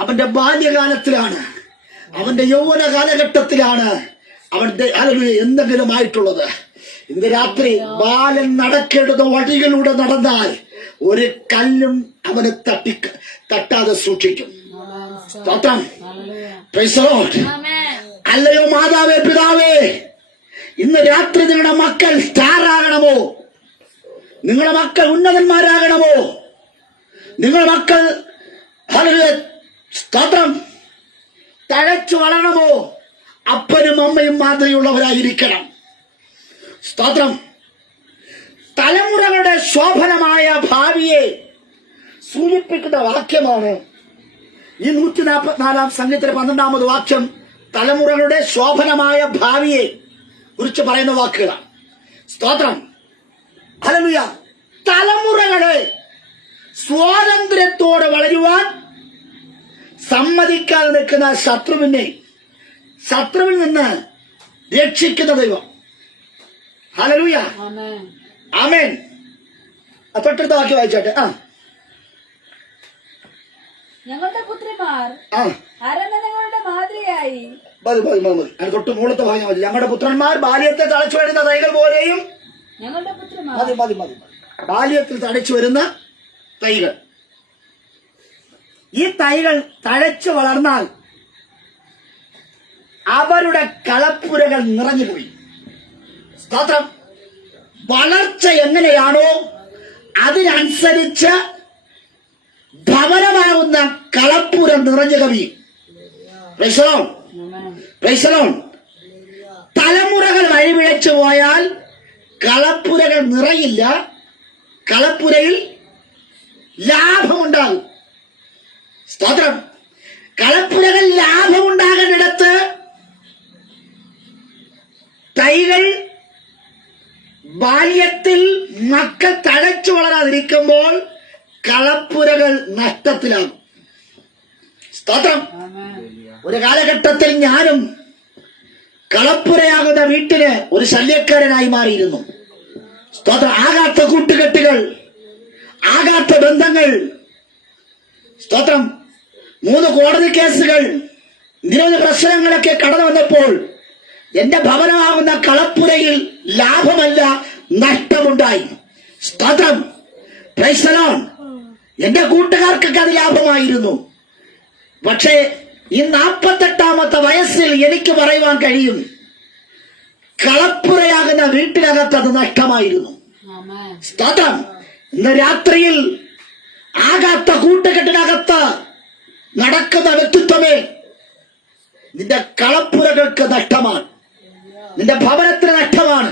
അവന്റെ ബാല്യകാലത്തിലാണ്, അവന്റെ യൗവന കാലഘട്ടത്തിലാണ് അവന്റെ എന്തെങ്കിലും ആയിട്ടുള്ളത്. ഇന്ന് രാത്രി ബാലൻ നടക്കേണ്ടുന്ന വഴികളിലൂടെ നടന്നാൽ ഒരു കല്ലും അവന് തട്ടാതെ സൂക്ഷിക്കും. സ്തോത്രം. Praise the Lord. അല്ലയോ മാതാവേ, പിതാവേ, ഇന്ന് രാത്രി നിങ്ങളുടെ മക്കൾ സ്റ്റാർ ആകണമോ? നിങ്ങളുടെ മക്കൾ ഉന്നതന്മാരാകണമോ? നിങ്ങളുടെ മക്കൾ സ്തോത്രം തഴച്ചു വളരണമോ? അപ്പനും അമ്മയും മാതൃകയുള്ളവരായിരിക്കണം. സ്തോത്രം. തലമുറകളുടെ ശോഭനമായ ഭാവിയെ സൂചിപ്പിക്കുന്ന വാക്യമാണ് ഈ 144 സംഗീതത്തിലെ 12ാമത് വാക്യം. തലമുറകളുടെ ശോഭനമായ ഭാവിയെ കുറിച്ച് പറയുന്ന വാക്കുകളാണ്. സ്തോത്രം. ഹല്ലേലൂയ. തലമുറകളെ സ്വാതന്ത്ര്യത്തോടെ വളരുവാൻ സമ്മതിക്കാതെ നിൽക്കുന്ന ശത്രുവിൽ നിന്ന് രക്ഷിക്കുന്ന ദൈവം. ഹല്ലേലൂയ. ആമേൻ. തൊട്ടടുത്ത വാക്യം വായിച്ചോട്ടെ. ഞങ്ങളുടെ പുത്രിമാർ അരമനകളുടെ മാതൃകയായി. മതി തൊട്ട് മുകളത്തെ ഭാഗം മതി. ഞങ്ങളുടെ പുത്രന്മാർ ബാല്യത്തെ തളച്ചു വരുന്ന തൈകൾ പോലെയും. ഞങ്ങളുടെ പുത്രിമാർ മതി ബാല്യത്തിൽ തഴച്ചു വരുന്ന തൈകൾ. ഈ തൈകൾ തഴച്ചു വളർന്നാൽ അവരുടെ കളപ്പുരകൾ നിറഞ്ഞുപോയി. സ്തോത്രം. വളർച്ച എങ്ങനെയാണോ അതിനനുസരിച്ച് ഭവനമാകുന്ന കളപ്പുര നിറഞ്ഞു കവിയും. Price the lord. Praise the Lord. തലമുറകൾ വഴിപിഴച്ചു പോയാൽ കളപ്പുരകൾ നിറയില്ല, കളപ്പുരയിൽ ലാഭമുണ്ടാകും. സ്തോത്രം. കളപ്പുരകൾ ലാഭമുണ്ടാകുന്നിടത്ത് തൈകൾ ബാല്യത്തിൽ മക്കൾ തഴച്ചു വളരാതിരിക്കുമ്പോൾ കളപ്പുരകൾ നഷ്ടത്തിലാകും. സ്തോത്രം. ഒരു കാലഘട്ടത്തിൽ ഞാനും കളപ്പുരയാകുന്ന വീട്ടിന് ഒരു ശല്യക്കാരനായി മാറിയിരുന്നു. സ്തോത്രം. ആകാത്ത കൂട്ടുകെട്ടുകൾ, ആകാത്ത ബന്ധങ്ങൾ. സ്തോത്രം. 3 കോടതി കേസുകൾ, നിരവധി പ്രശ്നങ്ങളൊക്കെ കടന്നു വന്നപ്പോൾ എന്റെ ഭവനമാകുന്ന കളപ്പുരയിൽ ലാഭമല്ല നഷ്ടമുണ്ടായി. സ്തോത്രം. Praise the Lord. എന്റെ കൂട്ടുകാർക്കൊക്കെ അത് ലാഭമായിരുന്നു. പക്ഷേ ഈ 48ാമത്തെ വയസ്സിൽ എനിക്ക് പറയുവാൻ കഴിയും, കളപ്പുരയാകുന്ന വീട്ടിനകത്ത് അത് നഷ്ടമായിരുന്നു. സ്തോത്രം. ഇന്ന് രാത്രിയിൽ ആകാത്ത കൂട്ടുകെട്ടിനകത്ത് നടക്കുന്ന വ്യക്തിത്വമേ, നിന്റെ കളപ്പുരകൾക്ക് നഷ്ടമാണ്, നിന്റെ ഭവനത്തിന് നഷ്ടമാണ്,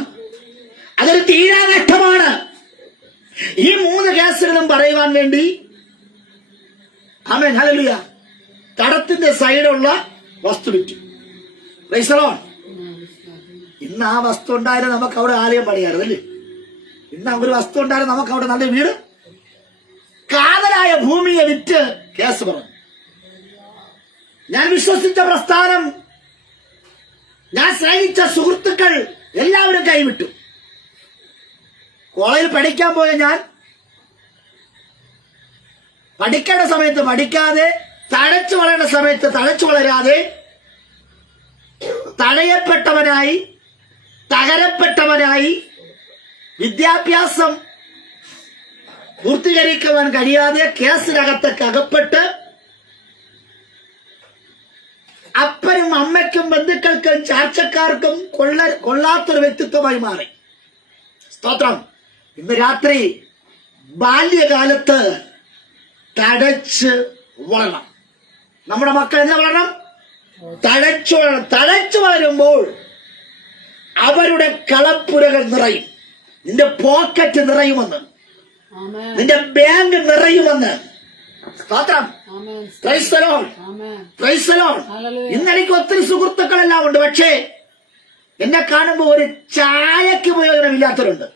അതൊരു തീരാ നഷ്ടമാണ്. ഈ 3 കേസുകളും പറയുവാൻ വേണ്ടി ആമേൻ ഹല്ലേലൂയ തടത്തിന്റെ സൈഡുള്ള വസ്തു വിറ്റു. Price the Lord. ഇന്ന് ആ വസ്തു ഉണ്ടായാലും നമുക്ക് അവിടെ ആലയം പണിയായിരുന്നു അല്ലേ? ഇന്ന് ഒരു വസ്തു ഉണ്ടായാലും നമുക്ക് അവിടെ നല്ല വീട്. കാതലായ ഭൂമിയെ വിറ്റ് കേസ് പറഞ്ഞു. ഞാൻ വിശ്വസിച്ച പ്രസ്ഥാനം, ഞാൻ സ്നേഹിച്ച സുഹൃത്തുക്കൾ എല്ലാവരും കൈവിട്ടു. കോളേജിൽ പഠിക്കാൻ പോയ ഞാൻ പഠിക്കേണ്ട സമയത്ത് പഠിക്കാതെ, തഴച്ചു വളരേണ്ട സമയത്ത് തഴച്ചു വളരാതെ, തടയപ്പെട്ടവനായി, തകരപ്പെട്ടവനായി, വിദ്യാഭ്യാസം പൂർത്തീകരിക്കുവാൻ കഴിയാതെ കേസിനകത്തൊക്കെ അകപ്പെട്ട് അപ്പനും അമ്മയ്ക്കും ബന്ധുക്കൾക്കും ചാർച്ചക്കാർക്കും കൊള്ളാത്തൊരു വ്യക്തിത്വമായി മാറി. സ്തോത്രം. ഇന്ന് രാത്രി ബാല്യകാലത്ത് തഴച്ച് വളരണം. നമ്മുടെ മക്കൾ എന്താ വളരണം? തഴച്ചു വളരണം. തഴച്ചു വളരുമ്പോൾ അവരുടെ കളപ്പുരകൾ നിറയും. നിന്റെ പോക്കറ്റ് നിറയുമെന്ന്, നിന്റെ ബാങ്ക് നിറയുമെന്ന്. സ്തോത്രം. Praise the lord. Praise the Lord. ഇന്ന് എനിക്ക് ഒത്തിരി സുഹൃത്തുക്കളെല്ലാം ഉണ്ട്. പക്ഷേ എന്നെ കാണുമ്പോൾ ഒരു ചായക്ക് പ്രയോജനമില്ലാത്തവരുണ്ട്.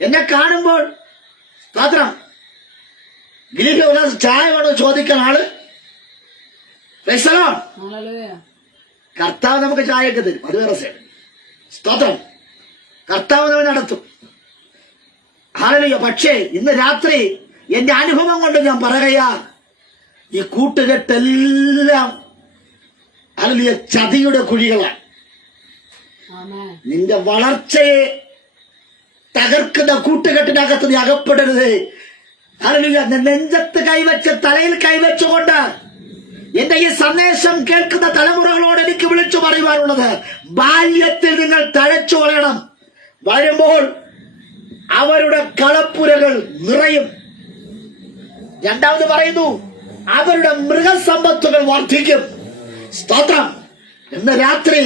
എന്നെ കാണുമ്പോൾ സ്തോത്രം ഗിലിക്ക് ഒരു ചായ വേണോ ചോദിക്കാൻ ആള്. Price the Lord. കർത്താവ് നമുക്ക് ചായയൊക്കെ തരും, അത് വേറെ സൈഡ്. സ്തോത്രം. കർത്താവ് നമ്മൾ നടത്തും. ഹല്ലേലൂയ. പക്ഷേ ഇന്ന് രാത്രി എന്റെ അനുഭവം കൊണ്ട് ഞാൻ പറയുകയാ, ഈ കൂട്ടുകെട്ടെല്ലാം ഹല്ലേലൂയ ചതിയുടെ കുഴികളാണ്. നിന്റെ വളർച്ചയെ തകർക്കുന്ന കൂട്ടുകെട്ടിനകത്ത് നീ അകപ്പെടരുത്. ഹല്ലേലൂയ. നെഞ്ചത്ത് കൈവച്ച് തലയിൽ കൈവച്ചുകൊണ്ട് എന്റെ ഈ സന്ദേശം കേൾക്കുന്ന തലമുറകളോട് എനിക്ക് വിളിച്ചു പറയുവാനുള്ളത്, ബാല്യത്തിൽ നിങ്ങൾ തഴച്ചു വളരണം. വളരുമ്പോൾ അവരുടെ കളപ്പുരകൾ നിറയും. രണ്ടാമത് പറയുന്നു, അവരുടെ മൃഗസമ്പത്തുകൾ വർദ്ധിക്കും. സ്തോത്രം. ഇന്ന് രാത്രി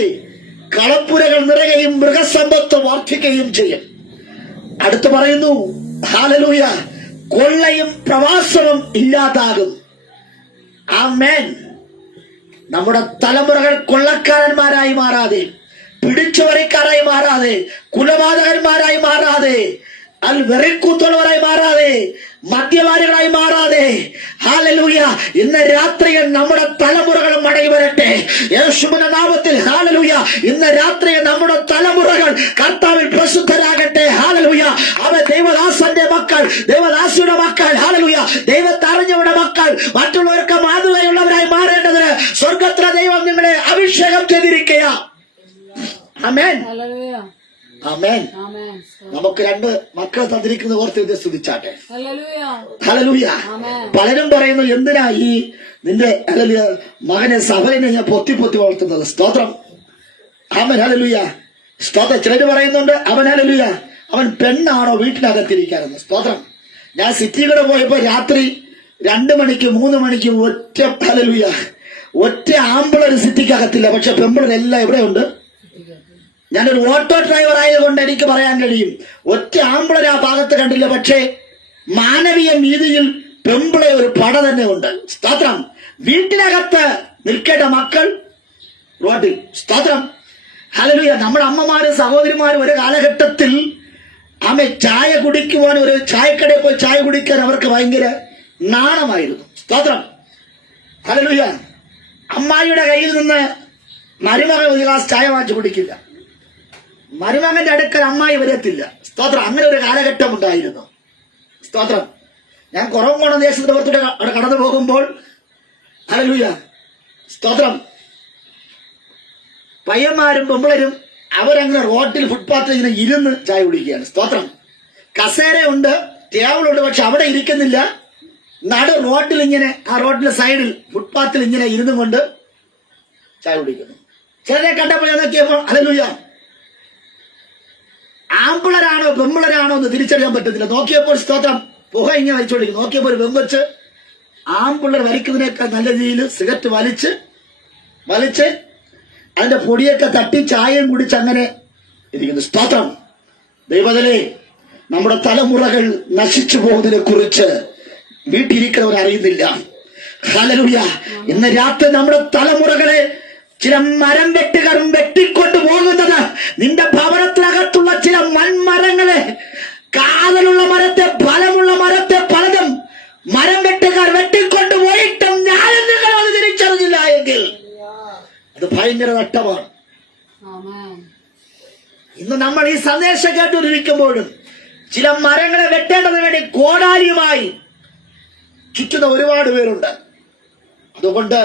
കളപ്പുരകൾ നിറയുകയും മൃഗസമ്പത്ത് വർദ്ധിക്കുകയും ചെയ്യും. അടുത്ത് പറയുന്നു, ഹല്ലേലൂയ, കൊള്ളയും പ്രവാസവും ഇല്ലാതാകും. ആമേൻ. നമ്മുടെ തലമുറകൾ കൊള്ളക്കാരന്മാരായി മാറാതെ, പിടിച്ചുപറിക്കാരായി മാറാതെ, കുലപാതകന്മാരായി മാറാതെ, വെറിക്കൂത്തുള്ളവരായി മാറാതെ, മദ്യപാനികളായി മാറാതെ, ഹല്ലേലൂയ, ഇന്ന് രാത്രിയിൽ നമ്മുടെ തലമുറകൾ മടങ്ങി വരട്ടെ യേശുവിന്റെ നാമത്തിൽ. ഹല്ലേലൂയ. ഇന്ന് രാത്രിയിൽ നമ്മുടെ തലമുറകൾ കർത്താവിൽ പ്രസിദ്ധരാകട്ടെ. ഹല്ലേലൂയ. അവൻ ദൈവദാസന്റെ മക്കൾ, ദൈവദാസിയുടെ മക്കൾ, ഹല്ലേലൂയ, ദൈവത്തെ അറിഞ്ഞവരുടെ മക്കൾ മറ്റുള്ളവർക്ക് മാതൃകയുള്ളവരായി മാറേണ്ടതിന് സ്വർഗത്തിലെ ദൈവം നിങ്ങളെ അഭിഷേകം ചെയ്തിരിക്കുക. ആമേൻ. ആമേൻ. നമുക്ക് 2 മക്കളെ തന്നിരിക്കുന്ന ഓർത്ത് ഇത് സ്തുതിച്ചാട്ടെ. ഹല്ലേലൂയ. പലരും പറയുന്നു, എന്തിനാ ഈ നിന്റെ ഹല്ലേലൂയ മകനെ സഭയിനെ ഞാൻ പൊത്തി വളർത്തുന്നത്. സ്തോത്രം. ആമേൻ. ഹല്ലേലൂയ. സ്തോത്രം. ചിലര് പറയുന്നുണ്ട്, അവൻ ഹല്ലേലൂയ അവൻ പെണ്ണാണോ വീട്ടിനകത്തിരിക്കാനെന്ന്. സ്തോത്രം. ഞാൻ സിറ്റിയിലൂടെ പോയപ്പോ രാത്രി 2 മണിക്ക് 3 മണിക്ക് ഒറ്റ ഹല്ലേലൂയ ഒറ്റ ആമ്പിളർ സിറ്റിക്കകത്തില്ല. പക്ഷെ പെമ്പിളരെല്ലാം എവിടെയുണ്ട്? ഞാനൊരു ഓട്ടോ ഡ്രൈവർ ആയതുകൊണ്ട് എനിക്ക് പറയാൻ കഴിയും, ഒറ്റ ആമ്പിളർ ആ ഭാഗത്ത് കണ്ടില്ല. പക്ഷേ മാനവീയ നീതിയിൽ പെമ്പിളെ ഒരു പട തന്നെ ഉണ്ട്. സ്തോത്രം. വീട്ടിനകത്ത് നിൽക്കേണ്ട മക്കൾ റോഡിൽ. സ്തോത്രം. ഹല്ലേലൂയ. നമ്മുടെ അമ്മമാരും സഹോദരിമാരും ഒരു കാലഘട്ടത്തിൽ ചായ കുടിക്കുവാൻ, ഒരു ചായക്കടയിൽ പോയി ചായ കുടിക്കാൻ അവർക്ക് ഭയങ്കര നാണമായിരുന്നു. സ്തോത്രം. ഹല്ലേലൂയ. അമ്മായിയുടെ കയ്യിൽ നിന്ന് മരുമകൻ ഒരു ഗ്ലാസ് ചായ വാങ്ങിച്ചു കുടിക്കില്ല. മരുമകന്റെ അടുക്കൽ അമ്മായി വരത്തില്ല. സ്തോത്രം. അങ്ങനെ ഒരു കാലഘട്ടം ഉണ്ടായിരുന്നു. സ്തോത്രം. ഞാൻ കുറവങ്കോണം ദേശത്തിന്റെ പുറത്തൂടെ അവിടെ കടന്നു പോകുമ്പോൾ ഹല്ലേലൂയ സ്തോത്രം, പയ്യന്മാരും പെമ്പിളരും അവരങ്ങനെ റോഡിൽ ഫുട്പാത്തിൽ ഇങ്ങനെ ഇരുന്ന് ചായ കുടിക്കുകയാണ്. സ്തോത്രം. കസേരയുണ്ട്, ടേബിളുണ്ട്, പക്ഷെ അവിടെ ഇരിക്കുന്നില്ല. റോഡിൽ ഇങ്ങനെ, ആ റോഡിന്റെ സൈഡിൽ ഫുട്പാത്തിൽ ഇങ്ങനെ ഇരുന്നും കൊണ്ട് ചായ കുടിക്കുന്നു. ചിലരെ കണ്ടപ്പോൾ ഞാൻ നോക്കിയപ്പോൾ ഹല്ലേലൂയ ആമ്പിളരാണോ പെമ്പിളരാണോ എന്ന് തിരിച്ചറിയാൻ പറ്റത്തില്ല. നോക്കിയപ്പോൾ സ്തോത്രം പുക ഇങ്ങനെ വലിച്ചോണ്ടിരിക്കും. നോക്കിയപ്പോ ഒരു പെങ്കൊച്ച് ആമ്പിള്ളർ വലിക്കുന്നതിനേക്കാൾ നല്ല രീതിയിൽ സിഗരറ്റ് വലിച്ച് അതിന്റെ പൊടിയൊക്കെ തട്ടി ചായയും കുടിച്ച് അങ്ങനെ ഇരിക്കുന്നു. സ്തോത്രം. ദൈവത്തിലെ നമ്മുടെ തലമുറകൾ നശിച്ചു പോകുന്നതിനെ കുറിച്ച് വീട്ടിലിരിക്കുന്നവർ അറിയുന്നില്ല. ഹല്ലേലൂയ. ഇന്ന് രാത്രി നമ്മുടെ തലമുറകളെ ചില മരം വെട്ടുകാർ വെട്ടിക്കൊണ്ടു പോകുന്നത് നിന്റെ ഭവനത്തിനകത്തുള്ള ചില മൺമരങ്ങളെ, കാതലുള്ള മരത്തെ, ഫലമുള്ള മരത്തെ പലതും മരം വെട്ടുകാർ വെട്ടിക്കൊണ്ടു പോയിട്ടും ഞാനും നിങ്ങളും അത് തിരിച്ചറിഞ്ഞില്ല എങ്കിൽ അത് ഭയങ്കര നഷ്ടമാണ്. ഇന്ന് നമ്മൾ ഈ സന്ദേശം കേട്ടുകൊണ്ടിരിക്കുമ്പോഴും ചില മരങ്ങളെ വെട്ടേണ്ടതിന് വേണ്ടി കോടാലിയുമായി ചുറ്റുന്ന ഒരുപാട് പേരുണ്ട്. അതുകൊണ്ട്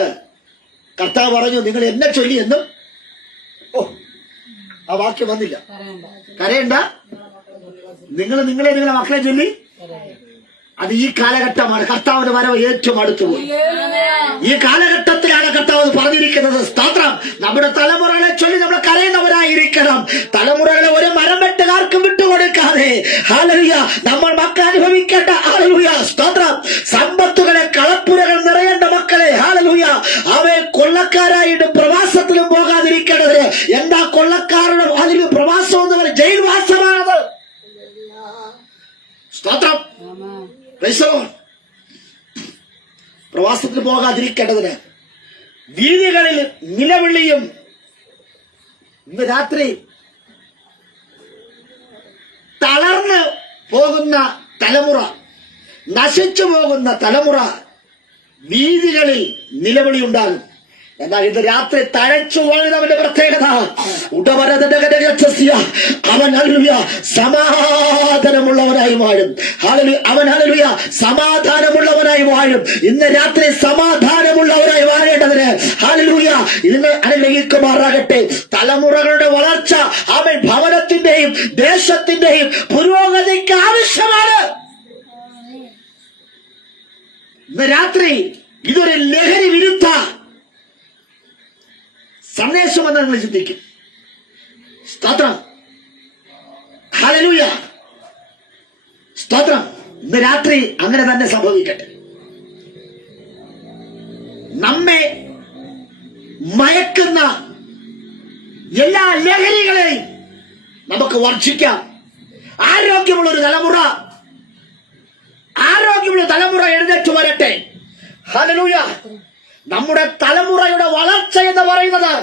കർത്താവ് പറഞ്ഞു, നിങ്ങൾ എന്നെ ചൊല്ലി എന്നും. ആ വാക്യം വന്നില്ല. കരയണ്ട, നിങ്ങളെ മക്കളെ ചൊല്ലി. അത് ഈ കാലഘട്ടമാണ്. കർത്താവിന്റെ വരവ് ഏറ്റവും അടുത്തുപോയി. ഈ കാലഘട്ടത്തിലാണ് കർത്താവ് പറഞ്ഞിരിക്കുന്നത്. സ്തോത്രം. നമ്മുടെ തലമുറകളെ ചൊല്ലി നമ്മൾ കരയുന്നവരായിരിക്കണം. തലമുറകളെ ഒരു മരം വെട്ടുകാർക്കും വിട്ടുകൊടുക്കാതെ ഹല്ലേലൂയ നമ്മൾ മക്കൾ അനുഭവിക്കേണ്ട ഹല്ലേലൂയ സ്തോത്രം സമ്പത്തുകളെ, കളപ്പുരകൾ നിറയേണ്ട മക്കളെ ഹല്ലേലൂയ അവയെ കൊള്ളക്കാരായിട്ട് പ്രവാസത്തിലും പോകാതിരിക്കേണ്ടത്. എന്താ കൊള്ളക്കാരുടെ അതിൽ പ്രവാസം എന്ന് പറയുന്നത്? ജയിൽവാസമാണത്. സ്തോത്രം. പ്രവാസത്തിൽ പോകാതിരിക്കേണ്ടതിന് വീതികളിൽ നിലവിളിയും. ഇന്ന് രാത്രി തളർന്ന് പോകുന്ന തലമുറ, നശിച്ചു പോകുന്ന തലമുറ, വീതികളിൽ നിലവിളി ഉണ്ടാകും. എന്നാൽ ഇന്ന് രാത്രി തഴച്ചു പോകുന്നവന്റെ പ്രത്യേകത അവൻ ഹല്ലേലൂയ സമാധാനമുള്ളവനായി വാഴും. അവൻ ഹല്ലേലൂയ സമാധാനമുള്ളവനായി വാഴും. ഇന്ന് രാത്രി സമാധാനമുള്ളവരായി വാഴേണ്ടതിന് ഹല്ലേലൂയ ഇന്ന് അനുഗ്രഹിക്കുമാറാകട്ടെ. തലമുറകളുടെ വളർച്ച അവൻ ഭവനത്തിന്റെയും ദേശത്തിന്റെയും പുരോഗതിക്ക് ആവശ്യമാണ്. ഇന്ന് രാത്രി ഇതൊരു ലഹരി വിരുദ്ധ സന്ദേശമെന്ന് നിങ്ങൾ ചിന്തിക്കും. സ്തോത്രം. ഹല്ലേലൂയ സ്തോത്രം. ഇന്ന് രാത്രി അങ്ങനെ തന്നെ സംഭവിക്കട്ടെ. നമ്മെ മയക്കുന്ന എല്ലാ ലഹരികളെയും നമുക്ക് വർജിക്കാം. ആരോഗ്യമുള്ള തലമുറ എഴുന്നേറ്റ് വരട്ടെ. ഹല്ലേലൂയ. നമ്മുടെ തലമുറയുടെ വളർച്ച എന്ന് പറയുന്നത്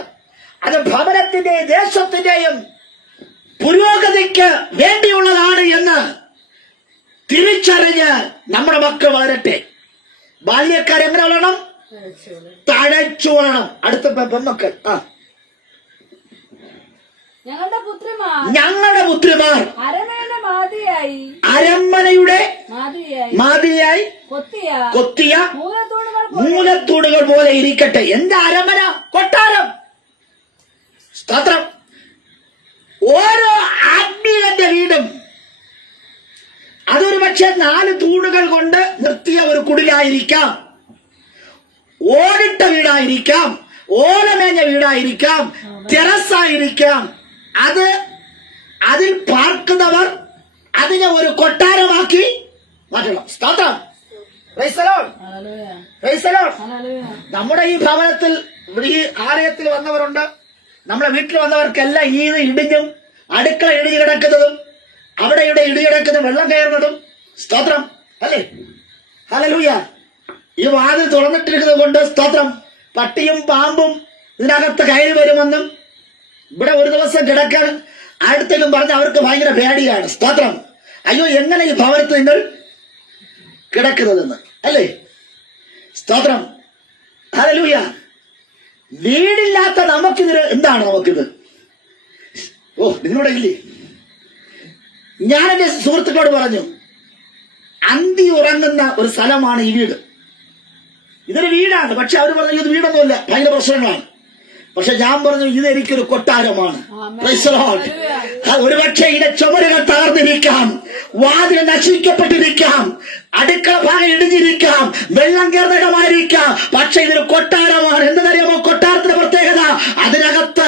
അത് ഭവനത്തിന്റെയും ദേശത്തിന്റെയും പുരോഗതിക്ക് വേണ്ടിയുള്ളതാണ് എന്ന് തിരിച്ചറിഞ്ഞ് നമ്മുടെ മക്കൾ വളരട്ടെ. ബാല്യക്കാർ എങ്ങനെ വളരണം? തഴച്ചു വളരണം. അടുത്ത പെൺമക്കൾ ഞങ്ങളുടെ പുത്രിമാർ അരമനയുടെ മാതിരിയായി കൊത്തിയ മൂലത്തൂടുകൾ പോലെ ഇരിക്കട്ടെ. എന്താ അരമന? കൊട്ടാരം. സ്തോത്രം. ഓരോ ആത്മീയന്റെ വീടും അതൊരു പക്ഷെ 4 തൂണുകൾ കൊണ്ട് നിർത്തിയ ഒരു കുടിലായിരിക്കാം, ഓടിട്ട വീടായിരിക്കാം, ഓലമേഞ്ഞ വീടായിരിക്കാം, ടെറസായിരിക്കാം. അതിൽ പാർക്കുന്നവർ അതിനെ ഒരു കൊട്ടാരമാക്കി മാറ്റണം. സ്തോത്രം. Praise the lord. Praise the Lord. നമ്മുടെ ഈ ഭവനത്തിൽ ഇവിടെ ഈ ആലയത്തിൽ വന്നവരുണ്ട്. നമ്മുടെ വീട്ടിൽ വന്നവർക്കെല്ലാം ഈ ഇടിഞ്ഞും അടുക്കള ഇടിഞ്ഞു കിടക്കുന്നതും അവിടെ ഇവിടെ ഇടി കിടക്കുന്നതും വെള്ളം കയറുന്നതും സ്തോത്രം അല്ലേ? ഹല്ലേലൂയ. ഈ വാതിൽ തുറന്നിട്ടിരിക്കുന്നത് കൊണ്ട് സ്തോത്രം പട്ടിയും പാമ്പും ഇതിനകത്ത് കയറി വരുമെന്നും ഇവിടെ ഒരു ദിവസം കിടക്കാൻ അടുത്തെങ്കിലും പറഞ്ഞ് അവർക്ക് ഭയങ്കര പേടിയാണ്. സ്തോത്രം. അയ്യോ, എങ്ങനെ ഈ ഭവനത്തിൽ നിങ്ങൾ കിടക്കുന്നതെന്ന് അല്ലേ? സ്തോത്രം. ഹല്ലേലൂയ. വീടില്ലാത്ത നമുക്കിത് എന്താണ്? നമുക്കിത് നിങ്ങളുടെ ഇല്ലേ? ഞാൻ എന്റെ സുഹൃത്തുക്കളോട് പറഞ്ഞു, അന്തി ഉറങ്ങുന്ന ഒരു സ്ഥലമാണ് ഈ വീട്. ഇതൊരു വീടാണ്. പക്ഷെ അവർ പറഞ്ഞു ഇത് വീടൊന്നുമില്ല, ഭയങ്കര പ്രശ്നങ്ങളാണ്. പക്ഷെ ഞാൻ പറഞ്ഞു ഇത് എനിക്കൊരു കൊട്ടാരമാണ്. ഒരുപക്ഷെ ഇതിന്റെ ചുമരുകൾ തകർന്നിരിക്കാം, വാതിൽ നശിക്കപ്പെട്ടിരിക്കാം, അടുക്കള ഭാഗം ഇടിഞ്ഞിരിക്കാം, വെള്ളം കയറുന്നിടമായിരിക്കാം. പക്ഷെ ഇതൊരു കൊട്ടാരമാണ്. എന്തെന്നറിയാമോ കൊട്ടാരത്തിന്റെ പ്രത്യേകത? അതിനകത്ത്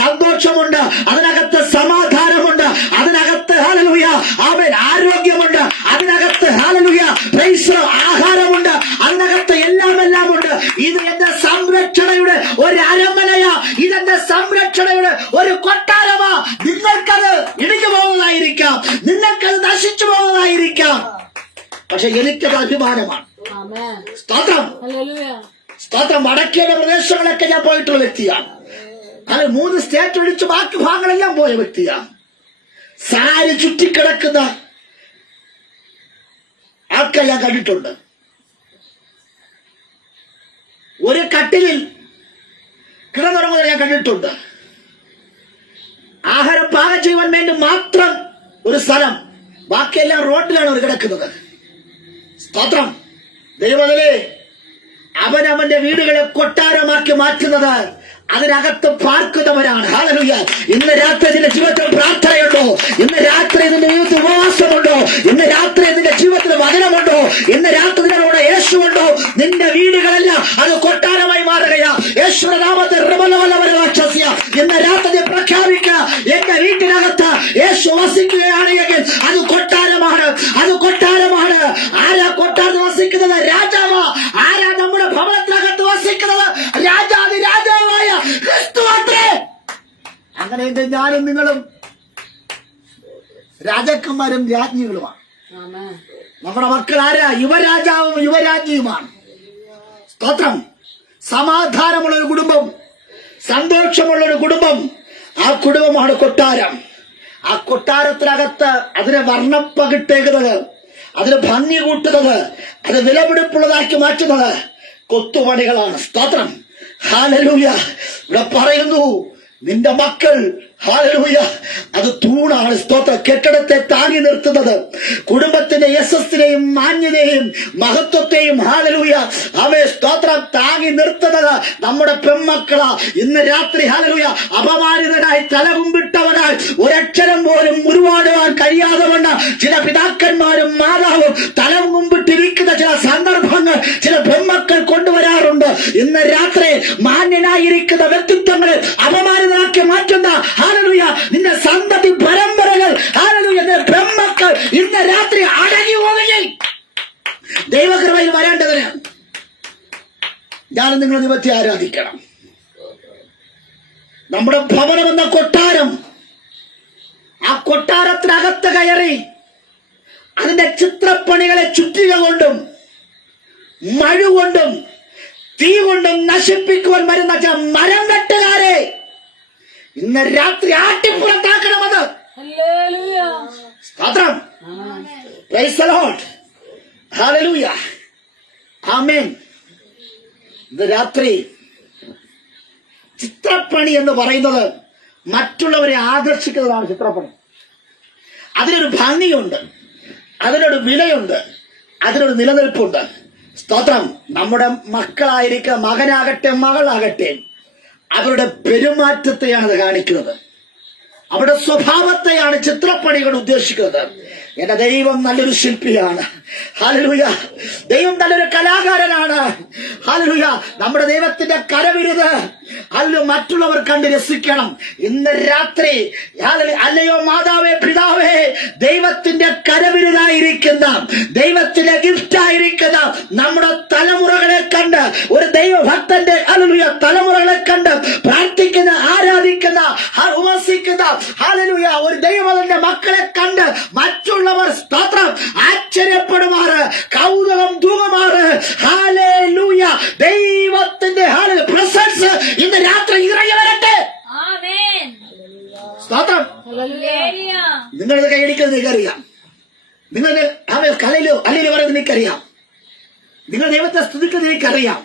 സന്തോഷമുണ്ട്, അതിനകത്ത് സമാധാനമുണ്ട്, അതിനകത്ത് ഹല്ലേലൂയ അവൻ ആരോഗ്യമുണ്ട്, അതിനകത്ത് ഹല്ലേലൂയ ഒരു കൊട്ടാരമാ. നിങ്ങൾക്കത് ഇടിഞ്ഞു പോകുന്നതായിരിക്കാം, നിങ്ങൾക്കത് നശിച്ചു പോകുന്നതായിരിക്കാം, പക്ഷെ എനിക്കത് അഭിമാനമാണ്. ആമേൻ. സ്തോത്രം, ഹല്ലേലൂയ. സ്തോത്രം. വടക്കേടെ പ്രദേശങ്ങളൊക്കെ ഞാൻ പോയിട്ടുള്ള വ്യക്തിയാണ്. അത് 3 സ്റ്റേറ്റ് ഒഴിച്ച് ബാക്കി ഭാഗങ്ങളെല്ലാം പോയ വ്യക്തിയാണ്. സാരി ചുറ്റിക്കിടക്കുന്ന ആൾക്കാർ ഞാൻ കണ്ടിട്ടുണ്ട്. ഒരു കട്ടിലിൽ കിടന്നുറങ്ങുന്നത് ഞാൻ കണ്ടിട്ടുണ്ട്. ആഹാരം പാകം ചെയ്യുവാൻ വേണ്ടി മാത്രം ഒരു സ്ഥലം, ബാക്കിയെല്ലാം റോഡിലാണ് അവർ കിടക്കുന്നത്. സ്തോത്രം. ദൈവമേ, അവനവന്റെ വീടുകളെ കൊട്ടാരമാക്കി മാറ്റുന്നത് അതിനകത്ത് പാർക്കുന്നവരാണ്. ഹല്ലേലൂയ. ഇന്ന് രാത്രി നിന്റെ ജീവിതത്തിൽ പ്രാർത്ഥനയുണ്ടോ? ഇന്ന് രാത്രി നിന്റെ ജീവിതത്തിൽ ഉപവാസമുണ്ടോ? ഇന്ന് രാത്രി നിന്റെ ജീവിതത്തിൽ വചനമുണ്ടോ? ഇന്ന് രാത്രി നിങ്ങളുടെ യേശുണ്ടോ? നിന്റെ വീടുകളെല്ലാം അത് കൊട്ടാരമായി മാറുകയാ. യേശുവിന്റെ നാമത്തിൽ ഇന്ന് രാത്രി പ്രഖ്യാപിക്കുക, എന്റെ വീട്ടിനകത്ത് യേശു വസിക്കുകയാണ് എങ്കിൽ അത് കൊട്ടാരമാണ്, അത് കൊട്ടാരമാണ്. ആരാ കൊട്ടാരത്തിൽ വസിക്കുന്നത്? രാജാവാ. ആരാ നമ്മുടെ ഭവനത്തിനകത്ത് വസിക്കുന്നത്? രാജാതി രാജാവായ ക്രിസ്തു അത്രേ. അങ്ങനെയെങ്കിൽ ഞാനും നിങ്ങളും രാജാക്കന്മാരും രാജ്ഞികളുമാണ്. ആമേൻ. നമ്മുടെ മക്കൾ ആരാ? യുവരാജാവും യുവരാജ്ഞിയുമാണ്. സ്തോത്രം. സമാധാനമുള്ളൊരു കുടുംബം, സന്തോഷമുള്ളൊരു കുടുംബം, ആ കുടുംബമാണ് കൊട്ടാരം. ആ കൊട്ടാരത്തിനകത്ത് അതിനെ വർണ്ണപ്പകിട്ടേക്കുന്നത്, അതിന് ഭംഗി കൂട്ടുന്നത്, അത് വിലപിടിപ്പുള്ളതാക്കി മാറ്റുന്നത് കൊത്തുപണികളാണ്. സ്തോത്രം. ഹല്ലേലൂയ. ഇവിടെ പറയുന്നു, നിന്റെ മക്കൾ, ഹല്ലേലൂയ, അത് തൂണാണ്. സ്തോത്രം. കെട്ടിടത്തെ താങ്ങി നിർത്തുന്നത്, കുടുംബത്തിന്റെ യശസ്സിനെയും മാന്യതയെയും മഹത്വത്തെയും, ഹല്ലേലൂയ, അവയെ സ്തോത്രം താങ്ങി നിർത്തുന്നത് നമ്മുടെ പെൺമക്കളാ. ഇന്ന് രാത്രി, ഹല്ലേലൂയ, അപമാനിതനായി തലകുമ്പിട്ടവനായി ഒരക്ഷരം പോലും ഉരുവാടുവാൻ കഴിയാതെ വണ്ണ ചില പിതാക്കന്മാരും മാതാവും തലകുമ്പിട്ടിരിക്കുന്ന ചില സന്ദർഭങ്ങൾ ചില പെൺമക്കൾ കൊണ്ടുവരാറുണ്ട്. ഇന്ന് രാത്രി മാന്യനായിരിക്കുന്ന വ്യക്തിത്വങ്ങളെ അപമാനിതനാക്കി മാറ്റുന്ന, ഹല്ലേലൂയ, നിന്റെ സന്തതി പരമ്പരകൾ, ഹല്ലേലൂയ, നിന്റെ പെൺമക്കൾ ഇന്ന് രാത്രി അടങ്ങി പോകുകയും ദൈവകൃപയിൽ വരേണ്ടതിന് ഞാൻ നിങ്ങൾ ദൈവത്തെ ആരാധിക്കണം. നമ്മുടെ ഭവനം എന്ന കൊട്ടാരം, ആ കൊട്ടാരത്തിനകത്ത് കയറി അതിന്റെ ചിത്രപ്പണികളെ ചുറ്റിക കൊണ്ടും മഴ കൊണ്ടും തീ കൊണ്ടും നശിപ്പിക്കുവാൻ വരുന്ന ചില മരം വെട്ടുകാരെ ഇന്ന് രാത്രി ആട്ടിപ്പുറത്താക്കണമെന്ന്. ഹല്ലേലൂയ. സ്തോത്രം. ആമേൻ. Praise the lord. ഹല്ലേലൂയ. ആമേൻ. ഇന്ന് രാത്രി ചിത്രപ്പണി എന്ന് പറയുന്നത് മറ്റുള്ളവരെ ആകർഷിക്കുന്നതാണ്. ചിത്രപ്പണി അതിനൊരു ഭംഗിയുണ്ട്, അതിനൊരു വിലയുണ്ട്, അതിനൊരു നിലനിൽപ്പുണ്ട്. സ്തോത്രം. നമ്മുടെ മക്കളായിരിക്കുക, മകനാകട്ടെ മകളാകട്ടെ, അവരുടെ പെരുമാറ്റത്തെയാണ് അത് കാണിക്കുന്നത്, അവരുടെ സ്വഭാവത്തെയാണ് ചിത്രപ്പണികൾ ഉദ്ദേശിക്കുന്നത്. എന്റെ ദൈവം നല്ലൊരു ശില്പിയാണ്. ഹല്ലേലൂയ. ദൈവം നല്ലൊരു കലാകാരനാണ്. ഹല്ലേലൂയ. നമ്മുടെ ദൈവത്തിന്റെ കരവിരുത് അല്ല മറ്റുള്ളവർ കണ്ട് രസിക്കണം. ഇന്ന് രാത്രി, അല്ലയോ മാതാവേ, പിതാവേ, ദൈവത്തിന്റെ കരവിരുതായിരിക്കുന്ന, ദൈവത്തിന്റെ ഗിഫ്റ്റായിരിക്കുന്ന നമ്മുടെ തലമുറകളെ കണ്ട്, ഒരു ദൈവഭക്തന്റെ, ഹല്ലേലൂയ, തലമുറകളെ കണ്ട് പ്രാർത്ഥിക്കുന്ന, ആരാധിക്കുന്ന, ഉപവസിക്കുന്ന, ഹല്ലേലൂയ, ഒരു ദൈവത്തിന്റെ മക്കളെ കണ്ട് മറ്റുള്ളവർ സ്തോത്രം ആശ്ചര്യപ്പെടുമാറ്, കൗതുകം തൂകുമാറ്. ഹല്ലേലൂയ. ദൈവത്തിന്റെ പ്രസൻസ് ഇന്ന് രാത്രി ഇറങ്ങി വരട്ടെ. ആമേൻ. സ്തോത്രം. ഹല്ലേലൂയ. നിങ്ങളത് കൈയടിക്കുന്നത് എനിക്കറിയാം. നിങ്ങൾ അവൻ കലയിലോ അല്ലെങ്കിൽ പറയുന്നത് എനിക്കറിയാം. നിങ്ങൾ ദൈവത്തെ സ്തുതിക്കുന്നത് എനിക്കറിയാം.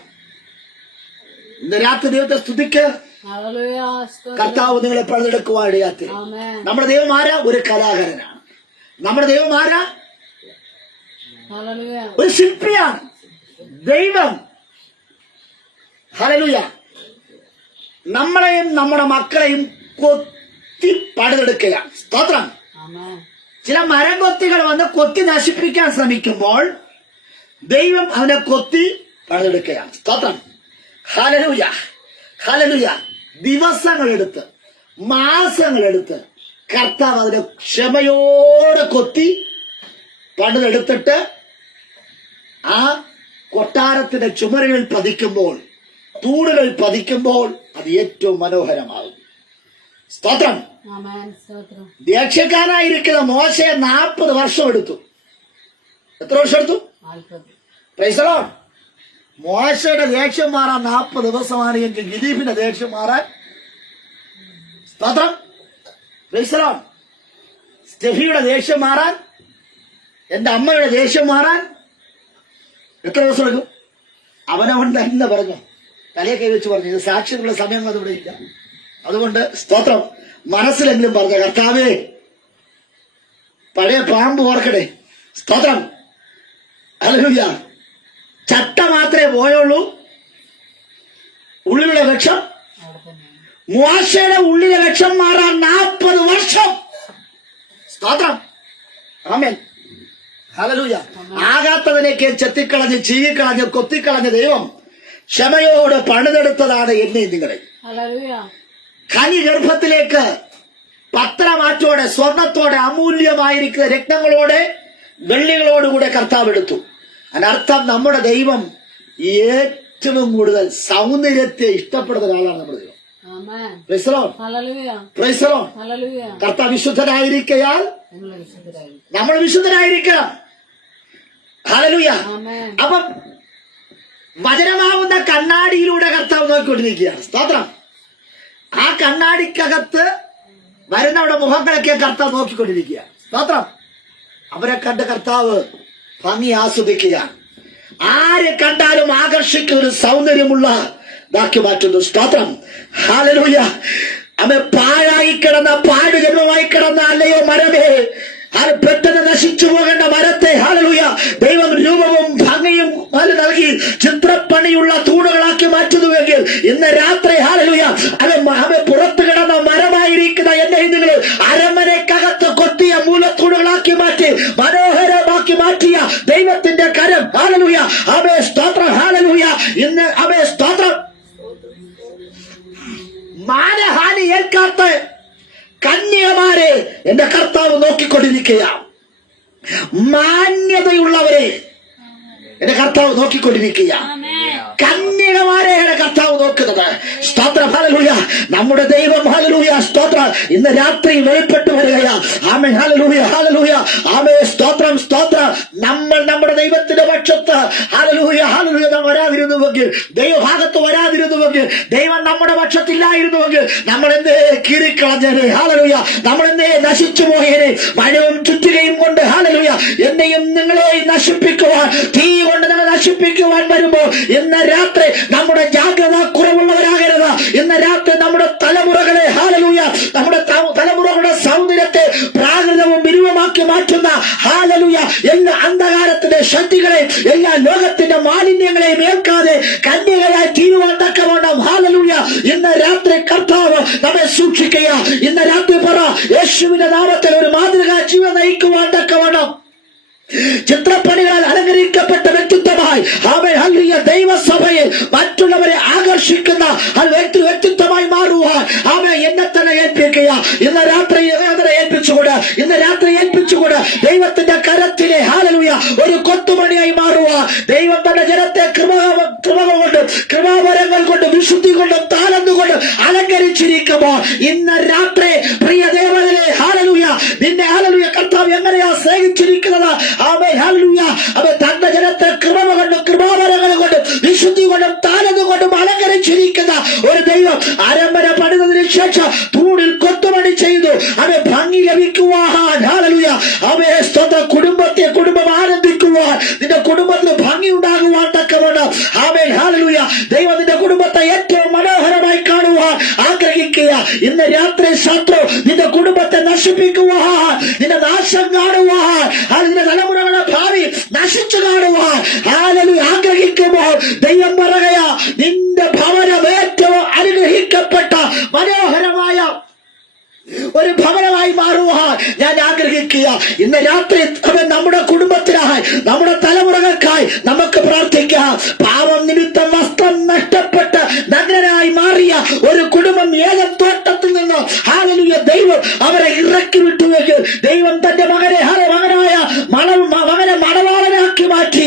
ഇന്ന് രാത്രി ദൈവത്തെ സ്തുതിക്ക്. ഹല്ലേലൂയ. കർത്താവ് നിങ്ങളെ പണിതെടുക്കുവാൻ ഇടയാത്തി. ആമേൻ. നമ്മുടെ ദൈവം ആരാ? ഒരു കലാകാരനാണ്. നമ്മുടെ ദൈവം ആരാ? ഹല്ലേലൂയ. ഒരു ശില്പിയാണ് ദൈവം. ഹല്ലേലൂയ. നമ്മളെയും നമ്മുടെ മക്കളെയും കൊത്തി പണിതെടുക്കുകയാണ്. സ്തോത്രം. ആമേൻ. ചില മരം കൊത്തികൾ വന്ന് കൊത്തി നശിപ്പിക്കാൻ ശ്രമിക്കുമ്പോൾ ദൈവം അവനെ കൊത്തി പണിതെടുക്കുകയാണ്. സ്തോത്രം. ഹല്ലേലൂയ. ഹല്ലേലൂയ. ദിവസങ്ങളെടുത്ത്, മാസങ്ങളെടുത്ത് കർത്താവ് അതിനെ ക്ഷമയോടെ കൊത്തി പണിതെടുത്തിട്ട് ആ കൊട്ടാരത്തിന്റെ ചുമരുകൾ പതിക്കുമ്പോൾ, തൂണുകൾ പതിക്കുമ്പോൾ അത് ഏറ്റവും മനോഹരമാകും. സ്തോത്രം. ആമേൻ. സ്തോത്രം. ദേഷ്യക്കാരനായിരിക്കുന്ന മോശയെ 40 വർഷം എടുത്തു. എത്ര വർഷം എടുത്തു? 40. Price the Lord. മോശയുടെ ദേഷ്യം മാറാൻ 40 ദിവസമാണ് എങ്കിൽ ഗിദീഫിന്റെ ദേഷ്യം മാറാൻ, സ്തോത്രം, പ്രൈസ് ദി ലോർഡ്, സ്റ്റെഫിയുടെ ദേഷ്യം മാറാൻ, എന്റെ അമ്മയുടെ ദേഷ്യം മാറാൻ എത്ര ദിവസം എടുക്കും? അവനവൻ തന്നെ പറഞ്ഞു, തലയെ കൈവച്ച് പറഞ്ഞു. ഇത് സാക്ഷ്യത്തിനുള്ള സമയം അത് ഇവിടെ ഇല്ല. അതുകൊണ്ട് സ്തോത്രം, മനസ്സിലെങ്കിലും പറഞ്ഞ കർത്താവേ, പഴയ പാമ്പ് ഓർക്കണേ. സ്തോത്രം, ഹല്ലേലൂയ. ചട്ട മാത്രമേ പോയുള്ളൂ, ഉള്ളിലുള്ള വിഷം, മോശയുടെ ഉള്ളിലെ വിഷം മാറാൻ 40 വർഷം. സ്തോത്രം, ആമേൻ, ഹല്ലേലൂയ. ആകാത്തതിനേക്ക് ചെത്തിക്കളഞ്ഞ് ചീകിക്കളഞ്ഞ് കൊത്തിക്കളഞ്ഞ ദൈവം ക്ഷമയോട് പണിതെടുത്തതാണ് എന്നെ നിങ്ങളെ. ഹല്ലേലൂയ. ഖനി ഗർഭത്തിലേക്ക് പത്രമാറ്റോടെ സ്വർണത്തോടെ അമൂല്യമായിരിക്കുന്ന രത്നങ്ങളോടെ വെള്ളികളോടുകൂടെ കർത്താവ് എടുത്തു. അതിനർത്ഥം നമ്മുടെ ദൈവം ഏറ്റവും കൂടുതൽ സൗന്ദര്യത്തെ ഇഷ്ടപ്പെടുന്ന ഒരാളാണ് നമ്മുടെ ദൈവം. ആമേൻ. Praise the lord. ഹല്ലേലൂയ. Praise the lord. ഹല്ലേലൂയ. കർത്താവ് വിശുദ്ധനായിരിക്കയാൽ നിങ്ങൾ വിശുദ്ധരായി. നമ്മൾ വിശുദ്ധനായിരിക്കണം. ഹല്ലേലൂയ. ആമേൻ. അപ്പം വചനമാവുന്ന കണ്ണാടിയിലൂടെ കർത്താവ് നോക്കിക്കൊണ്ടിരിക്കുകയാണ്. സ്തോത്രം. ആ കണ്ണാടിക്കകത്ത് വരുന്നവരുടെ മുഖങ്ങളൊക്കെ കർത്താവ് നോക്കിക്കൊണ്ടിരിക്കുകയാണ്. സ്തോത്രം. അവരെ കണ്ട് കർത്താവ് ഭംഗി ആസ്വദിക്കുകയാണ്. ആരെ കണ്ടാലും ആകർഷിക്കുന്ന ഒരു സൗന്ദര്യമുള്ള ഇതാക്കി മാറ്റുന്നു. സ്തോത്രം, ഹല്ലേലൂയ. അവൻ പാഴായി കിടന്ന, പാട് ജന്മമായി കിടന്ന അല്ലയോ മരമേ, അത് പെട്ടെന്ന് നശിച്ചു പോകേണ്ട മരത്തെ ഹല്ലേലൂയ ദൈവം രൂപവും ഭംഗിയും നൽകി ചിത്രപ്പണിയുള്ള തൂണുകളാക്കി മാറ്റുന്നുവെങ്കിൽ ഇന്ന് രാത്രി ഹല്ലേലൂയ അവൻ പുറത്തു കിടന്ന മരമായിരിക്കുന്ന എന്നെ നിങ്ങൾ അരമനക്കകത്ത് കൊത്തിയ മൂലത്തൂണുകളാക്കി മാറ്റി മനോഹരമാക്കി മാറ്റിയ ദൈവത്തിന്റെ കരം ഹല്ലേലൂയ. അവേ സ്തോത്രം, ഹല്ലേലൂയ. ഇന്ന് അവേ സ്തോത്രം. മാനഹാനി ഏൽക്കാത്ത കന്യകമാരെ എന്റെ കർത്താവ് നോക്കിക്കൊണ്ടിരിക്കുക. മാന്യതയുള്ളവരെ എന്റെ കർത്താവ് നോക്കിക്കൊണ്ടിരിക്കുക. കന്യകമാരെയാണ് കർത്താവ് നോക്കുന്നത്. സ്തോത്രം, ഹല്ലേലൂയ. നമ്മുടെ ദൈവം ഹല്ലേലൂയ സ്തോത്രം ഇന്ന് രാത്രി വെളിപ്പെട്ടു വരികയാ. ആമേൻ, ഹല്ലേലൂയ, ഹല്ലേലൂയ, ആമേൻ, സ്തോത്രം, സ്തോത്രം. നമ്മൾ നമ്മുടെ ദൈവത്തിന്റെ പക്ഷത്ത് ഹല്ലേലൂയ, ഹല്ലേലൂയ നാം വരാതിരുന്നുവെങ്കിൽ, ദൈവഭാഗത്ത് വരാതിരുന്നുവെങ്കിൽ, ദൈവം നമ്മുടെ പക്ഷത്തില്ലായിരുന്നുവെങ്കിൽ നമ്മൾ എന്തേ കീറിക്കളഞ്ഞേനെ. ഹല്ലേലൂയ. നമ്മൾ എന്തേ നശിച്ചു പോയേനെ. മഴവും ചുറ്റുകയും കൊണ്ട് ഹല്ലേലൂയ എന്നെയും നിങ്ങളെയും നശിപ്പിക്കുവാൻ, തീ കൊണ്ട് നമ്മൾ നശിപ്പിക്കുവാൻ വരുമ്പോൾ ഇന്ന് രാത്രി നമ്മുടെ ജാഗ്രത കുറവുള്ളവരാകരുത്. ഇന്ന് രാത്രി നമ്മുടെ തലമുറകളെ ഹല്ലേലൂയ നമ്മുടെ തലമുറകളുടെ സൗന്ദര്യത്തെ പ്രാകൃതവും വിരൂപമാക്കി മാറ്റുന്ന ഹല്ലേലൂയ എല്ലാ അന്ധകാരത്തിന്റെ ശക്തികളെ, എല്ലാ ലോകത്തിന്റെ മാലിന്യങ്ങളെയും ഏൽക്കാതെ കന്യകയായി തീരുവാൻ തക്കവണ്ണം ഹല്ലേലൂയ ഇന്ന് രാത്രി കർത്താവ് നമ്മെ സൂക്ഷിക്കുക. ഇന്ന് രാത്രി പറ, യേശുവിന്റെ നാമത്തിൽ ഒരു മാതൃകാ ജീവൻ നയിക്കുവാൻ തക്കവണ്ണം ചിത്രപ്പണികളാൽ അലങ്കരിക്കപ്പെട്ട വ്യക്തിത്വമായി ആമേൻ, ഹല്ലേലൂയ ദൈവസഭയിൽ മറ്റുള്ളവരെ ആകർഷിക്കുന്ന വ്യക്തിത്വമായി മാറുവാൻ ആമേൻ എന്നെ തന്നെ ഏൽപ്പിക്കുക. ഇന്ന് രാത്രി ഏൽപ്പിച്ചുകൊണ്ട് ദൈവത്തിന്റെ കരത്തിലെ ഹല്ലേലൂയ ഒരു കൊത്തുമണിയായി മാറുവാൻ ദൈവം തന്റെ ജനത്തെ കൃപാവരങ്ങൾ കൊണ്ട് വിശുദ്ധി കൊണ്ടും താലന്ത് കൊണ്ടും അലങ്കരിച്ചിരിക്കുമ്പോൾ ഇന്ന് രാത്രി പ്രിയ ദേവനെ ഹല്ലേലൂയ നിന്നെ ഹല്ലേലൂയ കർത്താവ് എങ്ങനെയാ സ്നേഹിച്ചിരിക്കുന്നത്. ആമേൻ, ഹല്ലേലൂയ. അവൻ തന്റെ ജനത്തെ കൃപാവരങ്ങൾ കൊണ്ടും വിശുദ്ധി കൊണ്ടും താലന്ത് കൊണ്ടും അലങ്കരിച്ചിരിക്കുന്ന ഒരു ദൈവം അരമ്പര പണിതതിനു ശേഷം തൂണിൽ കൊത്തുമണി ചെയ്തു അവൻ ഭംഗി ലഭിക്കുവാൻ ഹല്ലേലൂയ അവയെ സ്വന്തം കുടുംബം ആനന്ദിക്കുവാൻ, നിന്റെ കുടുംബത്തിന് ഭംഗി ഉണ്ടാകുവാൻ തക്കവണ്ണം ആമേൻ, ഹല്ലേലൂയ ദൈവം നിന്റെ കുടുംബത്തെ ഏറ്റവും മനോഹരമായി കാണുവാൻ ആഗ്രഹിക്കുക. ഇന്ന് രാത്രി ശത്രു നിന്റെ കുടുംബത്തെ നശിപ്പിക്കുവാൻ, നിന്റെ നാശം കാണുവാൻ, നിന്റെ തലമുറകളുടെ ഭാവി നശിച്ചു കാണുവാൻ ഹല്ലേലൂയ ആഗ്രഹിക്കുമ്പോൾ ദൈവം പറയുകയാ, നിന്റെ ഭവനം ഏറ്റവും അനുഗ്രഹിക്കപ്പെട്ട മനോഹരമായ ഒരു ഭവനമായി മാറുവാൻ ഞാൻ ആഗ്രഹിക്കുക. ഇന്ന് രാത്രി അവൻ നമ്മുടെ കുടുംബത്തിനായി, നമ്മുടെ തലമുറകൾക്കായി നമുക്ക് പ്രാർത്ഥിക്കാം. പാപം നിമിത്തം വസ്ത്രം നഷ്ടപ്പെട്ട് നഗ്നനായി മാറിയ ഒരു കുടുംബം ഏത് തോട്ടത്തിൽ നിന്ന് ഹല്ലേലൂയ ദൈവം അവരെ ഇറക്കി വിട്ടുവെങ്കിൽ ദൈവം തന്റെ മകനെ മണവാളനാക്കി മാറ്റി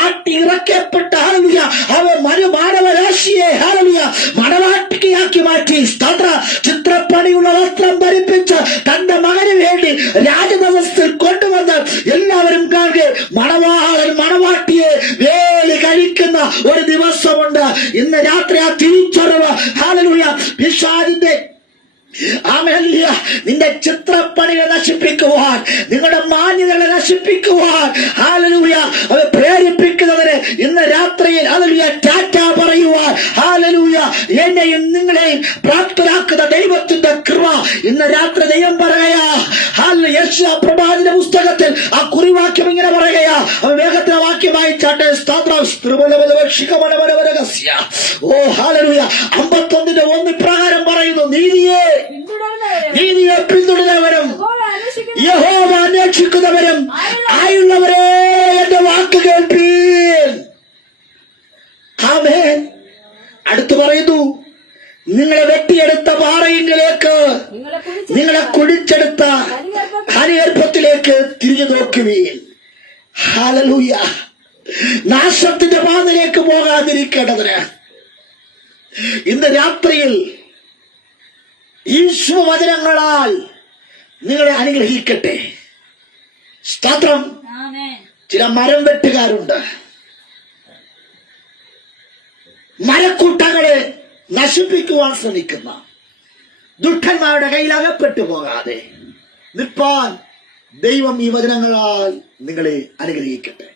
ആട്ടി ഇറക്കപ്പെട്ട ഹല്ലേലൂയ അവൻ മാനവരാശിയെ ഹല്ലേലൂയ മണവാട്ടിയാക്കി കുരുവാക്കി മാറ്റി. സ്തോത്ര. ചിത്രപ്പണിയുള്ള വസ്ത്രം ധരിപ്പിച്ച് തന്റെ മകന് വേണ്ടി രാജദവസത്തിൽ കൊണ്ടുവന്ന് എല്ലാവരും കാണുക മണവാളൻ മണവാട്ടിയെ വേലി കഴിക്കുന്ന ഒരു ദിവസമുണ്ട്. ഇന്ന് രാത്രി ആ തിരിച്ചറിവ് ഹല്ലേലൂയ പിശാചിന്റെ ആമേലിയ നിന്റെ ചിത്രപ്പണികളെ നശിപ്പിക്കുവാൻ, നിങ്ങളുടെ മാന്യതകളെ നശിപ്പിക്കുവാൻ ഹല്ലേലൂയ അവരെ പ്രേരിപ്പിക്കുന്നവരെ ഇന്ന് രാത്രിയിൽ ഹല്ലേലൂയ ടാറ്റ പറയുവാൻ ഹല്ലേലൂയ എന്നെയും നിങ്ങളെയും പ്രാപ്തരാക്കുന്ന ദൈവത്തിന്റെ കൃപ ഇന്ന് രാത്രി ദൈവം പറയാ. യെശയ്യാ പ്രവാചകന്റെ പുസ്തകത്തിൽ ആ കുറിവാക്യം ഇങ്ങനെ പറയുകയാ. അവൻ വേഗത്തിലെ വാക്യം വായിച്ചാട്ടെ. ഓ ഹല്ലേലൂയ 51:1 പ്രകാരം പറയുന്നു, നീതിയെ പിന്തുടരുന്നവരും യഹോവ അന്വേഷിക്കുന്നവരും ആയുള്ളവരെ എന്റെ വാക്ക് കേൾപ്പീൻ. ആമേൻ. അടുത്ത് പറയുന്നു, നിങ്ങളെ വെട്ടിയെടുത്ത പാറയിലേക്ക്, നിങ്ങളെ കുടിച്ചെടുത്ത ഹരിഗർഭത്തിലേക്ക് തിരിഞ്ഞു നോക്കുവീൻ. ഹല്ലേലൂയ. നാശത്തിന്റെ പാതയിലേക്ക് പോകാതിരിക്കേണ്ടതിന് ഇന്ന് രാത്രിയിൽ ഈ ശുഭവചനങ്ങളാൽ നിങ്ങളെ അനുഗ്രഹിക്കട്ടെ. സ്തോത്രം. ചില മരം വെട്ടുകാരുണ്ട്, മരക്കൂട്ടങ്ങളെ നശിപ്പിക്കുവാൻ ശ്രമിക്കുന്ന ദുഷ്ടന്മാരുടെ കയ്യിൽ അകപ്പെട്ടു പോകാതെ നിൽപ്പാൻ ദൈവം ഈ വചനങ്ങളാൽ നിങ്ങളെ അനുഗ്രഹിക്കട്ടെ.